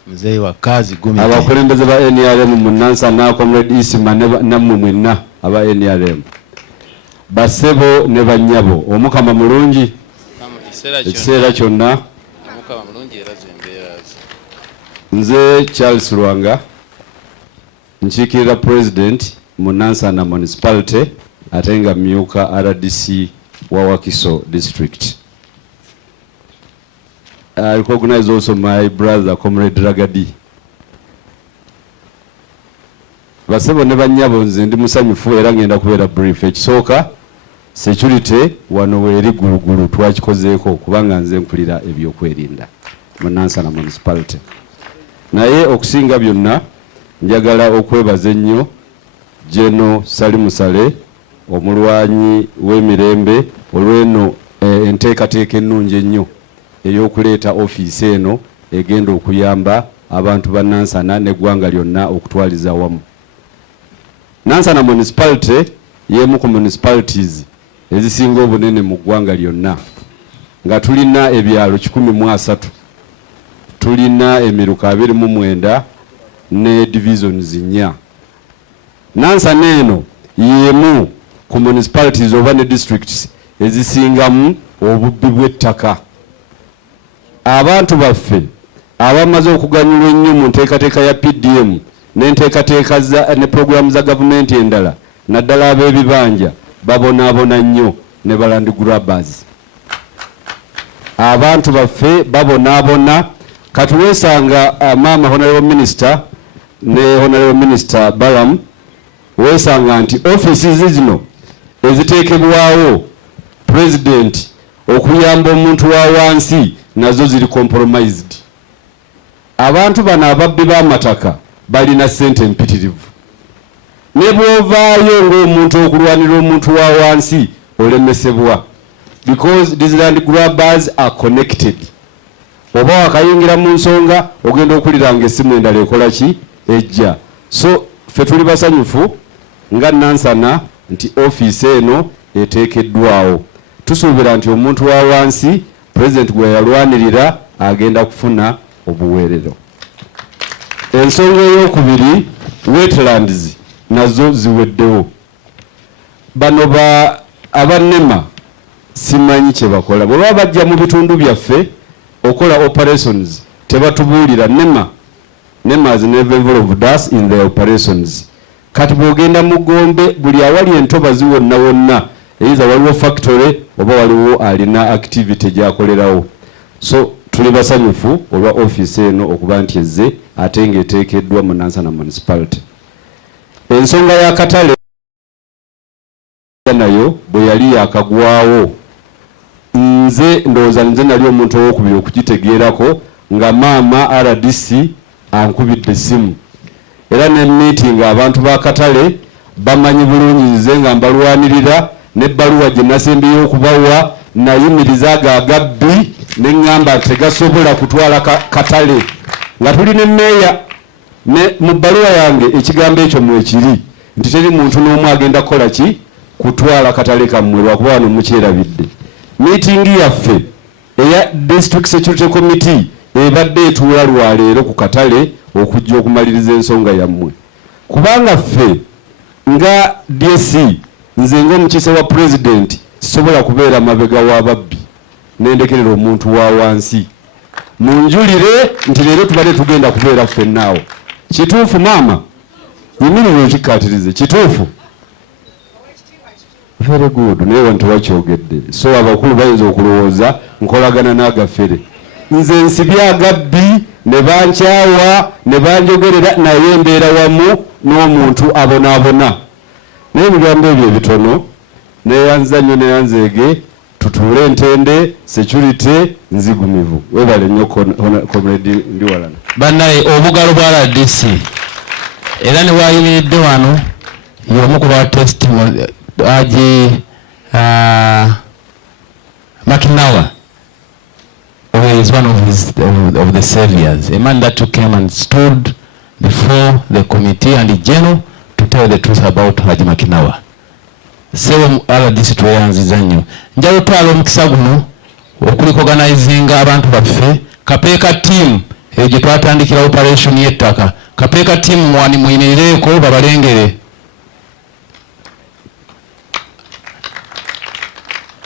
muzeyi wa kazi gumi. abakulembeze ba NRM mu Nansana, Comrade Isima nammwe mwenna aba NRM, basebo ne bannyabo, omukama mulungi ekiseera kyonna. Nze Charles Lwanga nkiikirira President mu Nansana municipality ate nga myuka RDC wa Wakiso district. I recognize also my brother Comrade Ragadi. Basebo ne bannyabo nze ndi musanyufu era ngenda kubeera brief. Ekisooka security wano weeri gulugulu twakikozeeko kubanga nze mpulira ebyokwerinda mu Nansana municipality. naye okusinga byonna njagala okwebaza ennyo Jeno Salimusale omulwanyi w'emirembe olw'eno enteekateeka ennungi ennyo ey'okuleeta ofiisi eno egenda okuyamba abantu ba Nansana n'eggwanga lyonna okutwaliza awamu. Nansana municipality y'emu ku municipalities ezisinga obunene mu ggwanga lyonna nga tulina ebyalo 103, tulina emiruka 29 ne divisions 4. Nansana eno y'emu ku municipalities oba ne districts ezisingamu obubbi bw'ettaka. Abantu baffe abamaze okuganyulwa ennyo mu nteekateeka ya PDM n'enteekateeka ne programu za gavumenti endala naddala ab'ebibanja babonaabona nnyo ne balandi grabbers. Abantu baffe babonaabona kati weesanga maama Honorable Minister ne Honorable Minister Balam weesanga nti offices zino eziteekebwawo President okuyamba omuntu wa wansi nazo ziri compromised. Abantu bano ababbi b'amataka balina ssente mpitirivu. Ne bw'ovaayo ng'omuntu okulwanira omuntu wa wansi olemesebwa because these land grabbers are connected. Oba wakayingira mu nsonga ogenda okulira ng'essimu endala ekola ki ejja. So ffe tuli basanyufu nga Nansana nti ofiisi eno eteekeddwawo. Tusuubira nti omuntu wa wansi President gwe yalwanirira agenda kufuna obuweerero. Ensonga ey'okubiri wetlands nazo ziweddewo. Bano abannema simanyi kye bakola. Bwe baba bajja mu bitundu byaffe okola operations tebatubuulira. NEMA has never involved us in the operations. Kati bw'ogenda mu Gombe buli awali entobazi wonna wonna eyiza waliwo factory oba waliwo alina activity gy'akolerawo. So tuli basanyufu olwa office eno okuba nti ezze ate ng'eteekeddwa mu Nansana municipality. Ensonga ya katale nayo bwe yali yakagwawo nze ndowooza nze nali omuntu owokubiri okugitegeerako nga maama RDC ankubidde essimu era ne meeting abantu ba katale bamanyi bulungi nze nga mbalwanirira n'ebbaluwa gye nasembeyo okubawa nayimiriza agagabbi ne ŋŋamba tegasobola kutwala katale nga tuli ne meeya mu bbaluwa yange ekigambo ekyo mwekiri nti teri muntu n'omu agenda kukola ki kutwala katale kammwe lwakuba wano mukyerabidde. Meeting yaffe eya District Security Committee ebadde etuula lwaleero ku katale okujja okumaliriza ensonga yammwe kubanga ffe nga DSC nze ng'omukiise wa President sisobola kubeera mabega w'ababbi nendekerera omuntu wa wansi. Munjulire nti leero tubadde tugenda kubeera ffennaawo. Kituufu maama? Yimirire okikkaatirize. Kituufu? Very good. Naye wantu wakyogedde. So abakulu bayinza okulowooza nkolagana n'agaffere. Nze nsibye agabbi ne bankyawa ne banjogerera naye mbeera wamu n'omuntu abonaabona. Naye ebigambo ebyo ebitono neeyanza nnyo neeyanzeege tutuule ntende security nzigumivu. Webale nnyo comrade Ndiwalana. Bannaye obugalo bwa RDC era ne wayimiridde wano y'omu ku ba testimony Aji Makinawa, who is one of the saviors, a man that came and stood before the committee and the general to tell the truth about Haji Makinawa. Sewe RDC tweyanziza nnyo. Njala otwala omukisa guno okuliko organizinga abantu baffe kapeeka team gye twatandikira operation y'ettaka. Kapeeka team mwani muyimirireko babalengere.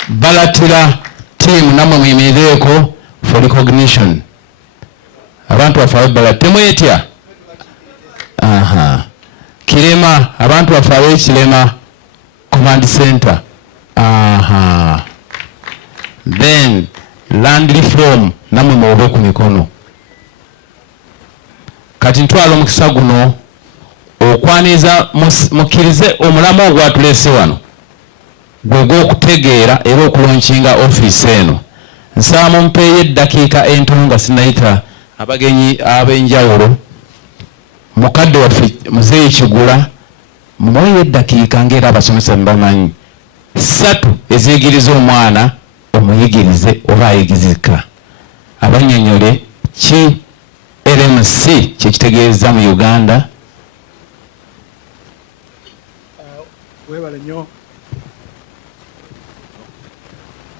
Balatira team namwe muyimirireko for recognition. Abantu baffe balatemu etya? Kirema, abantu baffe Kirema Command Center. Then land reform namwe muwe ku mikono. Kati ntwala omukisa guno okwaniza mukkirize omulamu ogwatuleese wano gwe okutegeera era okulonkinga office eno. Nsaba mumpeeyo eddakiika entono nga sinayita abagenyi ab'enjawulo mukadde waffe Muzeeyi Kigula mumuweyo eddakiika ng'era abasomesa mbamanyi 3 eziyigiriza omwana omuyigirize oba ayigizika abannyonnyole ki LMC kyekitegeeza mu Uganda.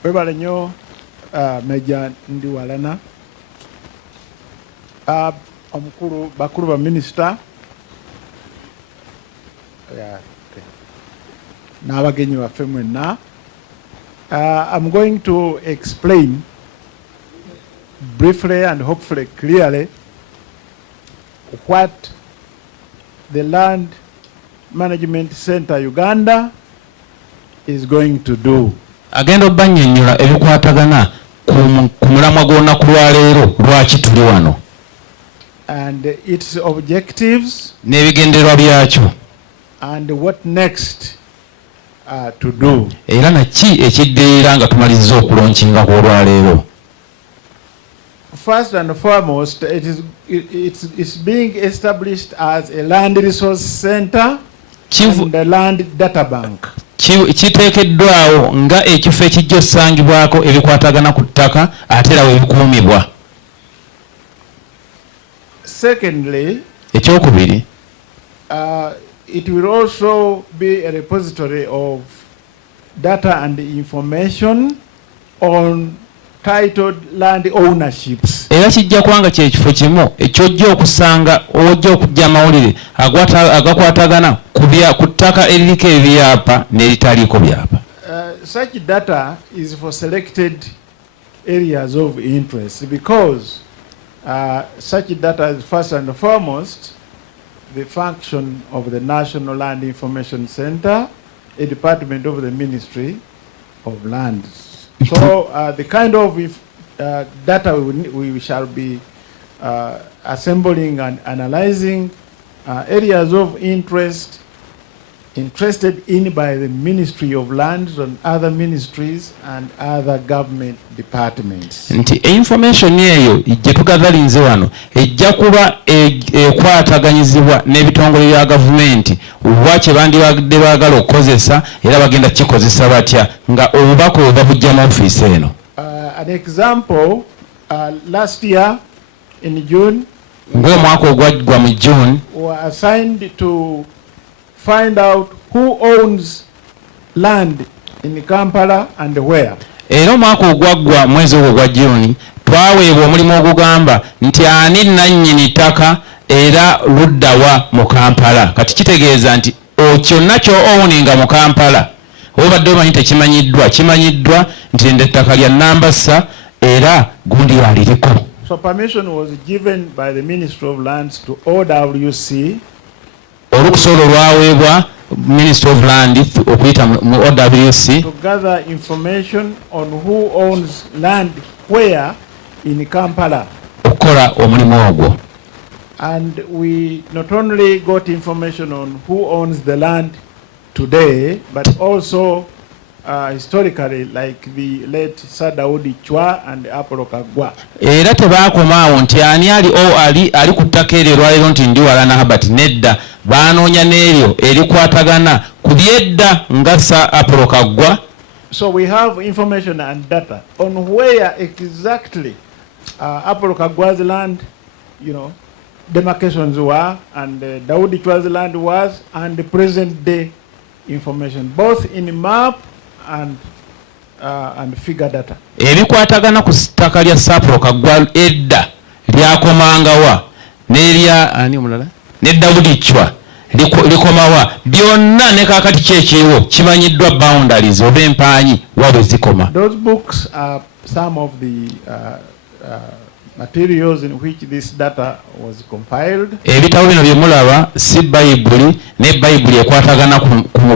Webale nnyo Meja Ndiwalana, bakulu ba minisita n'abagenyi baffe mwenna. I'm going to explain briefly and hopefully clearly what the Land Management Center Uganda is going to do. Agenda obannyonnyola ebikwatagana ku mulamwa gw'olunaku lwa leero lwaki tuli wano and its objectives n'ebigendererwa byakyo and what next to do. Era naki ekiddirira nga tumaliriza okulonkinga kw'olwa leero. First and foremost, it's being established as a land resource center and a land data bank. Kiteekeddwawo nga ekifo ekijja okusangibwako ebikwatagana ku ttaka ate era webikuumibwa. Secondly, ekyokubiri, it will also be a repository of data and information on titled land ownerships. Era kijja kubanga kyekifo kimu ekyojja okusanga ojja okujja amawulire agakwatagana ku ttaka eririko ebyapa n'eritaliiko byapa. Such data is for selected areas of interest because such data is first and foremost the function of the National Land Information Center, a department of the Ministry of Lands. So the kind of data we shall be assembling and analyzing areas of interest interested in by the Ministry of Lands and other ministries and other government departments. Nti information eyo ijja tugazalinze wano ejja kuba ekwataganyizibwa n'ebitongole bya gavumenti wakye bandibadde baagala okukozesa era bagenda kikozesa batya nga obubaka oba bujja mu ofiisi eno. An example, last year in June, ng'omwaka ogwaggwa mu June, were assigned to find out who owns land in Kampala and where. Era omwaka ogwaggwa mwezi ogwo gwa June twaweebwa omulimu ogugamba nti ani nannyini ttaka era luddawa mu Kampala. Kati kitegeeza nti kyonna kyo owninga mu Kampala obadde omanyi kimanyiddwa nti ettaka lya Nambassa era gundi aliriko. So permission was given by the Ministry of Lands to OWC olukusolo lwaweebwa Ministry of Land okuyita mu OWC to gather information on who owns land where in Kampala. okukola omulimu ogwo. And we not only got information on who owns the land today, but also historically, like the late Sir Daudi Chwa and Apollo Kagwa. Era tebaakomaawo nti ani ali ku ttaka eryo lwaleero nti Ndiwalana Herbert nedda baanoonya n'eryo erikwatagana ku lyedda nga Sir Apollo Kagwa. So we have information and data on where exactly Apollo Kagwa's land, demarcations were, and Daudi Chwa's land was, and the present day information, both in map and figure data. Ebikwatagana ku ttaka lya Sir Apollo Kagwa edda lyakomangawa n'erya ani omulala ne Daudi Chwa likomawa byonna ne kaakati kyekiriwo kimanyiddwa boundaries oba empanyi wabwe zikoma. Those books are some of the materials in which this data was compiled. Ebitabo bino bye mulaba si Bayibuli ne Bayibuli ekwatagana ku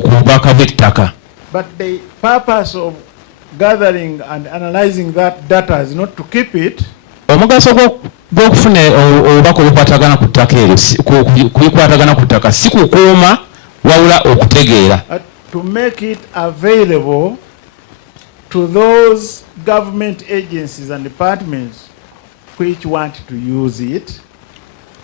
bubaka bw'ettaka. But the purpose of gathering and analyzing that data is not to keep it. Omugaso gw'okufuna obubaka obukwatagana ku ttaka eryo kubikwatagana ku ttaka si kukuuma wabula okutegeera. To make it available to those government agencies and departments which want to use it.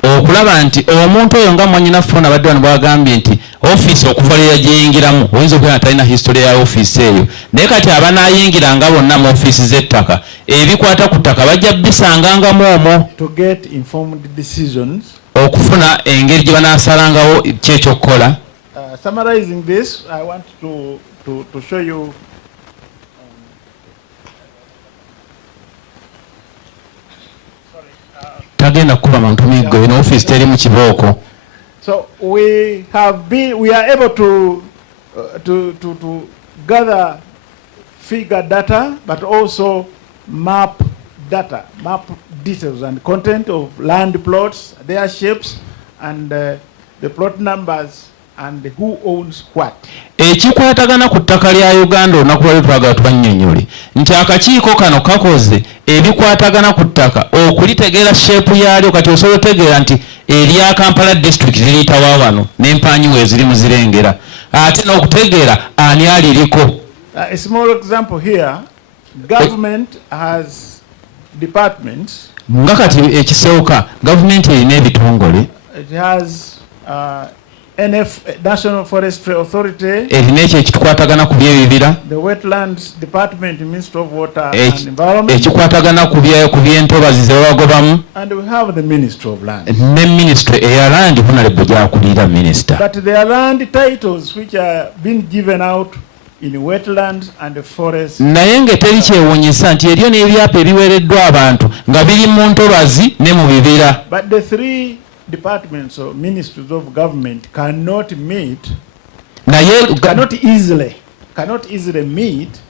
Okulaba nti omuntu oyo nga mwanyina fona badde wano bagambye nti office okuvalira gyeyingiramu oyinza okubeera talina history ya office eyo naye kati abanayingira nga bonna mu office z'ettaka ebikwata ku ttaka bajja bisangangamu omwo to get informed decisions. Okufuna engeri gye banaasalangawo kyekyokukola. Summarizing this, I want to show you tagenda kuba muntu miggo ino office teri mu kibooko. So we are able to gather figure data, but also map details and content of land plots, their shapes, and the plot numbers, and who owns what. Ekikwatagana ku ttaka lya Uganda olunaku lwali twagala twannyonnyole nti akakiiko kano kakoze ebikwatagana ku ttaka okulitegeera sheepu yaalyo kati osobola otegeera nti erya Kampala district liyitawa wano n'empanyi weeziri muzirengera ate n'okutegeera ani aliriko. A small example here, government has departments. Nga kati ekisewuka gavumenti erina ebitongole. It has National Forestry Authority, the Wetlands Department, Ministry of Water and Environment, and we have the Ministry of Land. But there are land titles which are being given out in wetlands and the forest. But the three departments or ministries of government cannot easily meet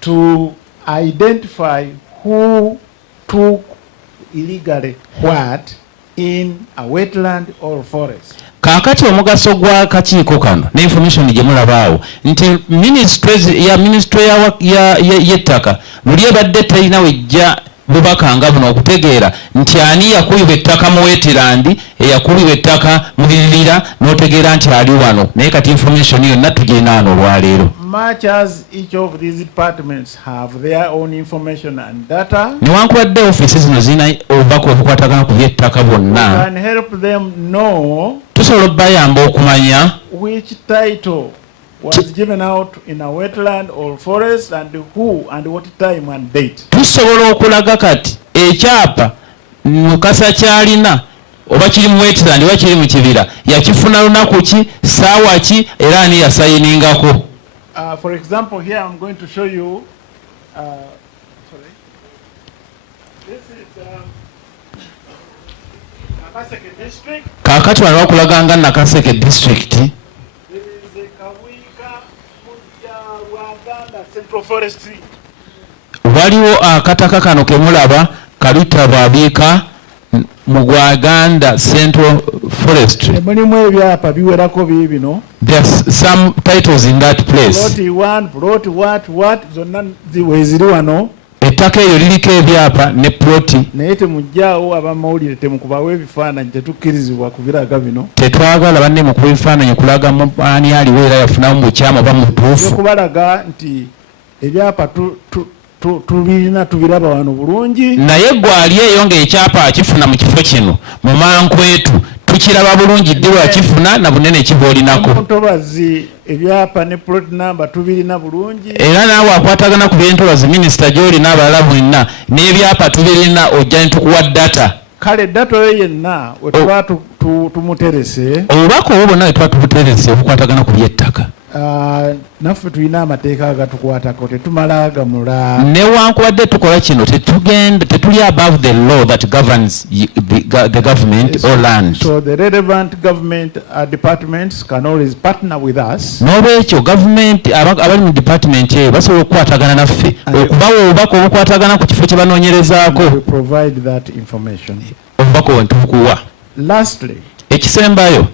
to identify who took illegally what in a wetland or forest. Kakati omugaso gwa kakiiko kano ne information gye mulabaawo nti ministry y'ettaka luli ebadde terina wejja bubaka nga buno okutegeera nti ani yakubibwa ettaka mu Wetland eyakubibwa ettaka mu Bibira n'otegeera nti ali wano naye kati information yonna tugirina wano olwaleero. Much as each of these departments have their own information and data, newankubadde office zino zirina obubaka obukwatagana ku by'ettaka bwonna, can help them know tusobola bayamba okumanya which title was given out in a wetland or forest and who and what time and date. Tusobola okulaga kati ekyapa mukasa kyalina oba kiri mu wetland oba kiri mu kibira yakifuna lunaku ki saawa ki era ani yasayiningako. For example, here I'm going to show you this is Nakaseke district. Kakati wano bakulaganga Nakaseke district. Forestry. Waliwo akataka kano kemulaba kalita bwabiika mu Gwaganda Central Forestry. Mulimu ebyapa biwerako bibino. There's some titles in that place. Plot 1, plot what zonna ziri wano. Ettaka eryo liriko ebyapa ne ploti. Naye temujjaawo abamawulire temukubawo ebifaananyi tetukkirizibwa kubiraga bino. Tetwagala banne mu kuba ebifaananyi kulaga ani aliwo era yafunamu bukyamu oba mutuufu. Okubalaga nti ebyapa tubirina tubiraba wano bulungi. Naye gwali eyo ng'ekyapa akifuna mu kifo kino mu Mankwetu tukiraba bulungi dde wakifuna na bunene kiboolinako. Ntobazi ebyapa ne plot number tubirina bulungi. Era naawe akwatagana ku by'entobazi minisita gy'oli n'abalala bwenna n'ebyapa tubirina ojja ne tukuwa data. Kale data oyo yenna we tuba tumuterese. Obubaka obwo bwonna we tuba tumuterese obukwatagana ku by'ettaka. Naffe tulina amateeka agatukwatako tetumala gamula. Newankubadde tukola kino tetuli above the law that governs the government or land. So the relevant government departments can always partner with us. N'olwekyo government abali mu department eyo basobola okukwatagana naffe okubawa obubaka obukwatagana ku kifo kye banoonyerezaako. We provide that information. Obubaka bwe tubukuwa. Lastly, ekisembayo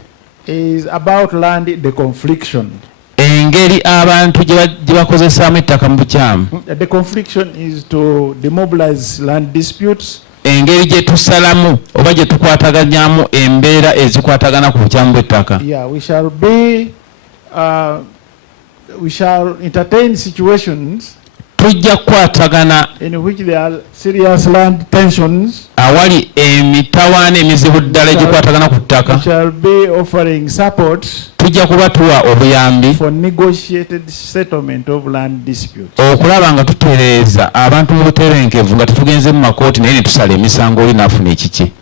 is about land deconfliction. Engeri abantu gye bakozesaamu ettaka mu bukyamu. The confliction is to demobilize land disputes. Engeri gye tusalamu oba gye tukwataganyaamu embeera ezikwatagana ku bukyamu bw'ettaka. Yeah, we shall entertain situations tujja kukwatagana in which there are serious land tensions, awali emitawaana emizibu ddala egikwatagana ku ttaka, we shall be offering support tujja kuba tuwa obuyambi for negotiated settlement of land disputes. okulaba nga tutereeza abantu mu butebenkevu nga tetugenze mu makooti naye ne tusala emisango oli naafuna ekiki.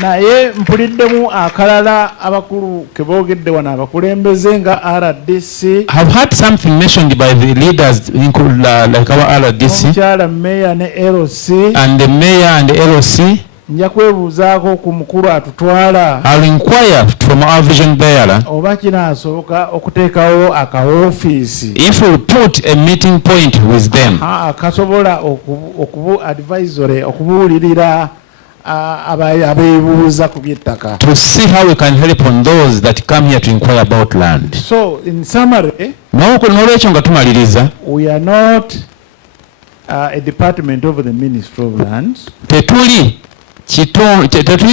Naye mpuliddemu akalala abakulu ke boogedde wano abakulembeze nga RDC. Have had something mentioned by the leaders include like our RDC omukyala mayor ne LC and the mayor and the LC. Nja kwebuuzaako ku mukulu atutwala. I'll inquire from our vision bearer oba kinaasoboka okuteekawo akawofiisi if we put a meeting point with them akasobola okubu advisory okubuulirira abeebuuza ku by'ettaka, to see how we can help on those that come here to inquire about land. So in summary, n'olwekyo nga tumaliriza, we are not a department of the Ministry of Lands. tetuli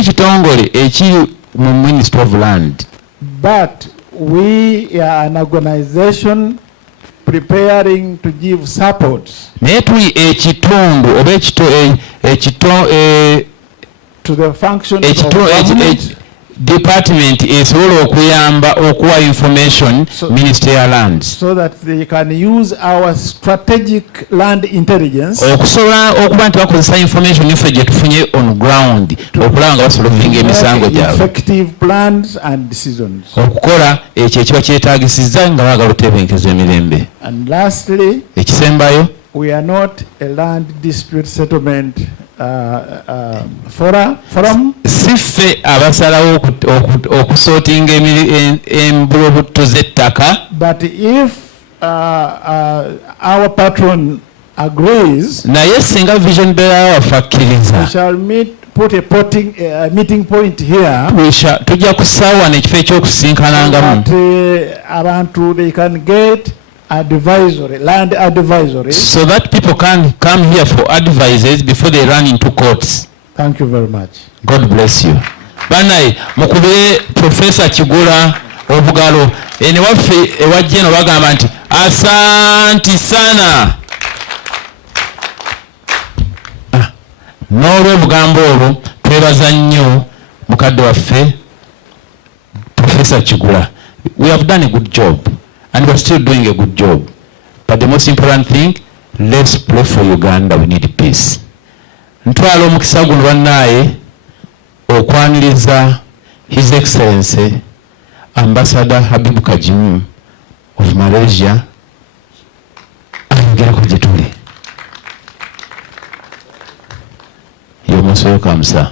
kitongole ekiri mu Ministry of Land, but we are an organization preparing to give support naye tuli ekitundu oba to the functions of government, department esobola okuyamba okuwa information Ministry ya Lands, so that they can use our strategic land intelligence okusobola okuba nti bakozesa information ife gye tufunye on ground okulaba nga basobola okuvinga emisango gyabwe, effective plans and decisions. okukola ekyo ekiba kyetaagisizza nga baagala otebenkeza emirembe. And lastly, ekisembayo, we are not a land dispute settlement forum. siffe abasalawo okusootinga embulobutto z'ettaka, but if our patron agrees, naye singa vision bearer waffe akkiriza, we shall put a meeting point here, tujja kusaawana ekifo ekyokusinkanangamu, abantu they can get land advisory, so that people can come here for advices before they run into courts. Thank you very much. God bless you. Banayi mukubire Professor Kigula obugalo ene waffe ewajje no bagamba nti asanti sana. N'olw'obugambo olwo twebaza nnyo mukadde waffe Professor Kigula. We have done a good job and we are still doing a good job, but the most important thing, let's pray for Uganda. We need peace. Ntwala omukisa guno bannaye okwaniriza His Excellency Ambassador Habibu Kajimu of Malaysia ayogera ku gye tuli. You're most welcome, sir.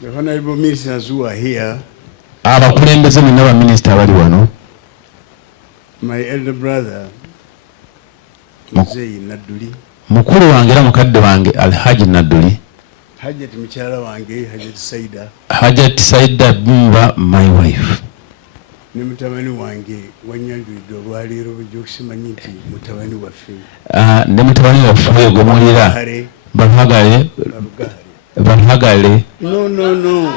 The honorable ministers who are here, abakulembeze mwenna ba minisita abali wano, my elder brother Mzee Nadduli, mukulu wange era mukadde wange Alhaji Nadduli, Hajjati mukyala wange Hajjati Saida, Hajjati Saida Bumba, my wife, ne mutabani wange wanyanjulidde olwaleero bujja okusimanyi nti mutabani waffe, ne mutabani waffe gwe mulira Barugale. No.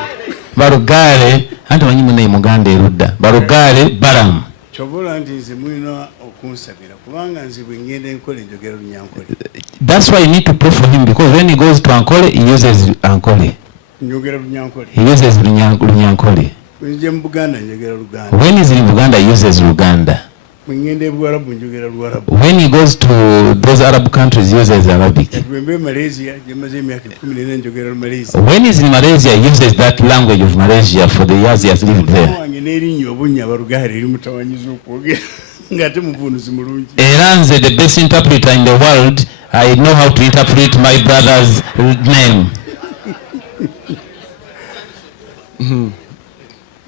Barugale, anti manyi munne Muganda erudda. Barugale Balamu. Kyobola nti nze mulina okunsabira kubanga nze bwe ngenda enkola enjogera Lunyankole. That's why you need to pray for him, because when he goes to Ankole, he uses Ankole. Njogera Lunyankole. He uses Lunyankole. When he's in Uganda, he uses Luganda. When he goes to those Arab countries, he uses Arabic. When he's in Malaysia, he uses that language of Malaysia for the years he has lived there. Eranze, the best interpreter in the world, I know how to interpret my brother's name.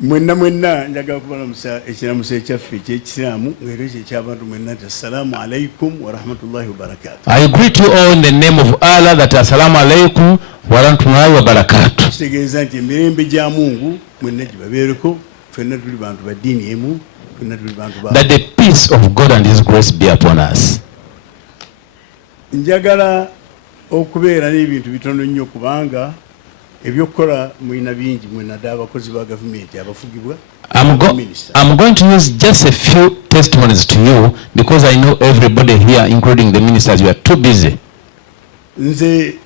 Mwenna njagala kubalamusa ekiramuso ekyaffe eky'ekisiraamu ng'era ekyo eky'abantu mwenna nti assalamu alaikum wa rahmatullahi wa barakatuh. I greet you all in the name of Allah, that assalamu alaikum wa rahmatullahi wa barakatuh. Kitegeeza nti emirembe gya Mungu mwenna gibabeereko, ffenna tuli bantu ba ddiini emu, ffenna tuli bantu ba. That the peace of God and His grace be upon us. Njagala okubeera n'ebintu bitono nnyo kubanga ebyokukola mwina bingi mwenadde abakozi ba gavumenti abafugibwa. I'm going to use just a few testimonies to you because I know everybody here, including the ministers, you are too busy. Nze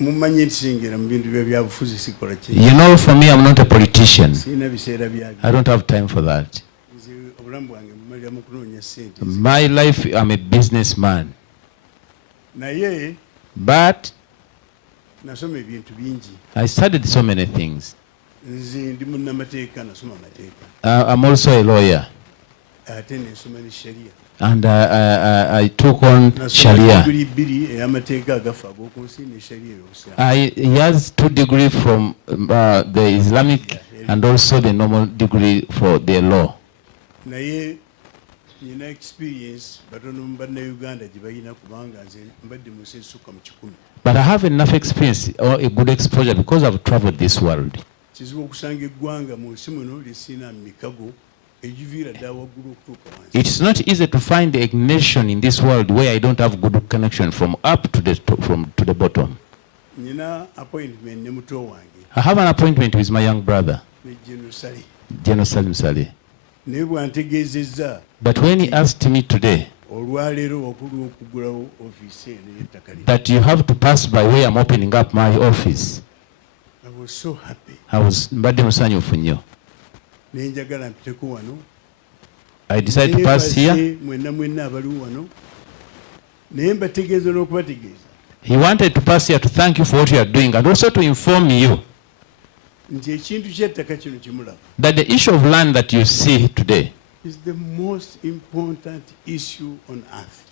mumanyi ntisingera mu bintu byabufuzi sikola ki. You know, for me, I'm not a politician. Sina biseera bya. I don't have time for that. Nze obulamu bwange mmalira mu kunoonya ssente. My life, I'm a businessman. Naye. But nasoma ebintu bingi. I studied so many things. Nze ndi munnamateeka nasoma amateeka. I'm also a lawyer. Ate nensoma ne sharia. And I took on Sharia. He has 2 degrees from the Islamic and also the normal degree for the law. But I have enough experience or a good exposure because I've traveled this world. It's not easy to find a nation in this world where I don't have good connection from up to the bottom. I have an appointment with my young brother, General Salim Saleh. But when he asked me today that you have to pass by where I'm opening up my office, I was so happy. I was I decided to pass here. He wanted to pass here to thank you for what you are doing and also to inform you that the issue of land that you see today is the most important issue on earth.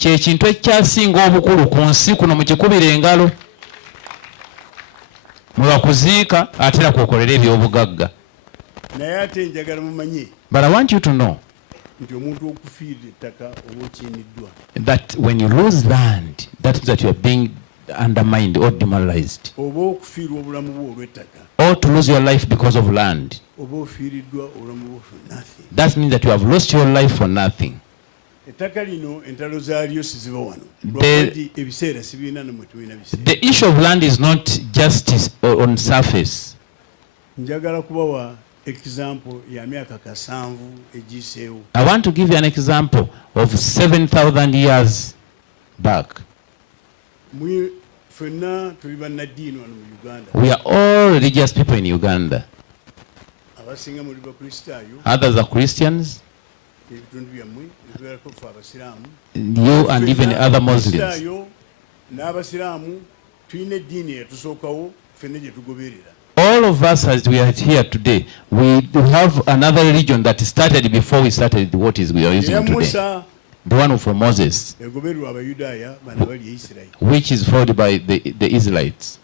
But I want you to know that when you lose land, that means that you are being undermined or demoralized, or to lose your life because of land. That means that you have lost your life for nothing. The issue of land is not justice on surface. I want to give you an example of 7,000 years back. We are all religious people in Uganda. Others are Christians. You and even other Muslims. All of us, as we are here today, we have another religion that started before we started what is we are using today. The one from Moses, which is followed by the Israelites.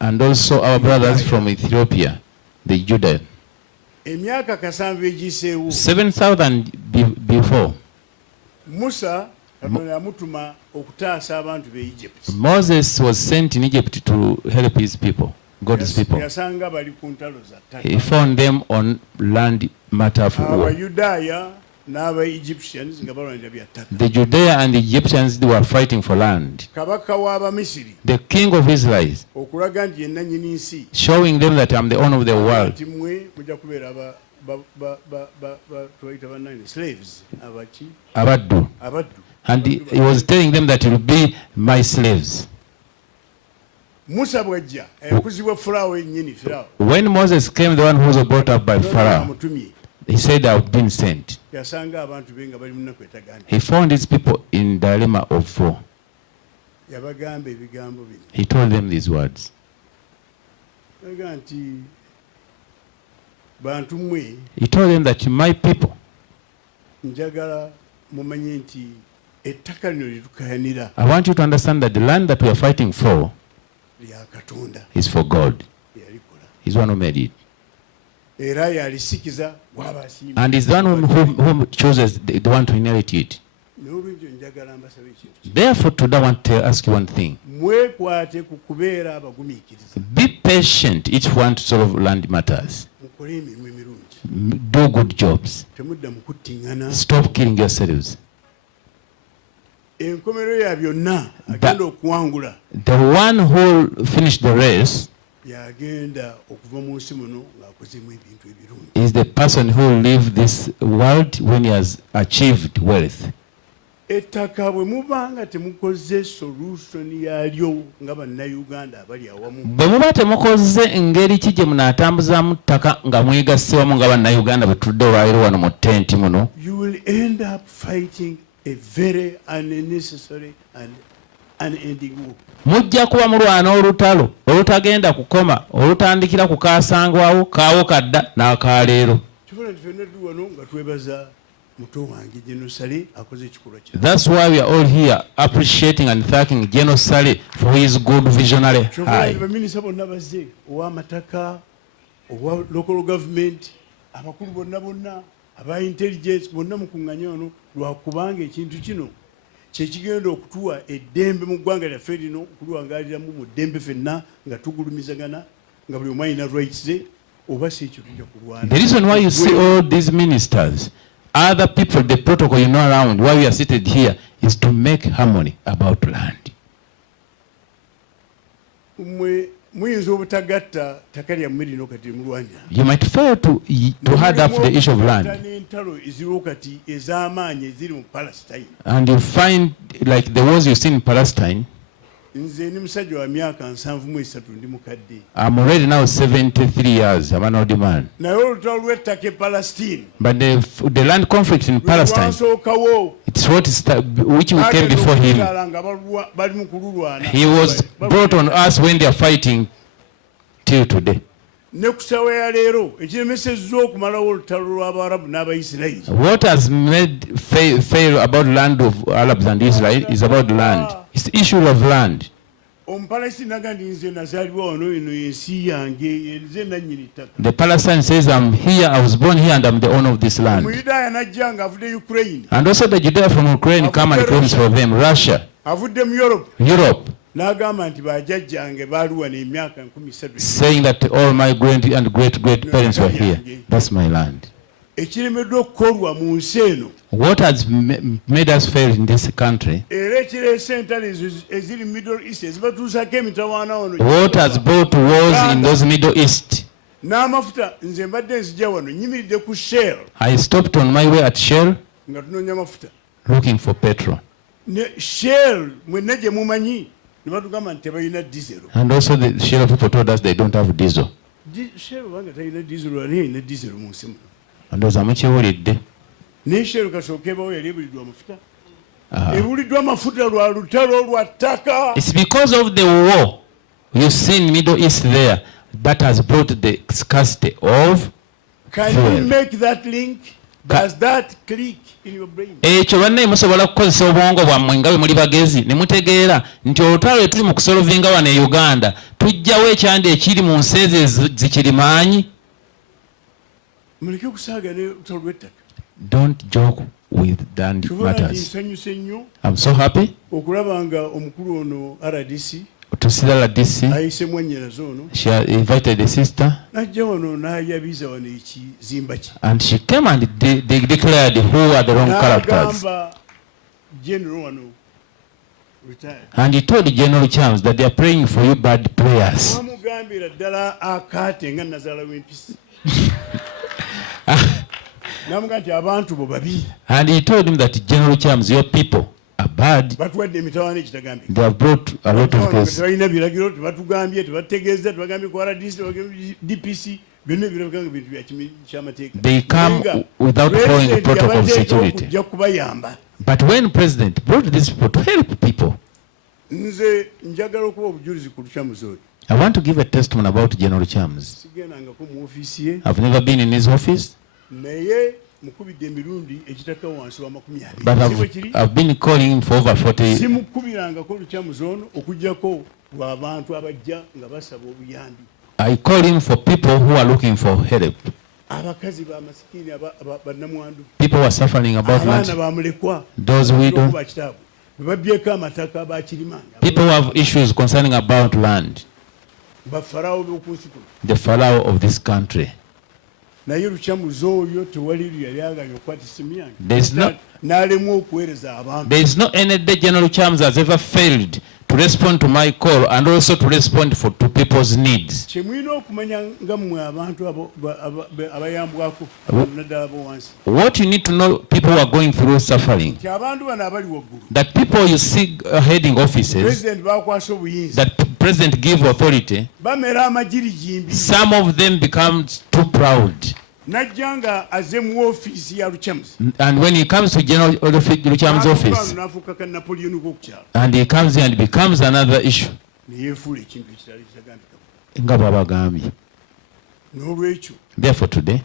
And also our brothers from Ethiopia, the Judah. 7,000 before. Moses was sent in Egypt to help his people, God's people. He found them on land matter for war. The Judea and the Egyptians, they were fighting for land. The king of Israel, showing them that I'm the owner of the world. Abaddu. And he was telling them that you will be my slaves. When Moses came, the one who was brought up by Pharaoh, he said, I've been sent. He found his people in dilemma of war. He told them these words. He told them that my people, I want you to understand that the land that we are fighting for is for God. He's one who made it. And he's the one who chooses the one to inherit it. Therefore, today I want to ask you one thing. Be patient, each one to solve land matters. Do good jobs. Stop killing yourselves. enkomerero ya byonna agenda okuwangula the one who finished the race yagenda okuva mu nsi muno ng'akozemu ebintu ebirungi is the person who lived this world when he has achieved wealth. ettaka bwe muba nga temukoze solution yalyo nga bannayuganda abali awamu bwe muba temukoze engeri ki gye munaatambuzaamu ttaka nga mwegasse wamu nga bannayuganda bwe tuludde olwaliro wano mu tenti muno, you will end up fighting a very unnecessary and unending war. mujja kuba mulwana olutalo olutagenda kukoma olutandikira ku kaasangwawo kaawo kadda n'akaleero. kifuna nti ffenna tuli wano nga twebaza muto wange Genosale akoze ekikolwa kye. That's why we are all here appreciating and thanking General Sale for his good visionary eye. baminisita bonna bazze ow'amataka owa local government abakulu bonna aba intelligence bonna mukuŋŋanya wano lwakubanga ekintu kino kyekigenda okutuwa eddembe mu ggwanga lyaffe lino okuliwangaaliramu mu ddembe ffenna nga tugulumizagana nga buli omu alina rights ze oba si ekyo tujja kulwana. The reason why you see all these ministers, other people, the protocol you know around, why we are seated here, is to make harmony about land. muyinza obutagatta ttaka lyammwe lino kati mulwanya. You might fail to hard up the issue of land. n'entalo eziriwo kati ez'amaanyi eziri mu Palestine. And you find like the wars you see in Palestine. nze ni musajja wa myaka 73 ndi mukadde. I'm already now 73 years. I'm an old man. naye olutalo lw'ettaka e Palestine. But the land conflict in Palestine, it's what is which we came before him. He was brought on us when they are fighting till today. What has made fail about land of Arabs and Israel is about land. It's the issue of land. The Palestinian says, I'm here, I was born here, and I'm the owner of this land. And also the Judea from Ukraine come and claims for them. Russia, Europe, saying that all my great and great parents were here. That's my land. What has made us fail in this country? What has brought wars in those Middle East? I stopped on my way at Shell looking for petrol. And also the Shell people told us they don't have diesel. And those amukiwulidde. It's because of the war you see in Middle East there that has brought the scarcity of Can you make that link? Does that click in your brain? Ekyo banne musobola kukozesa obwongo bwammwe nga bwe muli bagezi ne mutegeera nti olutalo tuli mu kusolovinga wano e Uganda tujjawo ekyanda ekiri mu nsi ezo zikirimaanyi. Don't joke with land matters. I'm so happy to see that DC, she invited the sister, and she came and they declared who are the wrong characters. And he told the General Charles that they are praying for you bad prayers. And he told him that General Charles, your people are bad. They have brought a lot of cases. They come without following the protocol of security. But when President brought these people to help people, I want to give a testimony about General Charles. I've never been in his office, but I've been calling him for over 40 years. I call him for people who are looking for help. People who are suffering about land. Those widows. People who have issues concerning about land. The Pharaoh of this country. naye lukyamuzi oyo tewali yali aganye okukwatisa emyange There's no- n'alemu okuweereza abantu. There is no any day General Chams has ever failed to respond to my call and also to respond to people's needs. Kyemulina okumanya nga mmwe abantu abayambwako naddala wansi. What you need to know, people who are going through suffering, Nti abantu bano abali waggulu. that people you see heading offices, President bakwasa obuyinza. that president give authority, Bamera amagirigimbi. some of them become too proud. Najja nga aze mu ofiisi ya Lukyamuzi. And when he comes to General Lucham's office, N'afuuka ka Napoleon w'okukyala. and he comes in and becomes another issue, Ne yeefuula ekintu ekirala ekitagambika. nga babagambye. N'olwekyo Therefore today,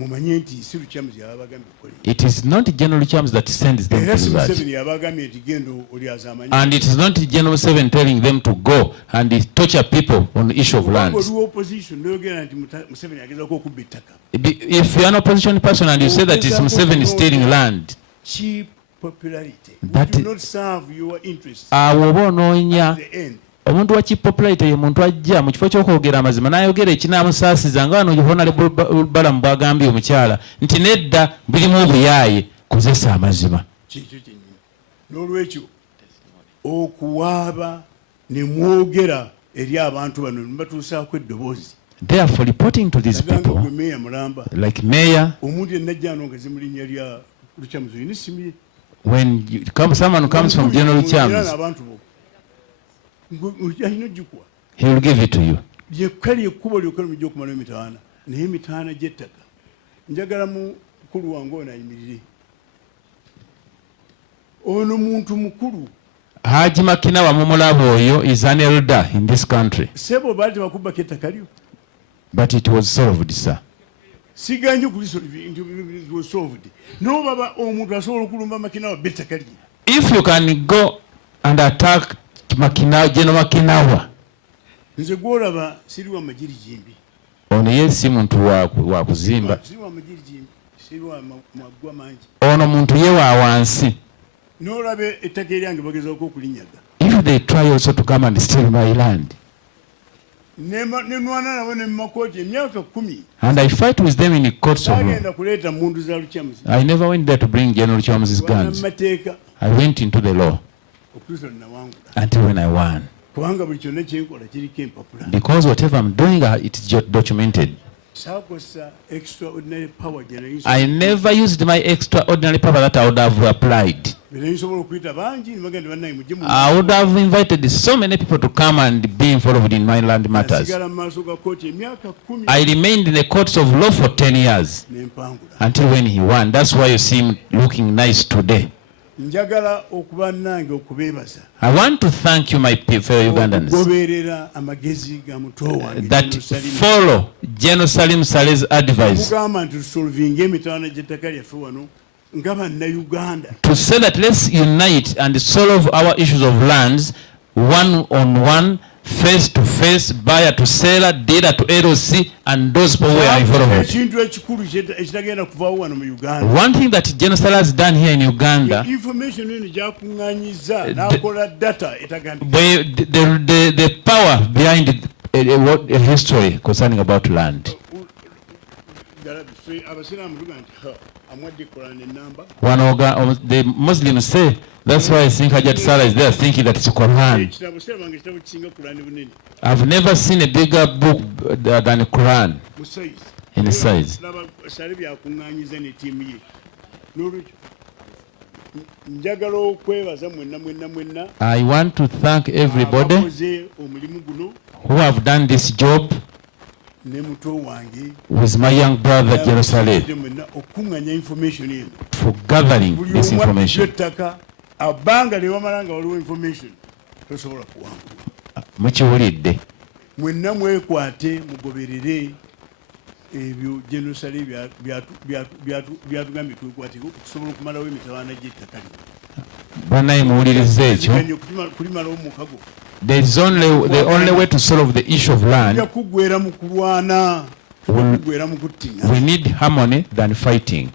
mumanye nti si Lukyamuzi yabagambye okukola. it is not General Chams that sends them to Era do si that. Museveni yabagambye nti genda olyaza amanyi. And it is not General 7 telling them to go and torture people on the issue of land. Oli opposition n'oyogera nti Museveni agezaako okubba ettaka. If you are an opposition person and you say that it's Museveni stealing land, Cheap popularity. That Which will not serve your interests. awo oba onoonya At the end. omuntu wa cheap popularity ye muntu ajja mu kifo ky'okwogera amazima n'ayogera ekinaamusaasiza nga wano Honorable Balamu bw'agambye omukyala nti nedda birimu obuyaaye kozesa amazima. Kikyo kyennyini. N'olwekyo okuwaaba ne mwogera eri abantu bano ne batuusaako eddoboozi. Therefore, reporting to these Nagamba people, gwe Mayor Mulamba, Mayor, omuntu yenna ajja anongeze mu linnya lya Lukyamuzi olina essimu ye. when someone who comes from General Chams, Abantu bo alina ogikuwa. he will give it to you. Lyekka lyekkubo lyokka lumujja okumalayo emitawaana naye emitawaana gy'ettaka njagala mukulu wange ono ayimirire. Ono muntu mukulu. Haji Makinawa Mumulabo oyo is an elder in this country. Sebo baali tebakubbako ettaka lyo. But it was solved, sir. Siganje it was solved. No baba omuntu asobola okulumba Makinawa bettaka lye. If you can go and attack Makinawa, General Makinawa, Nze gwolaba siri wa majirijimbi. ono ye si muntu wa kuzimba, Siri wa majirijimbi, siri wa maggwa mangi. ono muntu ye wa wansi. N'olabe ettaka eryange bagezaako okulinyaga. If they try also to come and steal my land, Ne nwana nabo ne mu makooti emyaka 10. and I fight with them in the courts of law, Bagenda kuleeta mundu za Lukyamuzi. I never went there to bring General Chams' guns. Mateeka I went into the law okutuusa lwe nawangula. until when I won. Kubanga buli kyonna kyenkola kiriko empapula. Because whatever I'm doing, it's documented. Saakozesa extraordinary power gye nayinza. I never used my extraordinary power that I would have applied. Be nayinsobola okuyita bangi ne bagenda bannaye mujje mu. I would have invited so many people to come and be involved in my land matters. Nasigala mu maaso ga kooti emyaka 10. I remained in the courts of law for 10 years Ne mpangula. until when he won. That's why you see him looking nice today. Njagala okuba nange okubeebaza. I want to thank you, my fellow Ugandans, Okugoberera amagezi ga muto wange. that follow General Salim Saleh's advice Mugamba nti tusolvinge emitawaana gy'ettaka lyaffe wano nga bannayuganda. to say that let's unite and solve our issues of lands one on one, face to face, buyer to seller, dealer to LOC, and those people who are involved. Ekintu ekikulu ekitagenda kuvaawo wano mu Uganda. One thing that General Saleh has done here in Uganda, Information eno gyakuŋŋaanyiza n'akola data etagambika. the power behind a history concerning about land. Abasiraamu tuga nti amwadde Quran ennamba. The Muslims say, that's why I think Hajat Salah is there thinking that it's Quran. Ekitabo siraba nga ekitabo kisinga Quran bunene. I've never seen a bigger book than Quran Mu size. in size. Laba Sale byakuŋŋaanyiza ne ttiimu ye. N'olwekyo njagala okwebaza mwenna I want to thank everybody abakoze omulimu guno who have done this job ne muto wange with my young brother General Saleh mwenna okuŋŋaanya information eno. for gathering Buli this omu information. ettaka abbanga ne wamala nga waliwo information tosobola kuwangula. Mukiwulidde. Mwenna mwekwate mugoberere ebyo General Saleh byatugambye twekwate okusobola okumalawo emitawaana gy'ettaka lino. Banaye muwuliriza ekyo. Kulimalawo mu mukago. The only way to solve the issue of land, Kuggweera mu kulwana. Kuggweera mu kuttiŋŋana. we need harmony than fighting.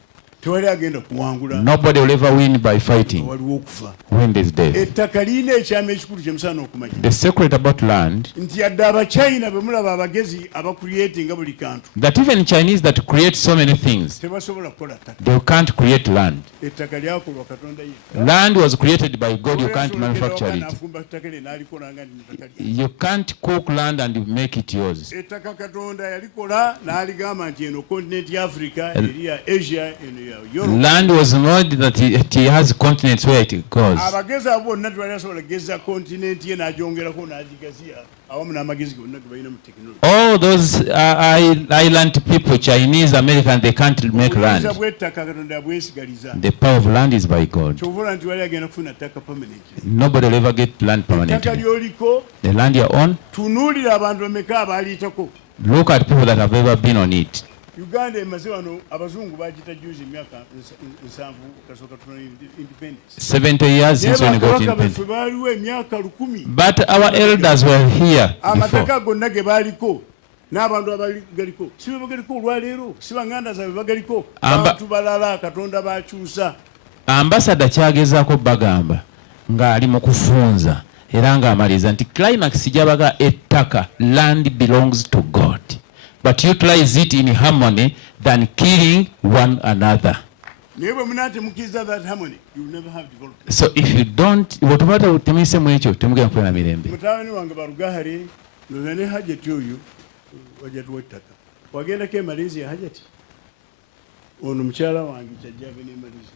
tewali agenda kuwangula. Nobody will ever win by fighting. Waliwo okufa. When there's death. Ettaka lirina ekyama ekikulu kye musaana okumanya. The secret about land. Nti yadde abachina bwe mulaba abagezi abacreatinga buli kantu. That even Chinese that create so many things. Tebasobola kukola ttaka. They can't create land. Ettaka lyakolwa Katonda yekka. Land was created by God. You can't manufacture it. You can't cook land and make it yours. Ettaka Katonda yalikola n'aligamba nti eno continent ya Africa eri ya Asia eno ya Europe. Land was made that it has continents where it goes. Abagezi abo bonna tebalasobola kugeza continent ye n'agyongerako n'agigazia awamu n'amagezi gonna ge balina mu technology. All those island people, Chinese, American, they can't make land. The power of land is by God. Nobody will ever get land permanently. The land you own, look at people that have ever been on it. Uganda emaze wano abazungu bagita juzi myaka 7 kasoka tuna independence. 70 years since when we got independence. But our elders were here amataka gonna ge baliko n'abantu abagaliko sibe bagaliko olwaleero sibanganda zabe bagaliko abantu balala Katonda bakyusa. Ambassador kyagezaako bagamba nga ali mu kufunza era nga amaliza nti climax jabaga ettaka land belongs to God. But utilize it in harmony than killing one another. So if you don't, whatever utemise mwecho temugenda kuwa na mirembe. Mutawani wange barugahari nozane hajati oyu wajatu wetaka. Wagenda ke Malaysia hajati. Ono mchala wange chajabe ne Malaysia.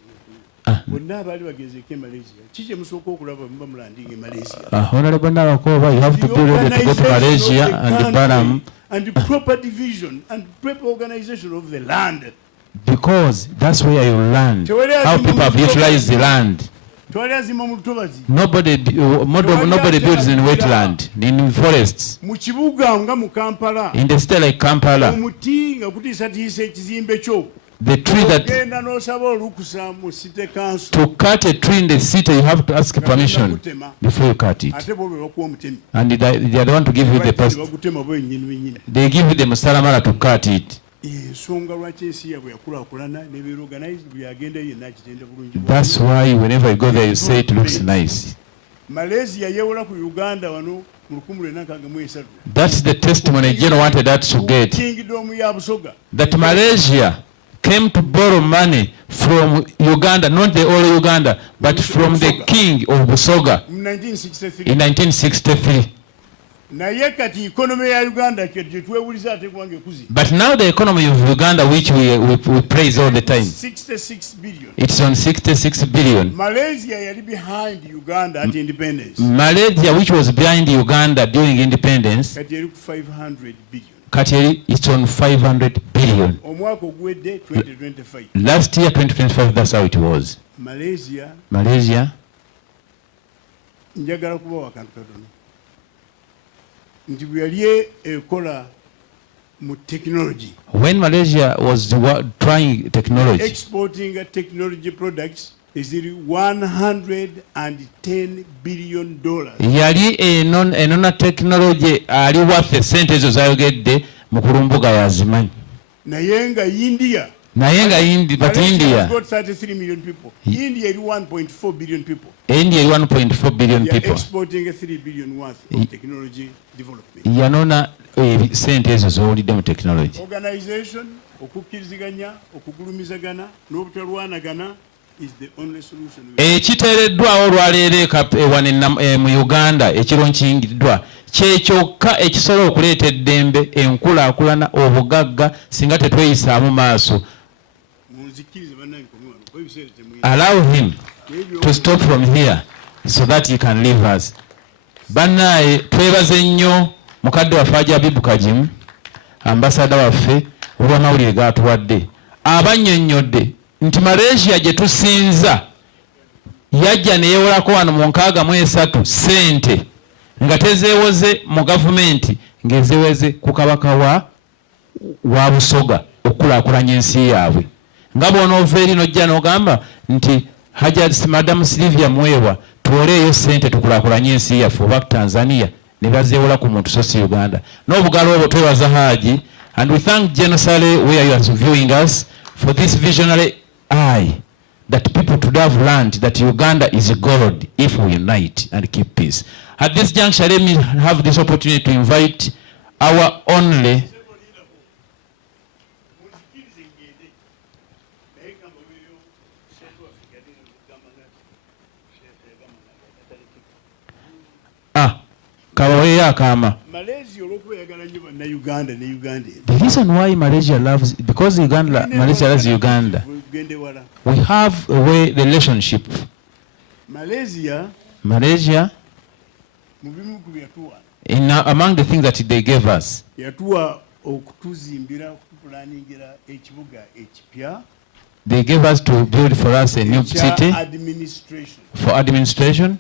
Bonna bali bageze ke Malaysia. Kije musoko okulaba mba mulandinge Malaysia. Honorable Nabakoba, you have to be ready to go to Malaysia and Baram. And proper division and proper organization of the land. Because that's where you land. How people have utilized the land. Nobody builds in wetland, in forests. In the state like Kampala. The tree that to cut a tree in the city, you have to ask permission before you cut it. And they are the one to give you the post. They give you the musalamara to cut it. That's why whenever you go there, you say it looks nice. That's the testimony General wanted that to get. That Malaysia came to borrow money from Uganda, not the old Uganda, but from the king of Busoga in 1963. But now the economy of Uganda, which we praise all the time, 66 billion. It's on 66 billion. Malaysia yali behind Uganda at independence. Malaysia, which was behind Uganda during independence, 500 billion. Kateri, it's on 500 billion. Last year, 2025, that's how it was. Malaysia. When Malaysia was trying technology, exporting technology products, is $110 billion. Yali enona technology ali worth sente ezo zayogedde mu kulumbuga yazimanyi. Nayenga India. But India has got 33 million people. India is 1.4 billion people. India is 1.4 billion people. They are exporting 3 billion worth of technology development. Yanona sente ezo zowulidde mu technology. Organization, okukkiriziganya, okugulumizagana, n'obutalwanagana is the only solution. Ekiteereddwawo olwaleero mu Uganda ekiro nkingiddwa kyekyokka ekisobola okuleeta eddembe enkulaakulana obugagga singa tetweyisaamu maaso. Allow him to stop from here so that he can leave us. Bannaye twebaze nnyo mukadde waffe Ajabibu Kajimu, ambasada waffe olw'amawulire g'atuwadde abannyonnyodde nti Malaysia gye tusinza yajja ne yeewolako wano mu 63 sente nga tezeewoze mu gavumenti ng'ezeeweze ku kabaka wa Busoga okukulaakulanya ensi yaabwe. Nga bw'onoova eri n'ojja n'ogamba nti Madamu Sylvia Mwewa tuwoleeyo sente tukulaakulanye ensi yaffe oba Tanzania, ne bazeewola ku muntu so si Uganda. N'obugalo obwo twebaza Haji, and we thank General Sale where you are viewing us for this visionary I, that people today have learned that Uganda is gold if we unite and keep peace. At this juncture, let me have this opportunity to invite our only The reason why Malaysia loves, because Malaysia loves Uganda, we have a way relationship. Malaysia, among the things that they gave us, they gave us to build for us a new city for administration.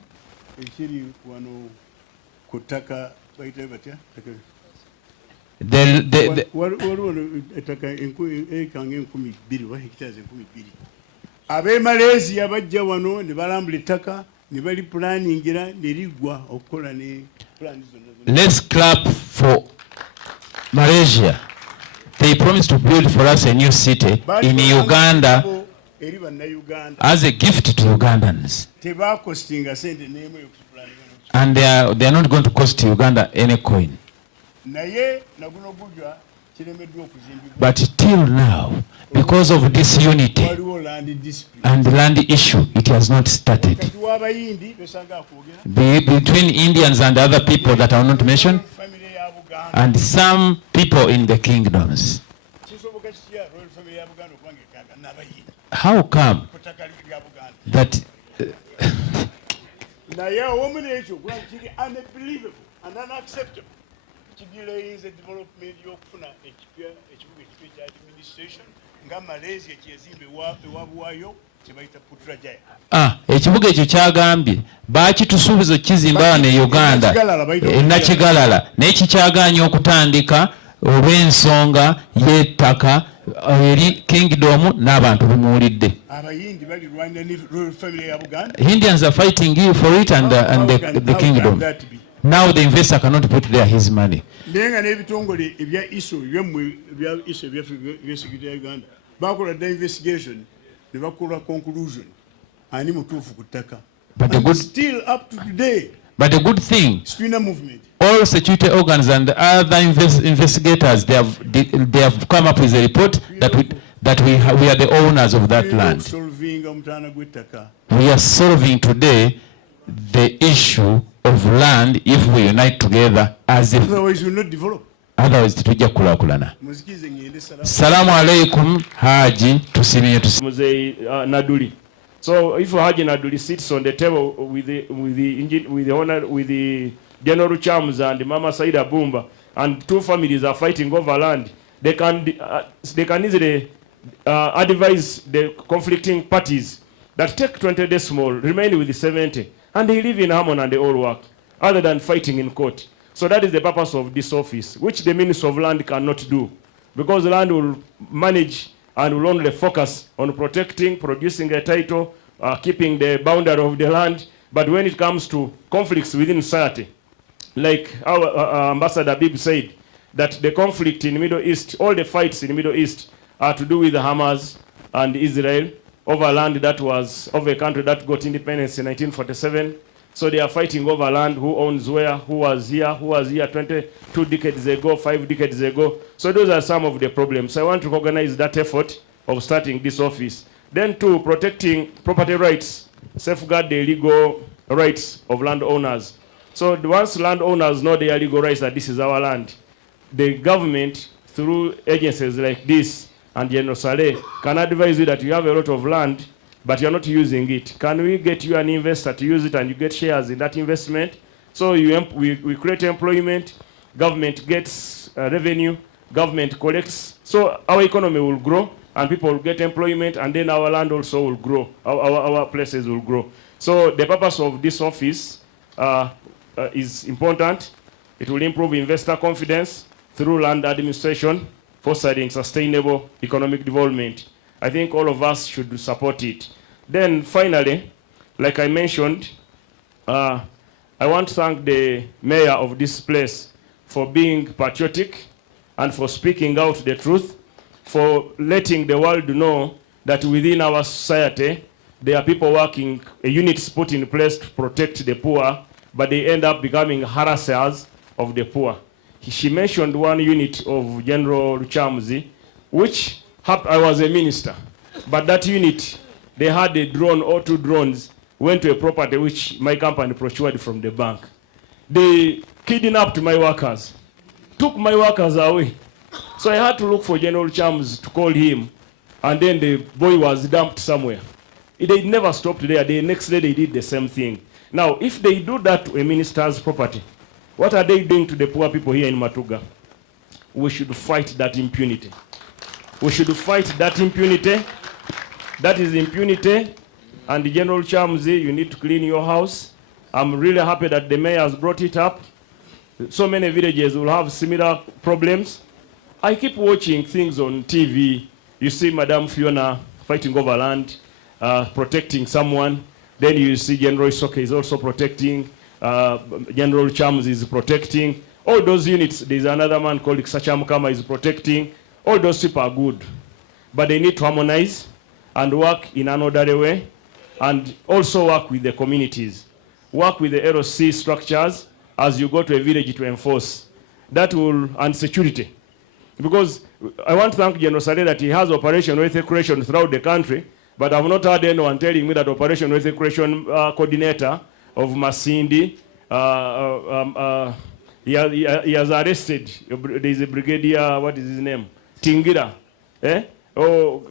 Abe Malaysia bajja wano ne balambula ettaka ne bali planningira ne ligwa okukola ne plans zonna. Let's clap for Malaysia. They promised to build for us a new city in Uganda as a gift to Ugandans. And they are not going to cost Uganda any coin. But till now, because of disunity and the land issue, it has not started. Between Indians and other people that are not mentioned, and some people in the kingdoms. How come that unbelievable and unacceptable. Delays the development of administration. Malaysia ekibuga ekyo kyagambye bakitusuubiza kizimba ne Uganda nakigalala naye kikyagaanya okutandika olw'ensonga y'ettaka eri kingdom n'abantu bimuwulidde. Indians are fighting for it and the kingdom. Now the investor cannot put there his money. Nenga n'ebitongole ebya ISO Uganda bakola the investigation ne bakola conclusion ani mutuufu ku ttaka. But the good still up to today. But the good thing, movement. All security organs and other investigators, they have come up with a report that we are the owners of that land. We are solving today the issue of land if we unite together as if. Otherwise we will not develop. Otherwise tujja kulakulana. Salamu alaikum Haji tusimie Naduli. So if Haji Naduli sits on the table with the General Chams and Mama Saida Bumba, and two families are fighting over land, they can easily advise the conflicting parties that take 20 decimal, remain with the 70, and they live in harmony and they all work, other than fighting in court. So that is the purpose of this office, which the Minister of Land cannot do, because land will manage and will only focus on protecting, producing a title, keeping the boundary of the land. But when it comes to conflicts within society, like our Ambassador Bib said, that the conflict in the Middle East, all the fights in the Middle East are to do with the Hamas and Israel over land that was of a country that got independence in 1947. So they are fighting over land, who owns where, who was here 22 decades ago, 5 decades ago. So those are some of the problems. So I want to recognize that effort of starting this office. Then to protecting property rights, safeguard the legal rights of landowners. So once landowners know their legal rights that this is our land, the government, through agencies like this and General Saleh, can advise you that you have a lot of land, but you're not using it. Can we get you an investor to use it and you get shares in that investment? So we create employment, government gets revenue, government collects. So our economy will grow and people will get employment, and then our land also will grow, our places will grow. So the purpose of this office is important. It will improve investor confidence through land administration, fostering sustainable economic development. I think all of us should support it. Then finally, like I mentioned, I want to thank the mayor of this place for being patriotic and for speaking out the truth, for letting the world know that within our society, there are people working, units put in place to protect the poor, but they end up becoming harassers of the poor. She mentioned one unit of General Chamzi, which I was a minister, but that unit, they had a drone or 2 drones, went to a property which my company procured from the bank. They kidnapped my workers, took my workers away. So I had to look for General Chams to call him, and then the boy was dumped somewhere. They never stopped there. The next day they did the same thing. Now, if they do that to a minister's property, what are they doing to the poor people here in Matuga? We should fight that impunity. We should fight that impunity. That is impunity. And General Chamzi, you need to clean your house. I'm really happy that the mayor has brought it up. So many villages will have similar problems. I keep watching things on TV. You see Madame Fiona fighting over land, protecting someone. Then you see General Isoke is also protecting. General Chams is protecting. All those units, there's another man called Sachamukama is protecting. All those people are good. But they need to harmonize and work in an orderly way, and also work with the communities. Work with the LOC structures as you go to a village to enforce. That will, and security. Because I want to thank General Saleh that he has Operation Wealth Creation throughout the country, but I've not heard anyone telling me that Operation Wealth Creation coordinator of Masindi, he has arrested, there's a brigadier, what is his name? Tingira. Oh,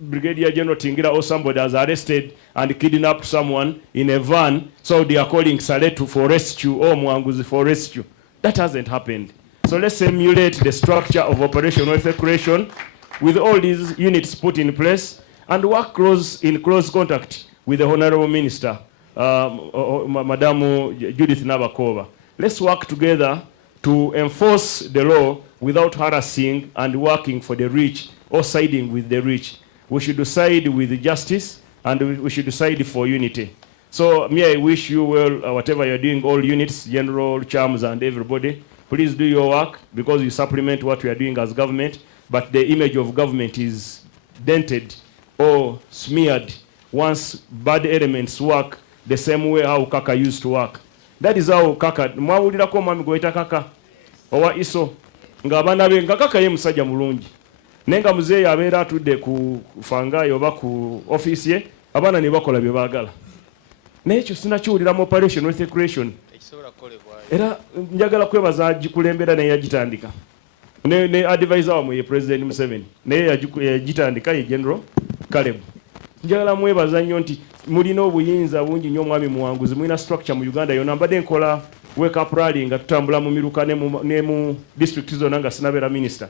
Brigadier General Tingira or somebody has arrested and kidnapped someone in a van, so they are calling Saleh for rescue, or Mwanguzi for rescue. That hasn't happened. So let's emulate the structure of Operation Wealth Creation with all these units put in place and work in close contact with the Honorable Minister, Madam Judith Nabakova. Let's work together to enforce the law without harassing and working for the rich or siding with the rich. We should side with justice, and we should side for unity. So I wish you well, whatever you're doing, all units, General Chams and everybody. Please do your work, because you supplement what we are doing as government, but the image of government is dented or smeared once bad elements work the same way how Kaka used to work. That is how Kaka, mwawulirako mwami gweta Kaka, owa Iso, nga abana be nga Kaka ye musajja mulungi. Nenga muzeeyi abeera atudde ku fangayo oba ku office ye, abaana ne bakola bye baagala. Naye ekyo sinakiwulira mu Operation Wealth Creation. Era njagala kwebaza agikulembera naye yagitandika. Ne advisor wamwe ye President Museveni. Naye yagitandika ye General Caleb. Njagala mwebaza nnyo nti mulina obuyinza bungi nnyo mwami muwanguzi, mulina structure mu Uganda yonna. Mbadde nkola wake up rally nga tutambula mu Miruka ne mu district zonna nga sinabeera minister.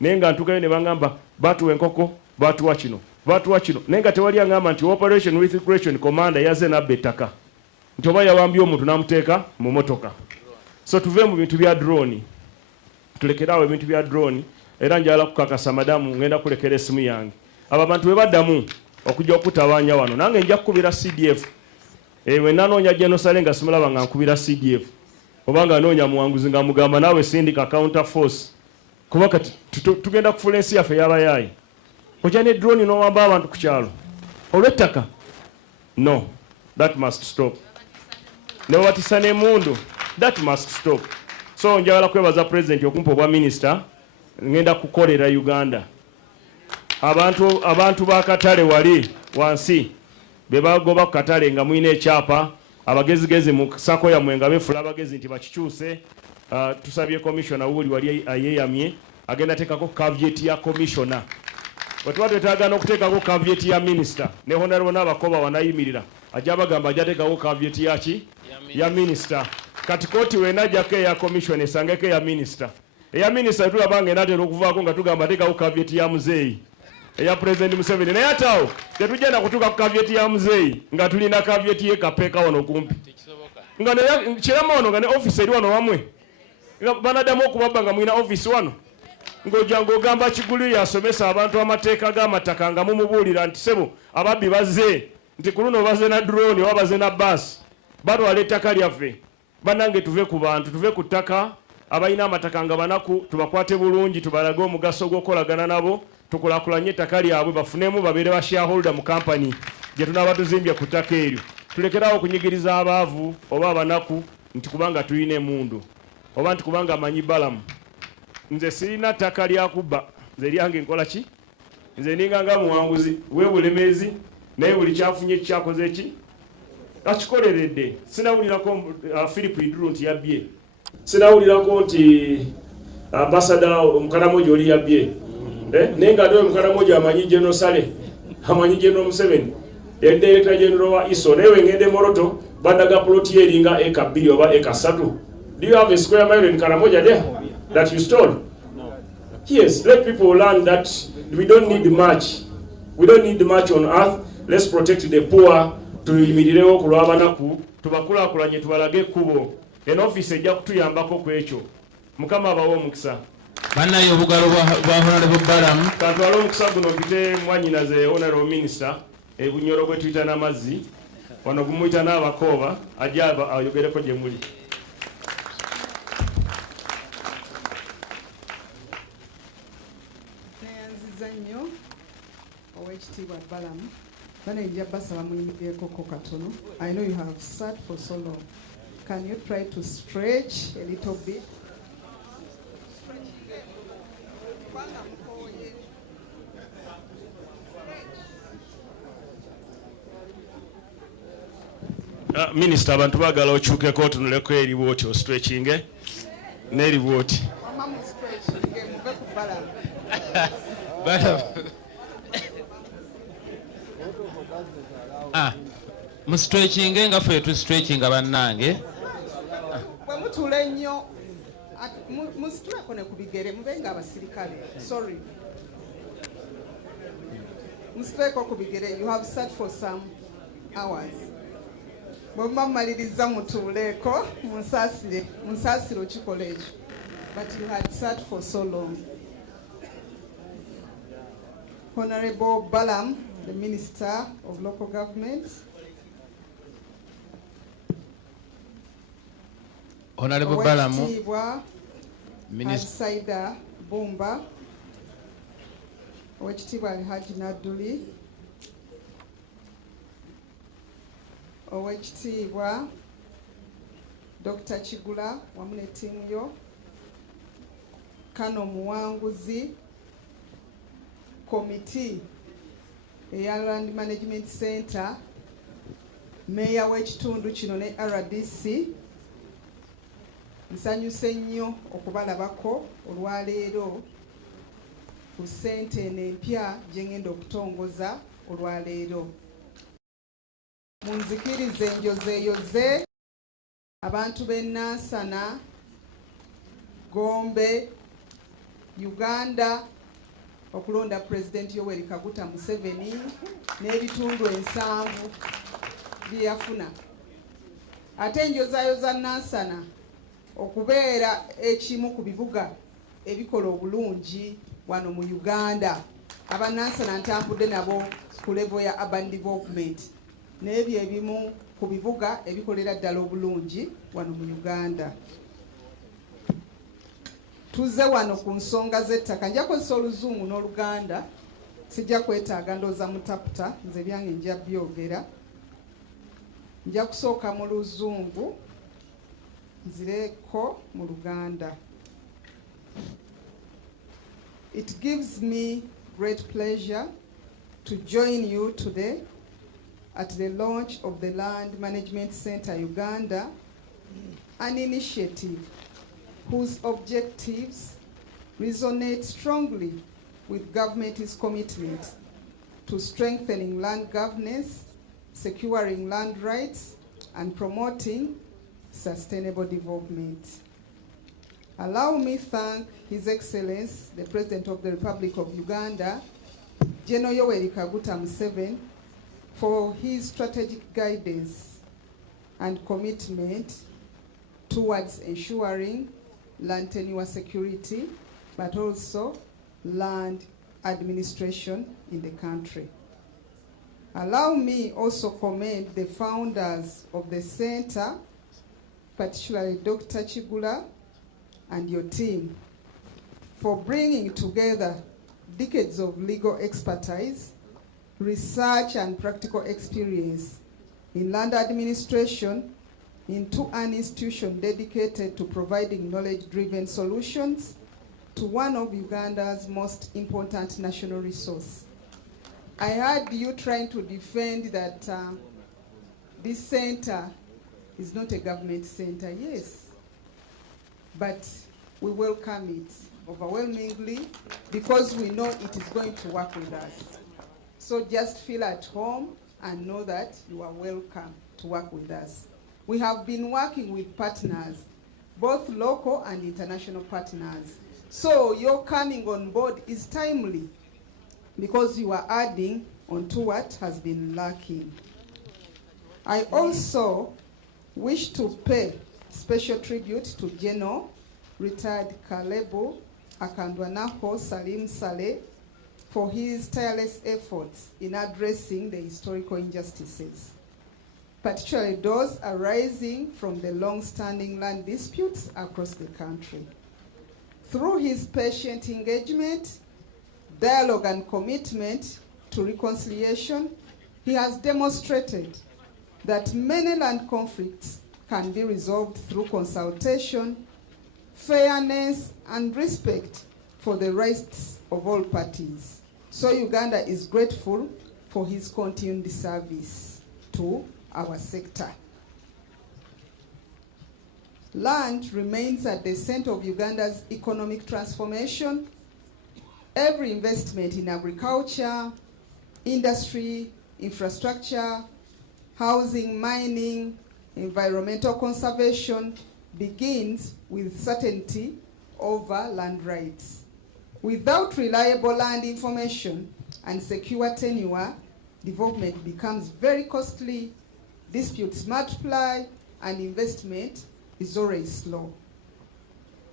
Naye nga ntukayo ne bangamba batuwa enkoko, batuwa kino, batuwa kino. Naye nga tewali angamba nti Operation Wealth Creation commander yazze n'abba ettaka. Nti oba yawambye omuntu n'amuteeka mu motoka. So tuve mu bintu bya drone. Tulekerawo ebintu bya drone. Era njala kukakasa madamu ngenda kulekera esimu yange. Abo abantu bebaddamu okujja okutawaanya wano. Nange nja kukubira CDF. We nanoonya General Saleh nga simulaba nga nkubira CDF. Oba nga anoonya muwanguzi nga mugamba naawe sindika counter force. Kuba kati tugenda kufula ensi yaffe y'abayaayi. Ojja ne drone n'owamba abantu ku kyalo. Olw'ettaka? No. That must stop. Ne watisa n'emmundu. That must stop. So njagala kwebaza President okumpa obwa Minister, ngenda kukolera Uganda. Abantu ba Katale wali wansi be bagoba ku Katale nga mwine ekyapa, abagezigezi mu sako ya mwenga befula abagezi nti bakikyuse. Tusabye commissioner wuli wali ayeyamye agenda tekako caveat ya commissioner. Watu twetagana okuteekako caveat ya minister. Ne honorable n'abakoba wanayimirira. Ajja bagamba ajja teekako caveat yaki ya minister. Kati koti wenajjako eya commission esangeko eya minister. Eya minister tulabanga enatera okuvaako nga tugamba teekako caveat ya muzeeyi. Eya President Museveni. Naye ataawo tetugenda kutuuka ku caveat ya muzeeyi nga tulina caveat ye kapeeka wano kumpi. Nga kirama wano nga ne office eri wano wamwe. Banadamu okubabba nga mwina office wano. Ng'ojja ng'ogamba Kigulu yasomesa abantu amateeka g'amataka nga mumubuulira nti sebo ababbi bazze nti ku luno bazze na drone oba bazze na bus. Batwala ettaka lyaffe. Bannange tuve ku bantu, tuve ku ttaka, abalina amataka nga banaku tubakwate bulungi, tubalage omugaso gw'okolagana nabo, tukulakulanye ettaka lyabwe bafunemu babeere ba shareholder mu kampani gye tunaaba tuzimbye ku ttaka eryo. Tulekerawo okunyigiriza abaavu oba abanaku nti kubanga tulina emundu oba nti kubanga amanyi balamu. Nze sirina ttaka lya kubba, nze lyange nkola ki? Nze ninganga muwanguzi w'ebulemeezi naye buli kyafunye kyakoze ki? Akikoleredde. Sinawulirako Philip Iduru nti yabbye. Sinawulirako nti ambasada Omukaramoja oli yabbye. Naye nga ndoye Omukaramoja amanyi General Sale, amanyi General Museveni, yali Director General wa ISO. Naye wengende Moroto bandaga ploti eringa eka 2 oba eka 3. Do you have a square mile in Karamoja there that you stole? Yes, let people learn that we don't need much. We don't need much on earth. Let's protect the poor. Tuyimirirewo ku lw'abanaku, tubakulaakulanye tubalage ekkubo. En office ejja kutuyambako ku ekyo. Mukama abawe omukisa. Bannaye obugalo bwa Honorable Balamu. Kantwala omukisa guno mpite mwannyinaze Honorable Minister Bunyoro gwe tuyita n'amazzi. Wano gumuyita n'abakooba ajja ayogereko gye muli. Neyanziza nnyo Oweekitiibwa Balamu. Bana njja basaba muyimirireko katono. I know you have sat for so long. Can you try to stretch a little bit? Minister, abantu bagala okyukeko otunuleko eriwooti ostretching n'eriwooti. Mu stretching nga ffe tu stretching bannange. Bwe mutula ennyo musitulako ne ku bigere mubenga abasirikale. Sorry. Musituleko ku bigere. You have sat for some hours. Bwe mumaliriza mutuuleko munsaasire okikola ekyo. But you had sat for so long. Honorable Balamu, the Minister of Local Government. Honorable Balamu, Minister Saida Bumba, Oweekitiibwa Alhaji Nadduli, Oweekitiibwa Dr. Kigula wamu ne ttiimu yo, Kano Muwanguzi, Committee eya Land Management Center, Meya w'ekitundu kino ne RDC. Nsanyuse nnyo okubalabako olwaleero ku ssente empya gye ngenda okutongoza olwaleero. Munzikirize njozeeyoze abantu b'e Nansana, Gombe, Uganda okulonda President Yoweri Kaguta Museveni n'ebitundu 7 bye yafuna. Ate enjozaayoza Nansana okubeera ekimu ku bibuga ebikola obulungi wano mu Uganda. Abanansana ntambudde nabo ku level ya urban development. N'ebyo ebimu ku bibuga ebikolera ddala obulungi wano mu Uganda. Tuze wano ku nsonga z'ettaka. Nja kozesa Oluzungu n'Oluganda. Sijja kwetaaga ndooza mutaputa. Nze byange nja byogera. Nja kusooka mu Luzungu. Nzireko mu Luganda. It gives me great pleasure to join you today at the launch of the Land Management Center Uganda, an initiative whose objectives resonate strongly with government's commitment to strengthening land governance, securing land rights, and promoting sustainable development. Allow me thank His Excellency, the President of the Republic of Uganda, General Yoweri Kaguta Museveni, for his strategic guidance and commitment towards ensuring land tenure security, but also land administration in the country. Allow me also commend the founders of the center, particularly Dr. Kigula and your team, for bringing together decades of legal expertise, research and practical experience in land administration into an institution dedicated to providing knowledge-driven solutions to one of Uganda's most important national resources. I heard you trying to defend that this center is not a government center. Yes, but we welcome it overwhelmingly because we know it is going to work with us. So just feel at home and know that you are welcome to work with us. We have been working with partners, both local and international partners. So your coming on board is timely because you are adding on to what has been lacking. I also wish to pay special tribute to General retired Kalebu Akandwanaho Salim Saleh for his tireless efforts in addressing the historical injustices, particularly those arising from the long-standing land disputes across the country. Through his patient engagement, dialogue and commitment to reconciliation, he has demonstrated that many land conflicts can be resolved through consultation, fairness, and respect for the rights of all parties. So Uganda is grateful for his continued service to our sector. Land remains at the center of Uganda's economic transformation. Every investment in agriculture, industry, infrastructure, housing, mining, environmental conservation begins with certainty over land rights. Without reliable land information and secure tenure, development becomes very costly, disputes multiply, and investment is always slow.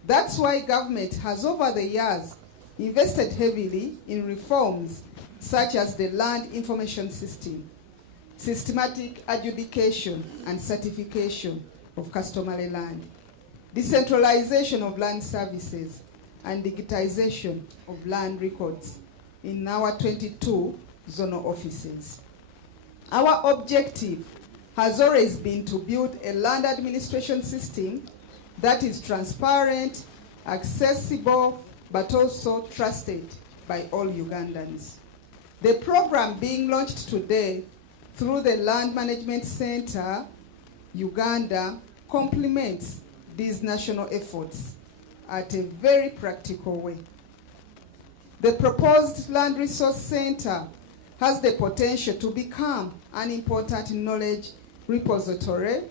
That's why government has over the years invested heavily in reforms such as the Land Information System, systematic adjudication and certification of customary land, decentralization of land services, and digitization of land records in our 22 zonal offices. Our objective has always been to build a land administration system that is transparent, accessible, but also trusted by all Ugandans. The program being launched today through the Land Management Center, Uganda, complements these national efforts at a very practical way. The proposed Land Resource Center has the potential to become an important knowledge repository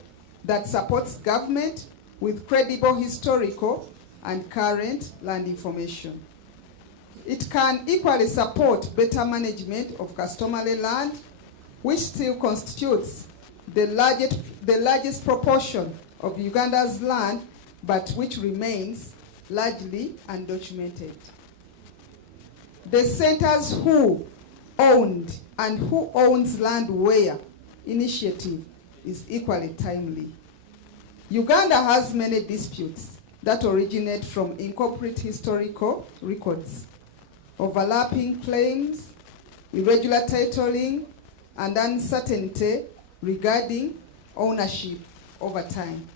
that supports government with credible historical and current land information. It can equally support better management of customary land, which still constitutes the largest proportion of Uganda's land, but which remains largely undocumented. The center's who owned and who owns land where initiative is equally timely. Uganda has many disputes that originate from incomplete historical records, overlapping claims, irregular titling, and uncertainty regarding ownership over time.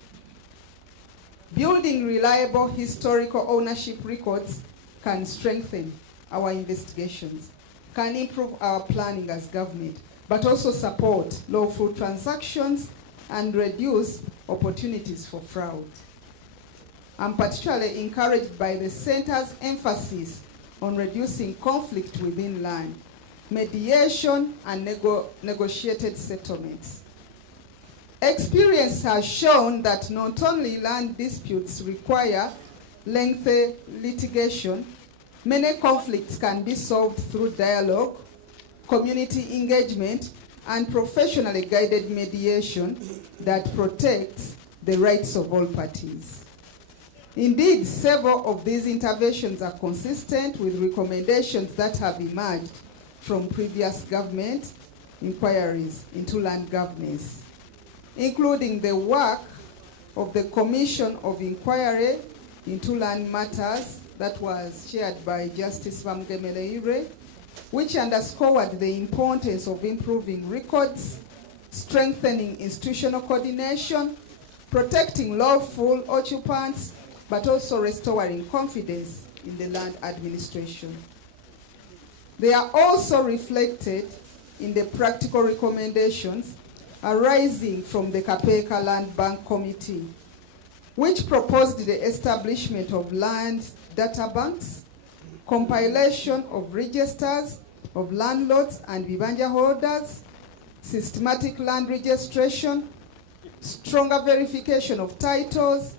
Building reliable historical ownership records can strengthen our investigations, can improve our planning as government, but also support lawful transactions and reduce opportunities for fraud. I'm particularly encouraged by the center's emphasis on reducing conflict within land, mediation, and negotiated settlements. Experience has shown that not only land disputes require lengthy litigation, many conflicts can be solved through dialogue, community engagement, and professionally guided mediation that protects the rights of all parties. Indeed, several of these interventions are consistent with recommendations that have emerged from previous government inquiries into land governance, including the work of the Commission of Inquiry into Land Matters that was chaired by Justice Bamgemeleire, which underscored the importance of improving records, strengthening institutional coordination, protecting lawful occupants, but also restoring confidence in the land administration. They are also reflected in the practical recommendations arising from the Kapeka Land Bank Committee, which proposed the establishment of land data banks, compilation of registers of landlords and vibanja holders, systematic land registration, stronger verification of titles,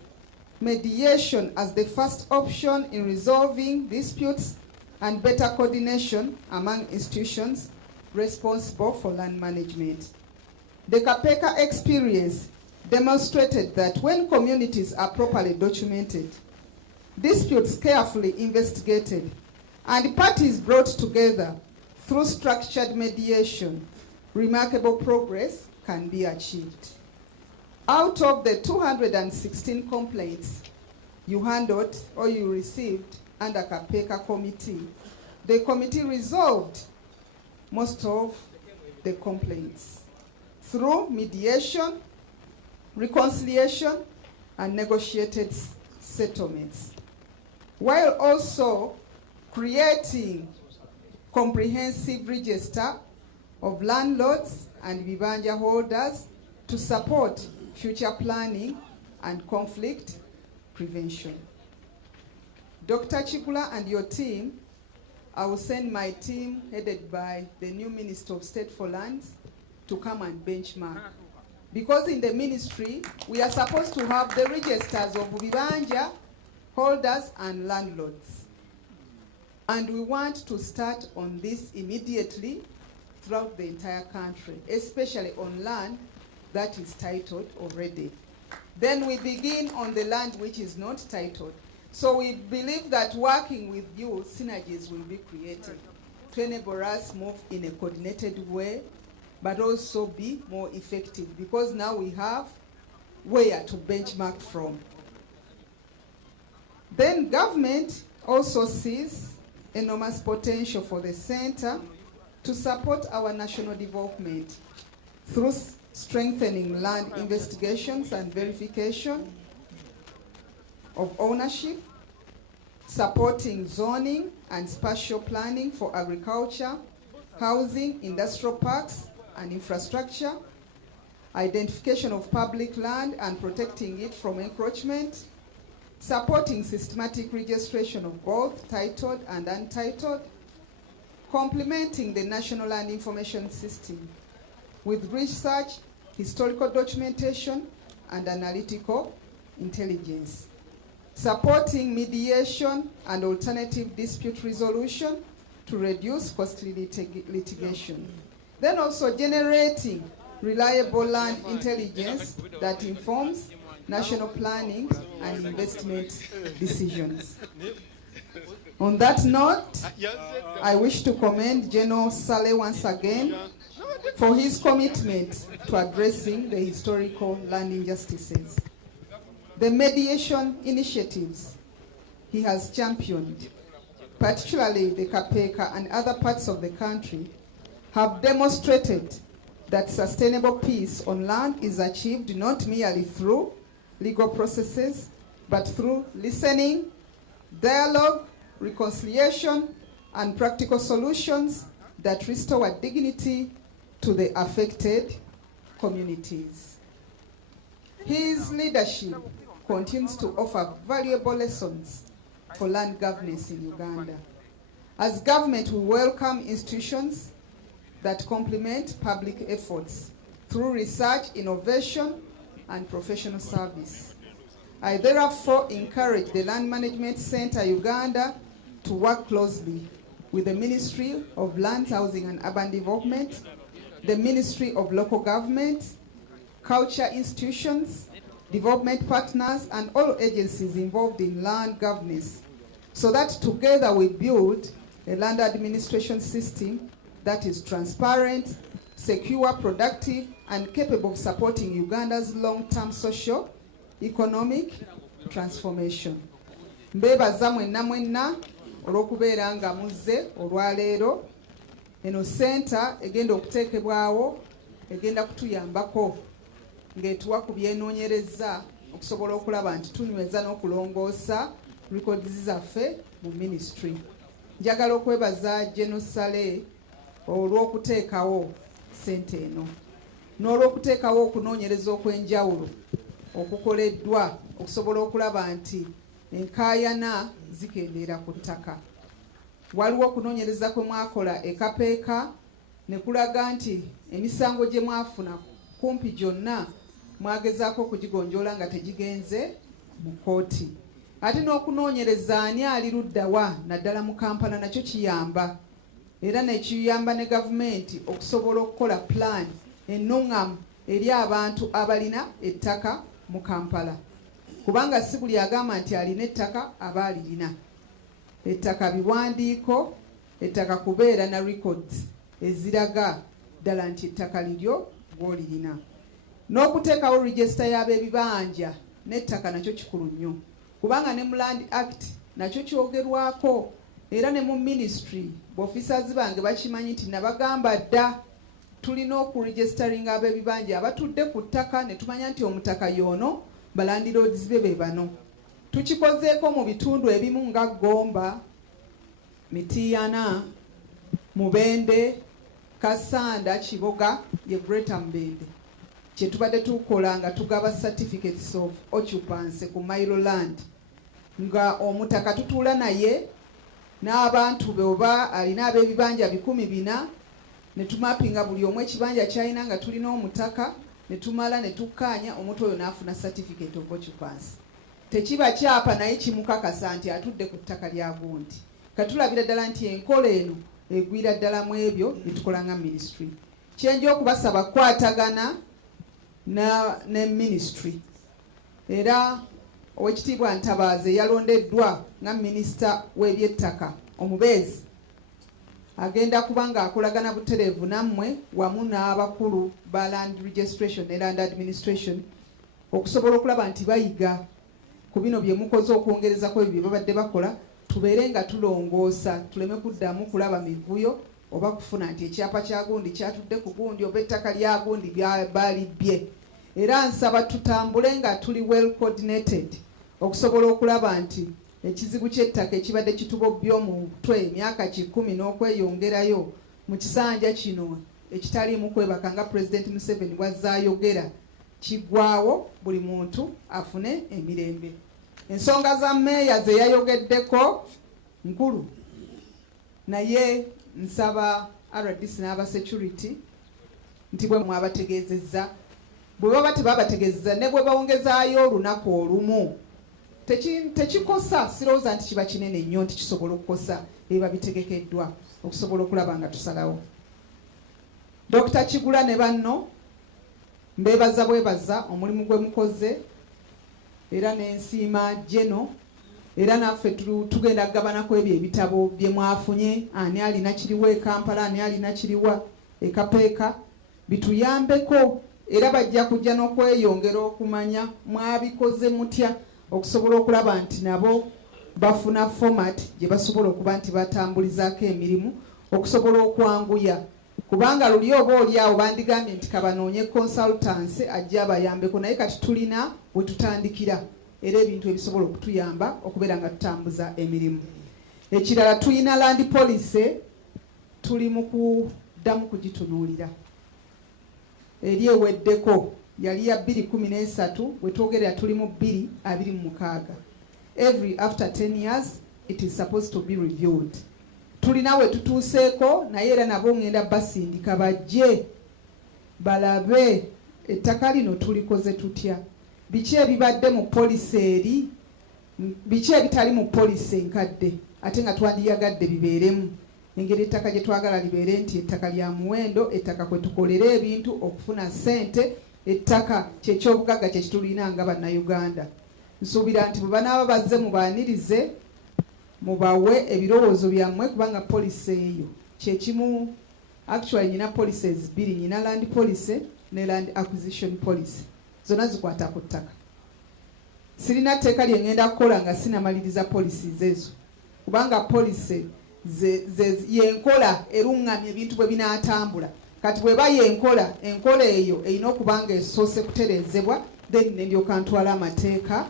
mediation as the first option in resolving disputes, and better coordination among institutions responsible for land management. The Kapeka experience demonstrated that when communities are properly documented, disputes carefully investigated, and parties brought together through structured mediation, remarkable progress can be achieved. Out of the 216 complaints you handled or you received under Kapeka committee, the committee resolved most of the complaints through mediation, reconciliation, and negotiated settlements, while also creating comprehensive register of landlords and vibanja holders to support future planning and conflict prevention. Dr. Chigula and your team, I will send my team headed by the new Minister of State for Lands to come and benchmark. Because in the ministry, we are supposed to have the registers of vibanja holders and landlords. And we want to start on this immediately throughout the entire country, especially on land that is titled already. Then we begin on the land which is not titled. So we believe that working with you, synergies will be created to enable us move in a coordinated way, but also be more effective, because now we have where to benchmark from. Then government also sees enormous potential for the center to support our national development through strengthening land investigations and verification of ownership, supporting zoning and spatial planning for agriculture, housing, industrial parks, and infrastructure, identification of public land and protecting it from encroachment, supporting systematic registration of both titled and untitled, complementing the National Land Information System with research, historical documentation, and analytical intelligence, supporting mediation and alternative dispute resolution to reduce costly litigation. Then also generating reliable land intelligence that informs national planning and investment decisions. On that note, I wish to commend General Saleh once again for his commitment to addressing the historical land injustices. The mediation initiatives he has championed, particularly the Kapeka and other parts of the country, have demonstrated that sustainable peace on land is achieved not merely through legal processes, but through listening, dialogue, reconciliation, and practical solutions that restore dignity to the affected communities. His leadership continues to offer valuable lessons for land governance in Uganda. As government, we welcome institutions that complement public efforts through research, innovation, and professional service. I therefore encourage the Land Management Center Uganda to work closely with the Ministry of Lands, Housing and Urban Development, the Ministry of Local Government, culture institutions, development partners, and all agencies involved in land governance, so that together we build a land administration system that is transparent, secure, productive, and capable of supporting Uganda's long-term social, economic transformation. Mbebaza mwenna olw'okubeera nga muzze olwaleero. Eno center egenda okuteekebwawo egenda kutuyambako ng'etuwa ku byenoonyereza okusobola okulaba nti tunyweza n'okulongoosa records zaffe mu ministry. Njagala okwebaza General Sale olw'okuteekawo ssente eno n'olw'okuteekawo okunoonyereza okw'enjawulo okukoleddwa okusobola okulaba nti enkaayana zikendeera ku ttaka. Waliwo okunoonyereza kwe mwakola ekapeeka ne kulaga nti emisango gye mwafuna kumpi gyonna mwagezaako okugigonjoola nga tegigenze mu kkooti. Ate n'okunoonyereza ani ali luddawa naddala mu Kampala nakyo kiyamba, era nekiyamba ne gavumenti okusobola okukola plan ennuŋŋamu eri abantu abalina ettaka mu Kampala, kubanga si buli agamba nti alina ettaka aba alirina. Ettaka biwandiiko, ettaka kubeera na records eziraga ddala nti ettaka liryo gw'olirina. N'okuteekawo register y'ab'ebibanja n'ettaka nakyo kikulu nnyo, kubanga ne mu Land Act nakyo kyogerwako, era ne mu ministry b'officers bange bakimanyi nti nabagamba dda tulina okuregisteringa ab'ebibanja abatudde ku ttaka ne tumanya nti omutaka y'ono balandiroads be bano. Tukikozeeko mu bitundu ebimu nga Gomba, Mitiyana, Mubende, Kasanda, Kiboga ye Greater Mbende. Kye tubadde tukola nga tugaba certificates of occupancy ku Mailo land nga omutaka tutuula naye n'abantu be oba alina ab'ebibanja 400 ne tumapinga buli omu ekibanja kyalina nga tulina omutaka ne tumala ne tukkaanya omuntu oyo n'afuna certificate of occupancy. Tekiba kyapa naye kimukakasa nti atudde ku ttaka lya gundi. Katulabira ddala nti enkola eno egwira ddala mu ebyo bitukola nga ministry. Kyenja okubasaba kwatagana ne ministry. Era Oweekitiibwa Ntabaaze yalondeddwa nga minisita w'ebyettaka omubeezi agenda kubanga akolagana butereevu nammwe wamu n'abakulu ba land registration ne land administration okusobola okulaba nti bayiga ku bino bye mukoze okwongerezako ebyo bye babadde bakola, tubeere nga tulongoosa, tuleme kuddamu kulaba mivuyo oba kufuna nti ekyapa kya gundi kyatudde ku gundi oba ettaka lya gundi balibbye. Era nsaba tutambule nga tuli well coordinated okusobola okulaba nti ekizibu ky'ettaka ekibadde kitubobbye omutwe emyaka 10 n'okweyongerayo mu kisanja kino ekitaliimu kwebaka nga President Museveni bw'azzaayogera kiggwaawo, buli muntu afune emirembe. Ensonga za meeya ze yayogeddeko nkulu, naye nsaba RDC n'aba security nti bwe mwabategeezezza, bwe baba tebabategeezezza ne bwe bawongezaayo olunaku olumu tekikosa, sirowooza nti kiba kinene nnyo nti kisobola okukosa eba bitegekeddwa okusobola okulaba nga tusalawo. Dr. Kigula ne banno mbeebaza bwebaza omulimu gwe mukoze era n'ensiima Jeno, era naffe tugenda kugabanako ebyo ebitabo bye mwafunye, ani alina kiriwa e Kampala, ani alina kiriwa e Kapeeka, bituyambeko era bajja kujja n'okweyongera okumanya mwabikoze mutya okusobola okulaba nti nabo bafuna format gye basobola okuba nti batambulizaako emirimu okusobola okwanguya, kubanga luli oba oli awo bandigambye nti kabanoonye consultancy ajja abayambeko, naye kati tulina we tutandikira era ebintu ebisobola okutuyamba okubeera nga tutambuza emirimu. Ekirala tulina land policy, tuli mu kuddamu kugitunuulira. Eri eweddeko yali ya 2013 wetwogerera tuli mu 2026. Every after 10 years it is supposed to be reviewed. Tulina we tutuuseeko naye era nabo ngenda basindika bajje balabe ettaka lino tulikoze tutya, biki ebibadde mu policy eri, biki ebitali mu policy enkadde ate nga twandiyagadde bibeeremu. Engeri ettaka gye twagala libeere nti ettaka lya muwendo, ettaka kwe tukolera ebintu okufuna ssente, ettaka kyekyobugagga kye kitulina nga bannayuganda. Nsuubira nti bwe banaaba bazze mubaanirize mubawe ebirowoozo byammwe, kubanga policy eyo kyekimu. Actually nina policies 2, nina land policy ne land acquisition policy, zonna zikwata ku ttaka. sirina tteeka lye ngenda kukola nga sinamaliriza policies ezo, kubanga policy yenkola eruŋŋamya ebintu bwe binaatambula. Kati bweba yenkola, enkola eyo erina okuba nga esoose kutereezebwa, then ne ndyoka ntwala amateeka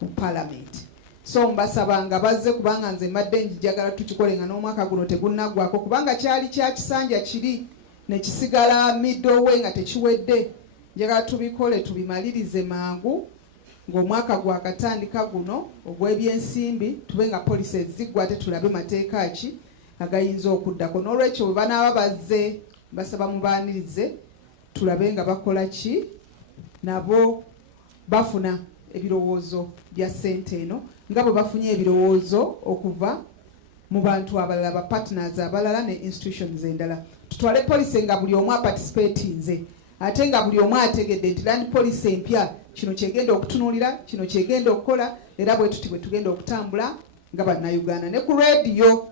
mu Parliament. So mbasaba nga bazze, kubanga nze mbadde njagala tukikole nga n'omwaka guno tegunnaggwako, kubanga kyali kya kisanja kiri ne kisigala middle nga tekiwedde. Njagala tubikole tubimalirize mangu ng'omwaka gwakatandika guno ogw'ebyensimbi, tube nga poliisi ziggwa ate tulabe mateeka ki agayinza okuddako. N'olwekyo bwe banaaba bazze, basaba mubaanirize tulabe nga bakola ki, nabo bafuna ebirowoozo bya ssente eno nga bwe bafunye ebirowoozo okuva mu bantu abalala, ba partners abalala ne institutions endala. Tutwale policy nga buli omu aparticipatinze, ate nga buli omu ategedde nti land policy empya kino kyegenda okutunuulira, kino kyegenda okukola, era bwe tuti bwe tugenda okutambula nga bannayuganda. Ne ku radio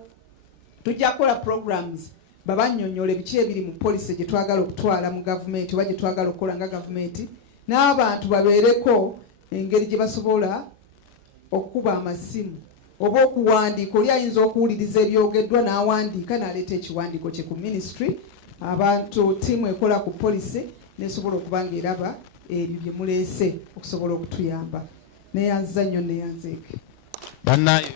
tujja kukola programs babannyonnyola ebiki ebiri mu policy gye twagala okutwala mu gavumenti oba gye twagala okukola nga gavumenti, n'abantu babeereko engeri gye basobola okukuba amasimu oba okuwandiika. Oli ayinza okuwuliriza ebyogeddwa n'awandiika n'aleeta ekiwandiiko kye ku ministry. Abantu tiimu ekola ku policy nesobola okuba nga eraba ebyo bye muleese okusobola okutuyamba. Neyanziza nnyo neyanzeeke. Bannaye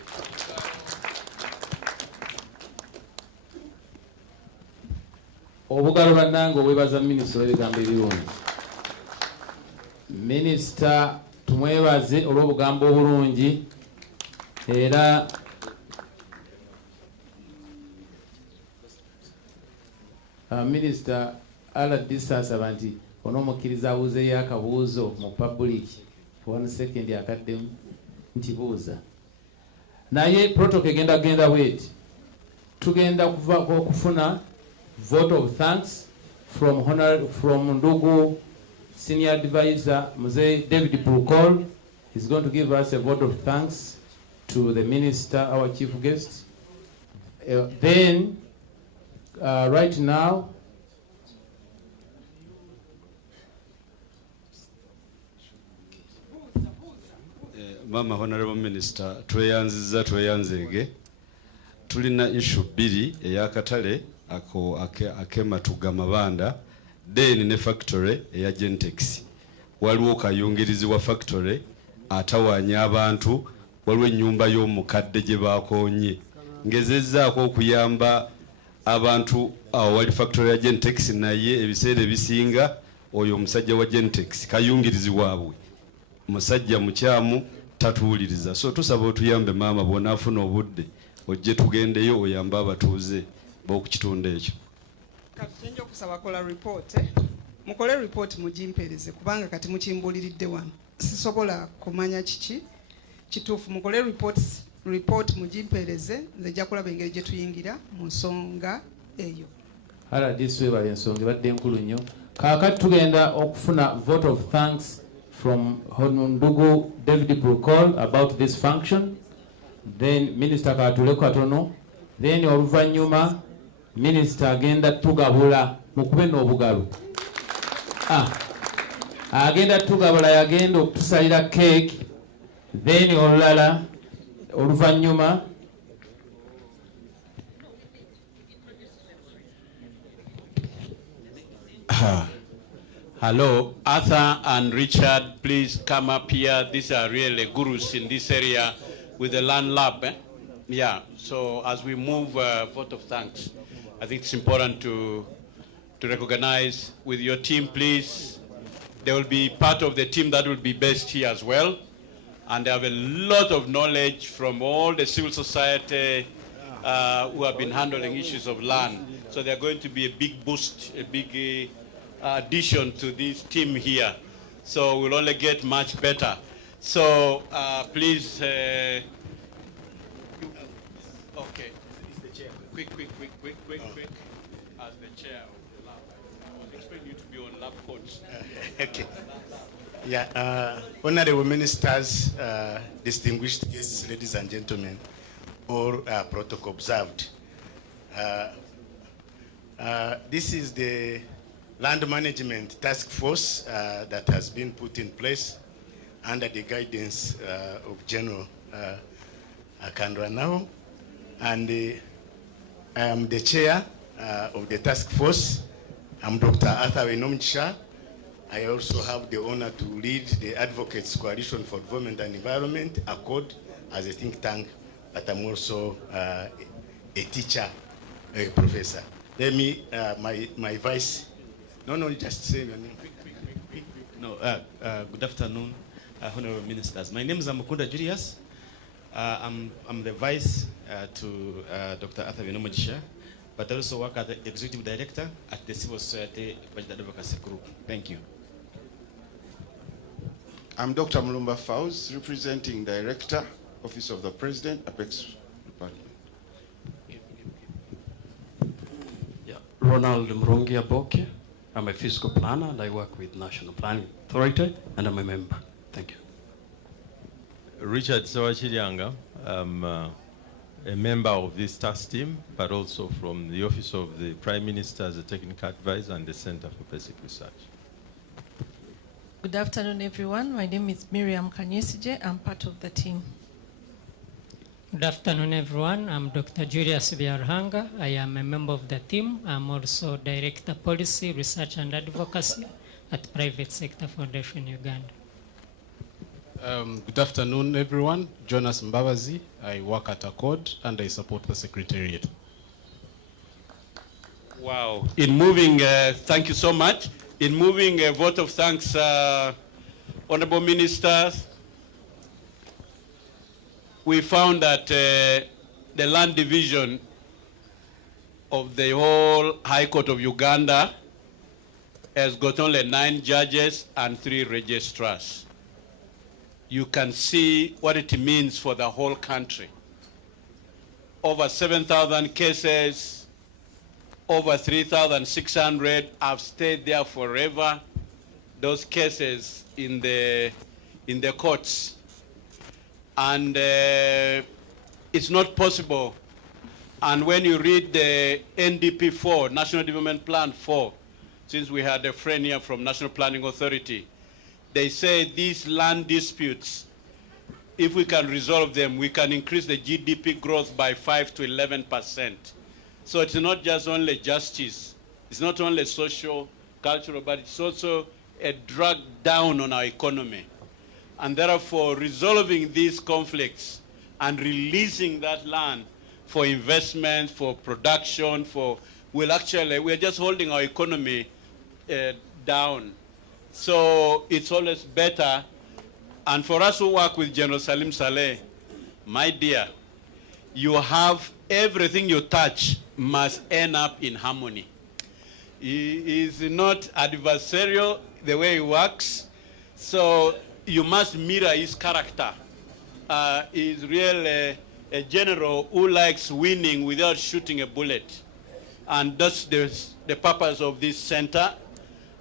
obugalo bannange obwebaza minisita olw'ebigambo ebirungi. Minisita tumwebaze olw'obugambo obulungi, era minisita RDC asaba nti onoomukkiriza abuuzeyo akabuuzo mu public for 1 second akaddemu nti buuza. Naye protocol egenda kugenda bweti, tugenda kufuna vote of thanks from Ndugu Senior Advisor Mzee David Prukol. He's going to give us a vote of thanks to the minister, our chief guest. Then, right now, Mama Honorable Minister, tweyanzege tulina issue bbiri eyakatale akematuga mabanda then ne factory eya Gentex. Waliwo kayungirizibwa factory atawanya abantu, waliwo ennyumba y'omukadde gye baakoonye. Ngezezzaako okuyamba abantu awo wali factory ya Gentex, naye ebiseera ebisinga oyo omusajja wa Gentex kayungirizibwa abwe musajja mukyamu tatuwuliriza. So tusaba otuyambe maama bw'onaafuna obudde ojje tugendeyo oyambe abatuuze b'okukitundu ekyo. Kati tuyinza okusaba kola report, mukole report mugimpeereze kubanga kati mukimbuliridde wano sisobola kumanya kiki kituufu. Mukole report mugimpeereze, nze nja kulaba engeri gye tuyingira mu nsonga eyo. RDC webala ensonga ebadde nkulu nnyo. Kaakati tugenda okufuna vote of thanks from Ndugu David Prukol about this function. Then Minister katuleko katono. Then oluvannyuma Minister agenda tugabula mukube n'obugalo. Agenda tugabula, yagenda okutusalira cake. Then olulala oluvannyuma Hello, Arthur and Richard, please come up here. These are really gurus in this area with the land lab. Yeah, so as we move vote of thanks, I think it's important to recognize with your team, please. They will be part of the team that will be based here as well. And they have a lot of knowledge from all the civil society who have been handling issues of land. So they're going to be a big boost, a big addition to this team here. So we'll only get much better. So please, okay. Is the chair. Quick. As the chair of the lab, I was expecting you to be on lab coats. Okay. Yeah, honorable ministers, distinguished guests, ladies and gentlemen, all protocol observed. This is the land management task force that has been put in place, under the guidance of General Akandwa now. And I am the chair of the task force. I'm Dr. Arthur Wenomchisha. I also have the honor to lead the Advocates Coalition for Development and Environment, ACCOD, as a think tank, but I'm also a teacher, a professor. Let me, my vice, no, just say your name. No, good afternoon, Honorable Ministers. My name is Amukunda Julius. I'm the vice to Dr. Arthur Wenomchisha, but I also work as the executive director at the Civil Society Budget Advocacy Group. Thank you. I'm Dr. Mulumba Fauz, representing Director, Office of the President, Apex Department. Yeah. Ronald Mrongi Aboke. I'm a fiscal planner and I work with National Planning Authority and I'm a member. Thank you. Richard Sawachirianga. I'm a member of this task team, but also from the Office of the Prime Minister as a technical advisor and the Center for Basic Research. Good afternoon, everyone. My name is Miriam Kanyesije. I'm part of the team. Good afternoon, everyone. I'm Dr. Julius Biarhanga. I am a member of the team. I'm also Director Policy, Research and Advocacy at Private Sector Foundation, Uganda. Good afternoon, everyone. Jonas Mbabazi. I work at ACCOD and I support the Secretariat. Wow. In moving, thank you so much. In moving a vote of thanks, Honorable Ministers, we found that the land division of the whole High Court of Uganda has got only 9 judges and 3 registrars. You can see what it means for the whole country. Over 7,000 cases, over 3,600 have stayed there forever. Those cases in the courts. And it's not possible. And when you read the NDP 4, National Development Plan 4, since we had a friend here from National Planning Authority, they say these land disputes, if we can resolve them, we can increase the GDP growth by 5 to 11%. So it's not just only justice, it's not only social, cultural, but it's also a drag down on our economy. And therefore, resolving these conflicts and releasing that land for investment, for production, we're just holding our economy down. So it's always better. And for us who work with General Salim Saleh, my dear, you have everything you touch must end up in harmony. He is not adversarial the way he works, so you must mirror his character. He's really a general who likes winning without shooting a bullet. And that's the purpose of this center.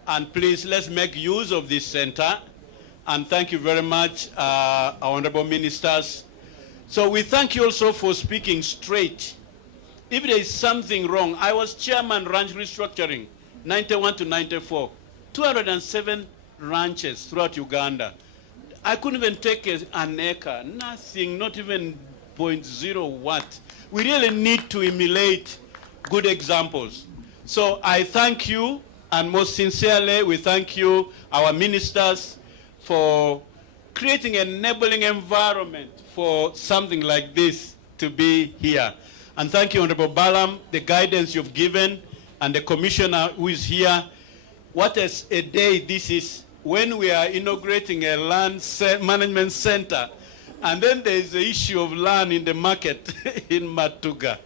And please, let's make use of this center. And thank you very much, our honorable ministers. So we thank you also for speaking straight. If there is something wrong, I was chairman ranch restructuring, 91 to 94, 207 ranches throughout Uganda. I couldn't even take an acre, nothing, not even 0.0 watt. We really need to emulate good examples. So I thank you, and most sincerely, we thank you, our ministers, for creating an enabling environment for something like this to be here. And thank you, Honorable Balam, the guidance you've given, and the commissioner who is here. What a day this is when we are inaugurating a land management center, and then there is the issue of land in the market in Matuga.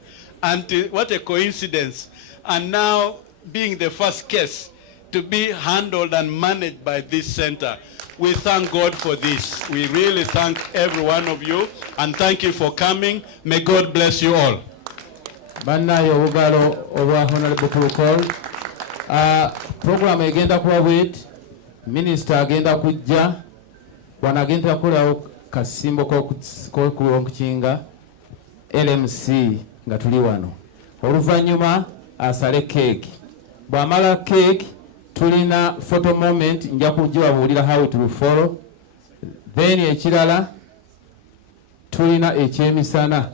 And what a coincidence. And now being the first case to be handled and managed by this center. We thank God for this. We really thank every one of you, and thank you for coming. May God bless you all. Bannayo obugalo obwa Honorable Protocol. Program egenda kuba bwit. Minister agenda kujja. Wanagenda kulawo kasimbo k'okukinga LMC nga tuli wano. Oluvannyuma asale cake. Bw'amala cake tulina photo moment nja kugibabuulira how it will follow. Then ekirala tulina ekyemisana.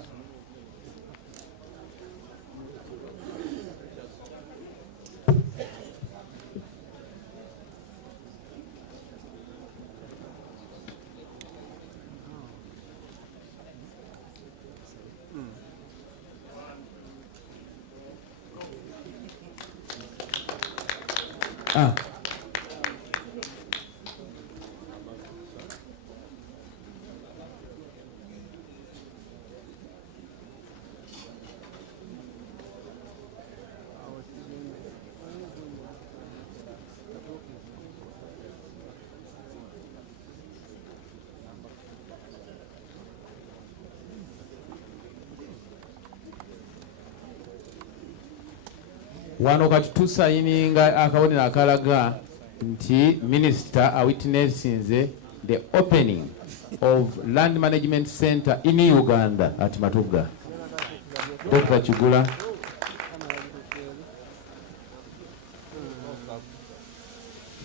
Wano kati tusayininga akabonero akalaga nti Minister awitnessinze the opening of Land Management Center in Uganda at Matuga. Dr. Chigula.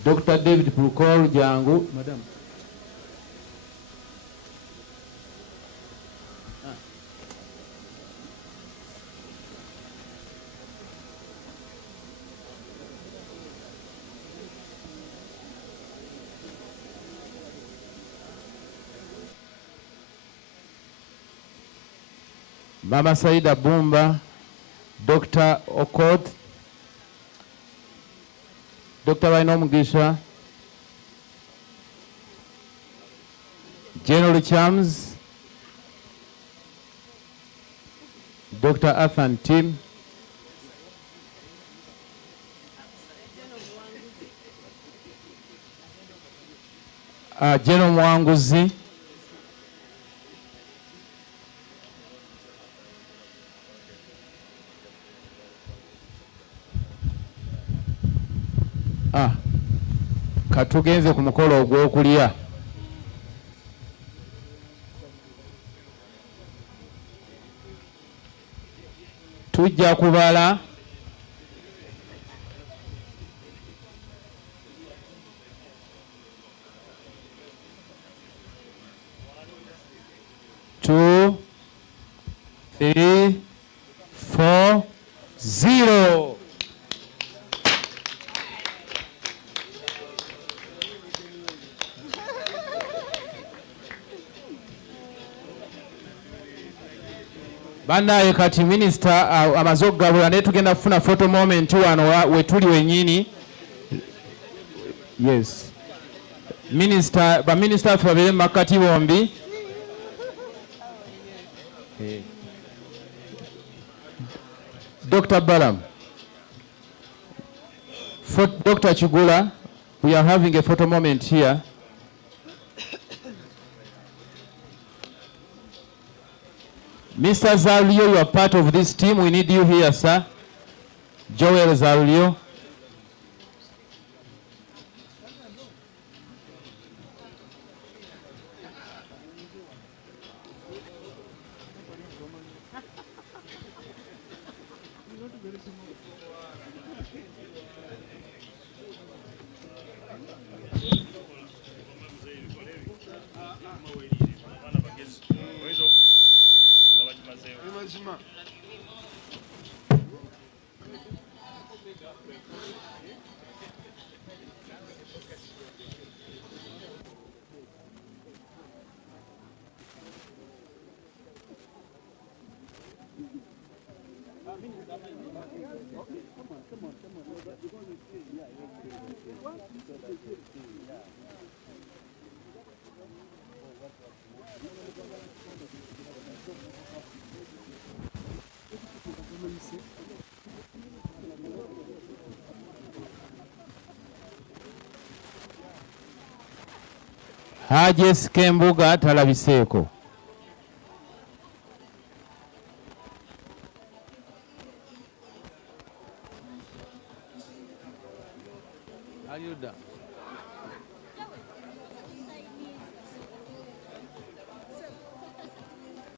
Dr. David Pulkol Jangu. Madam. Mama Saida Bumba, Dr. Okot, Dr. Waino Mugisha, General Chams, Dr. Athan Tim, General Mwanguzi, katugenze ku mukolo ogw'okulya. Tujja kubala two, three, 4, 0. Bannaye kati Minister amaze okugabula naye tugenda kufuna photo moment wano wetuli wennyini. Yes. Minister, ba Minister ffe babeere makkati bombi. Dr. Balam. Dr. Chigula, we are having a photo moment here. Mr. Zalio, you are part of this team. We need you here, sir. Joel Zalio. Haji Skembuga talabiseeko. Ayuda.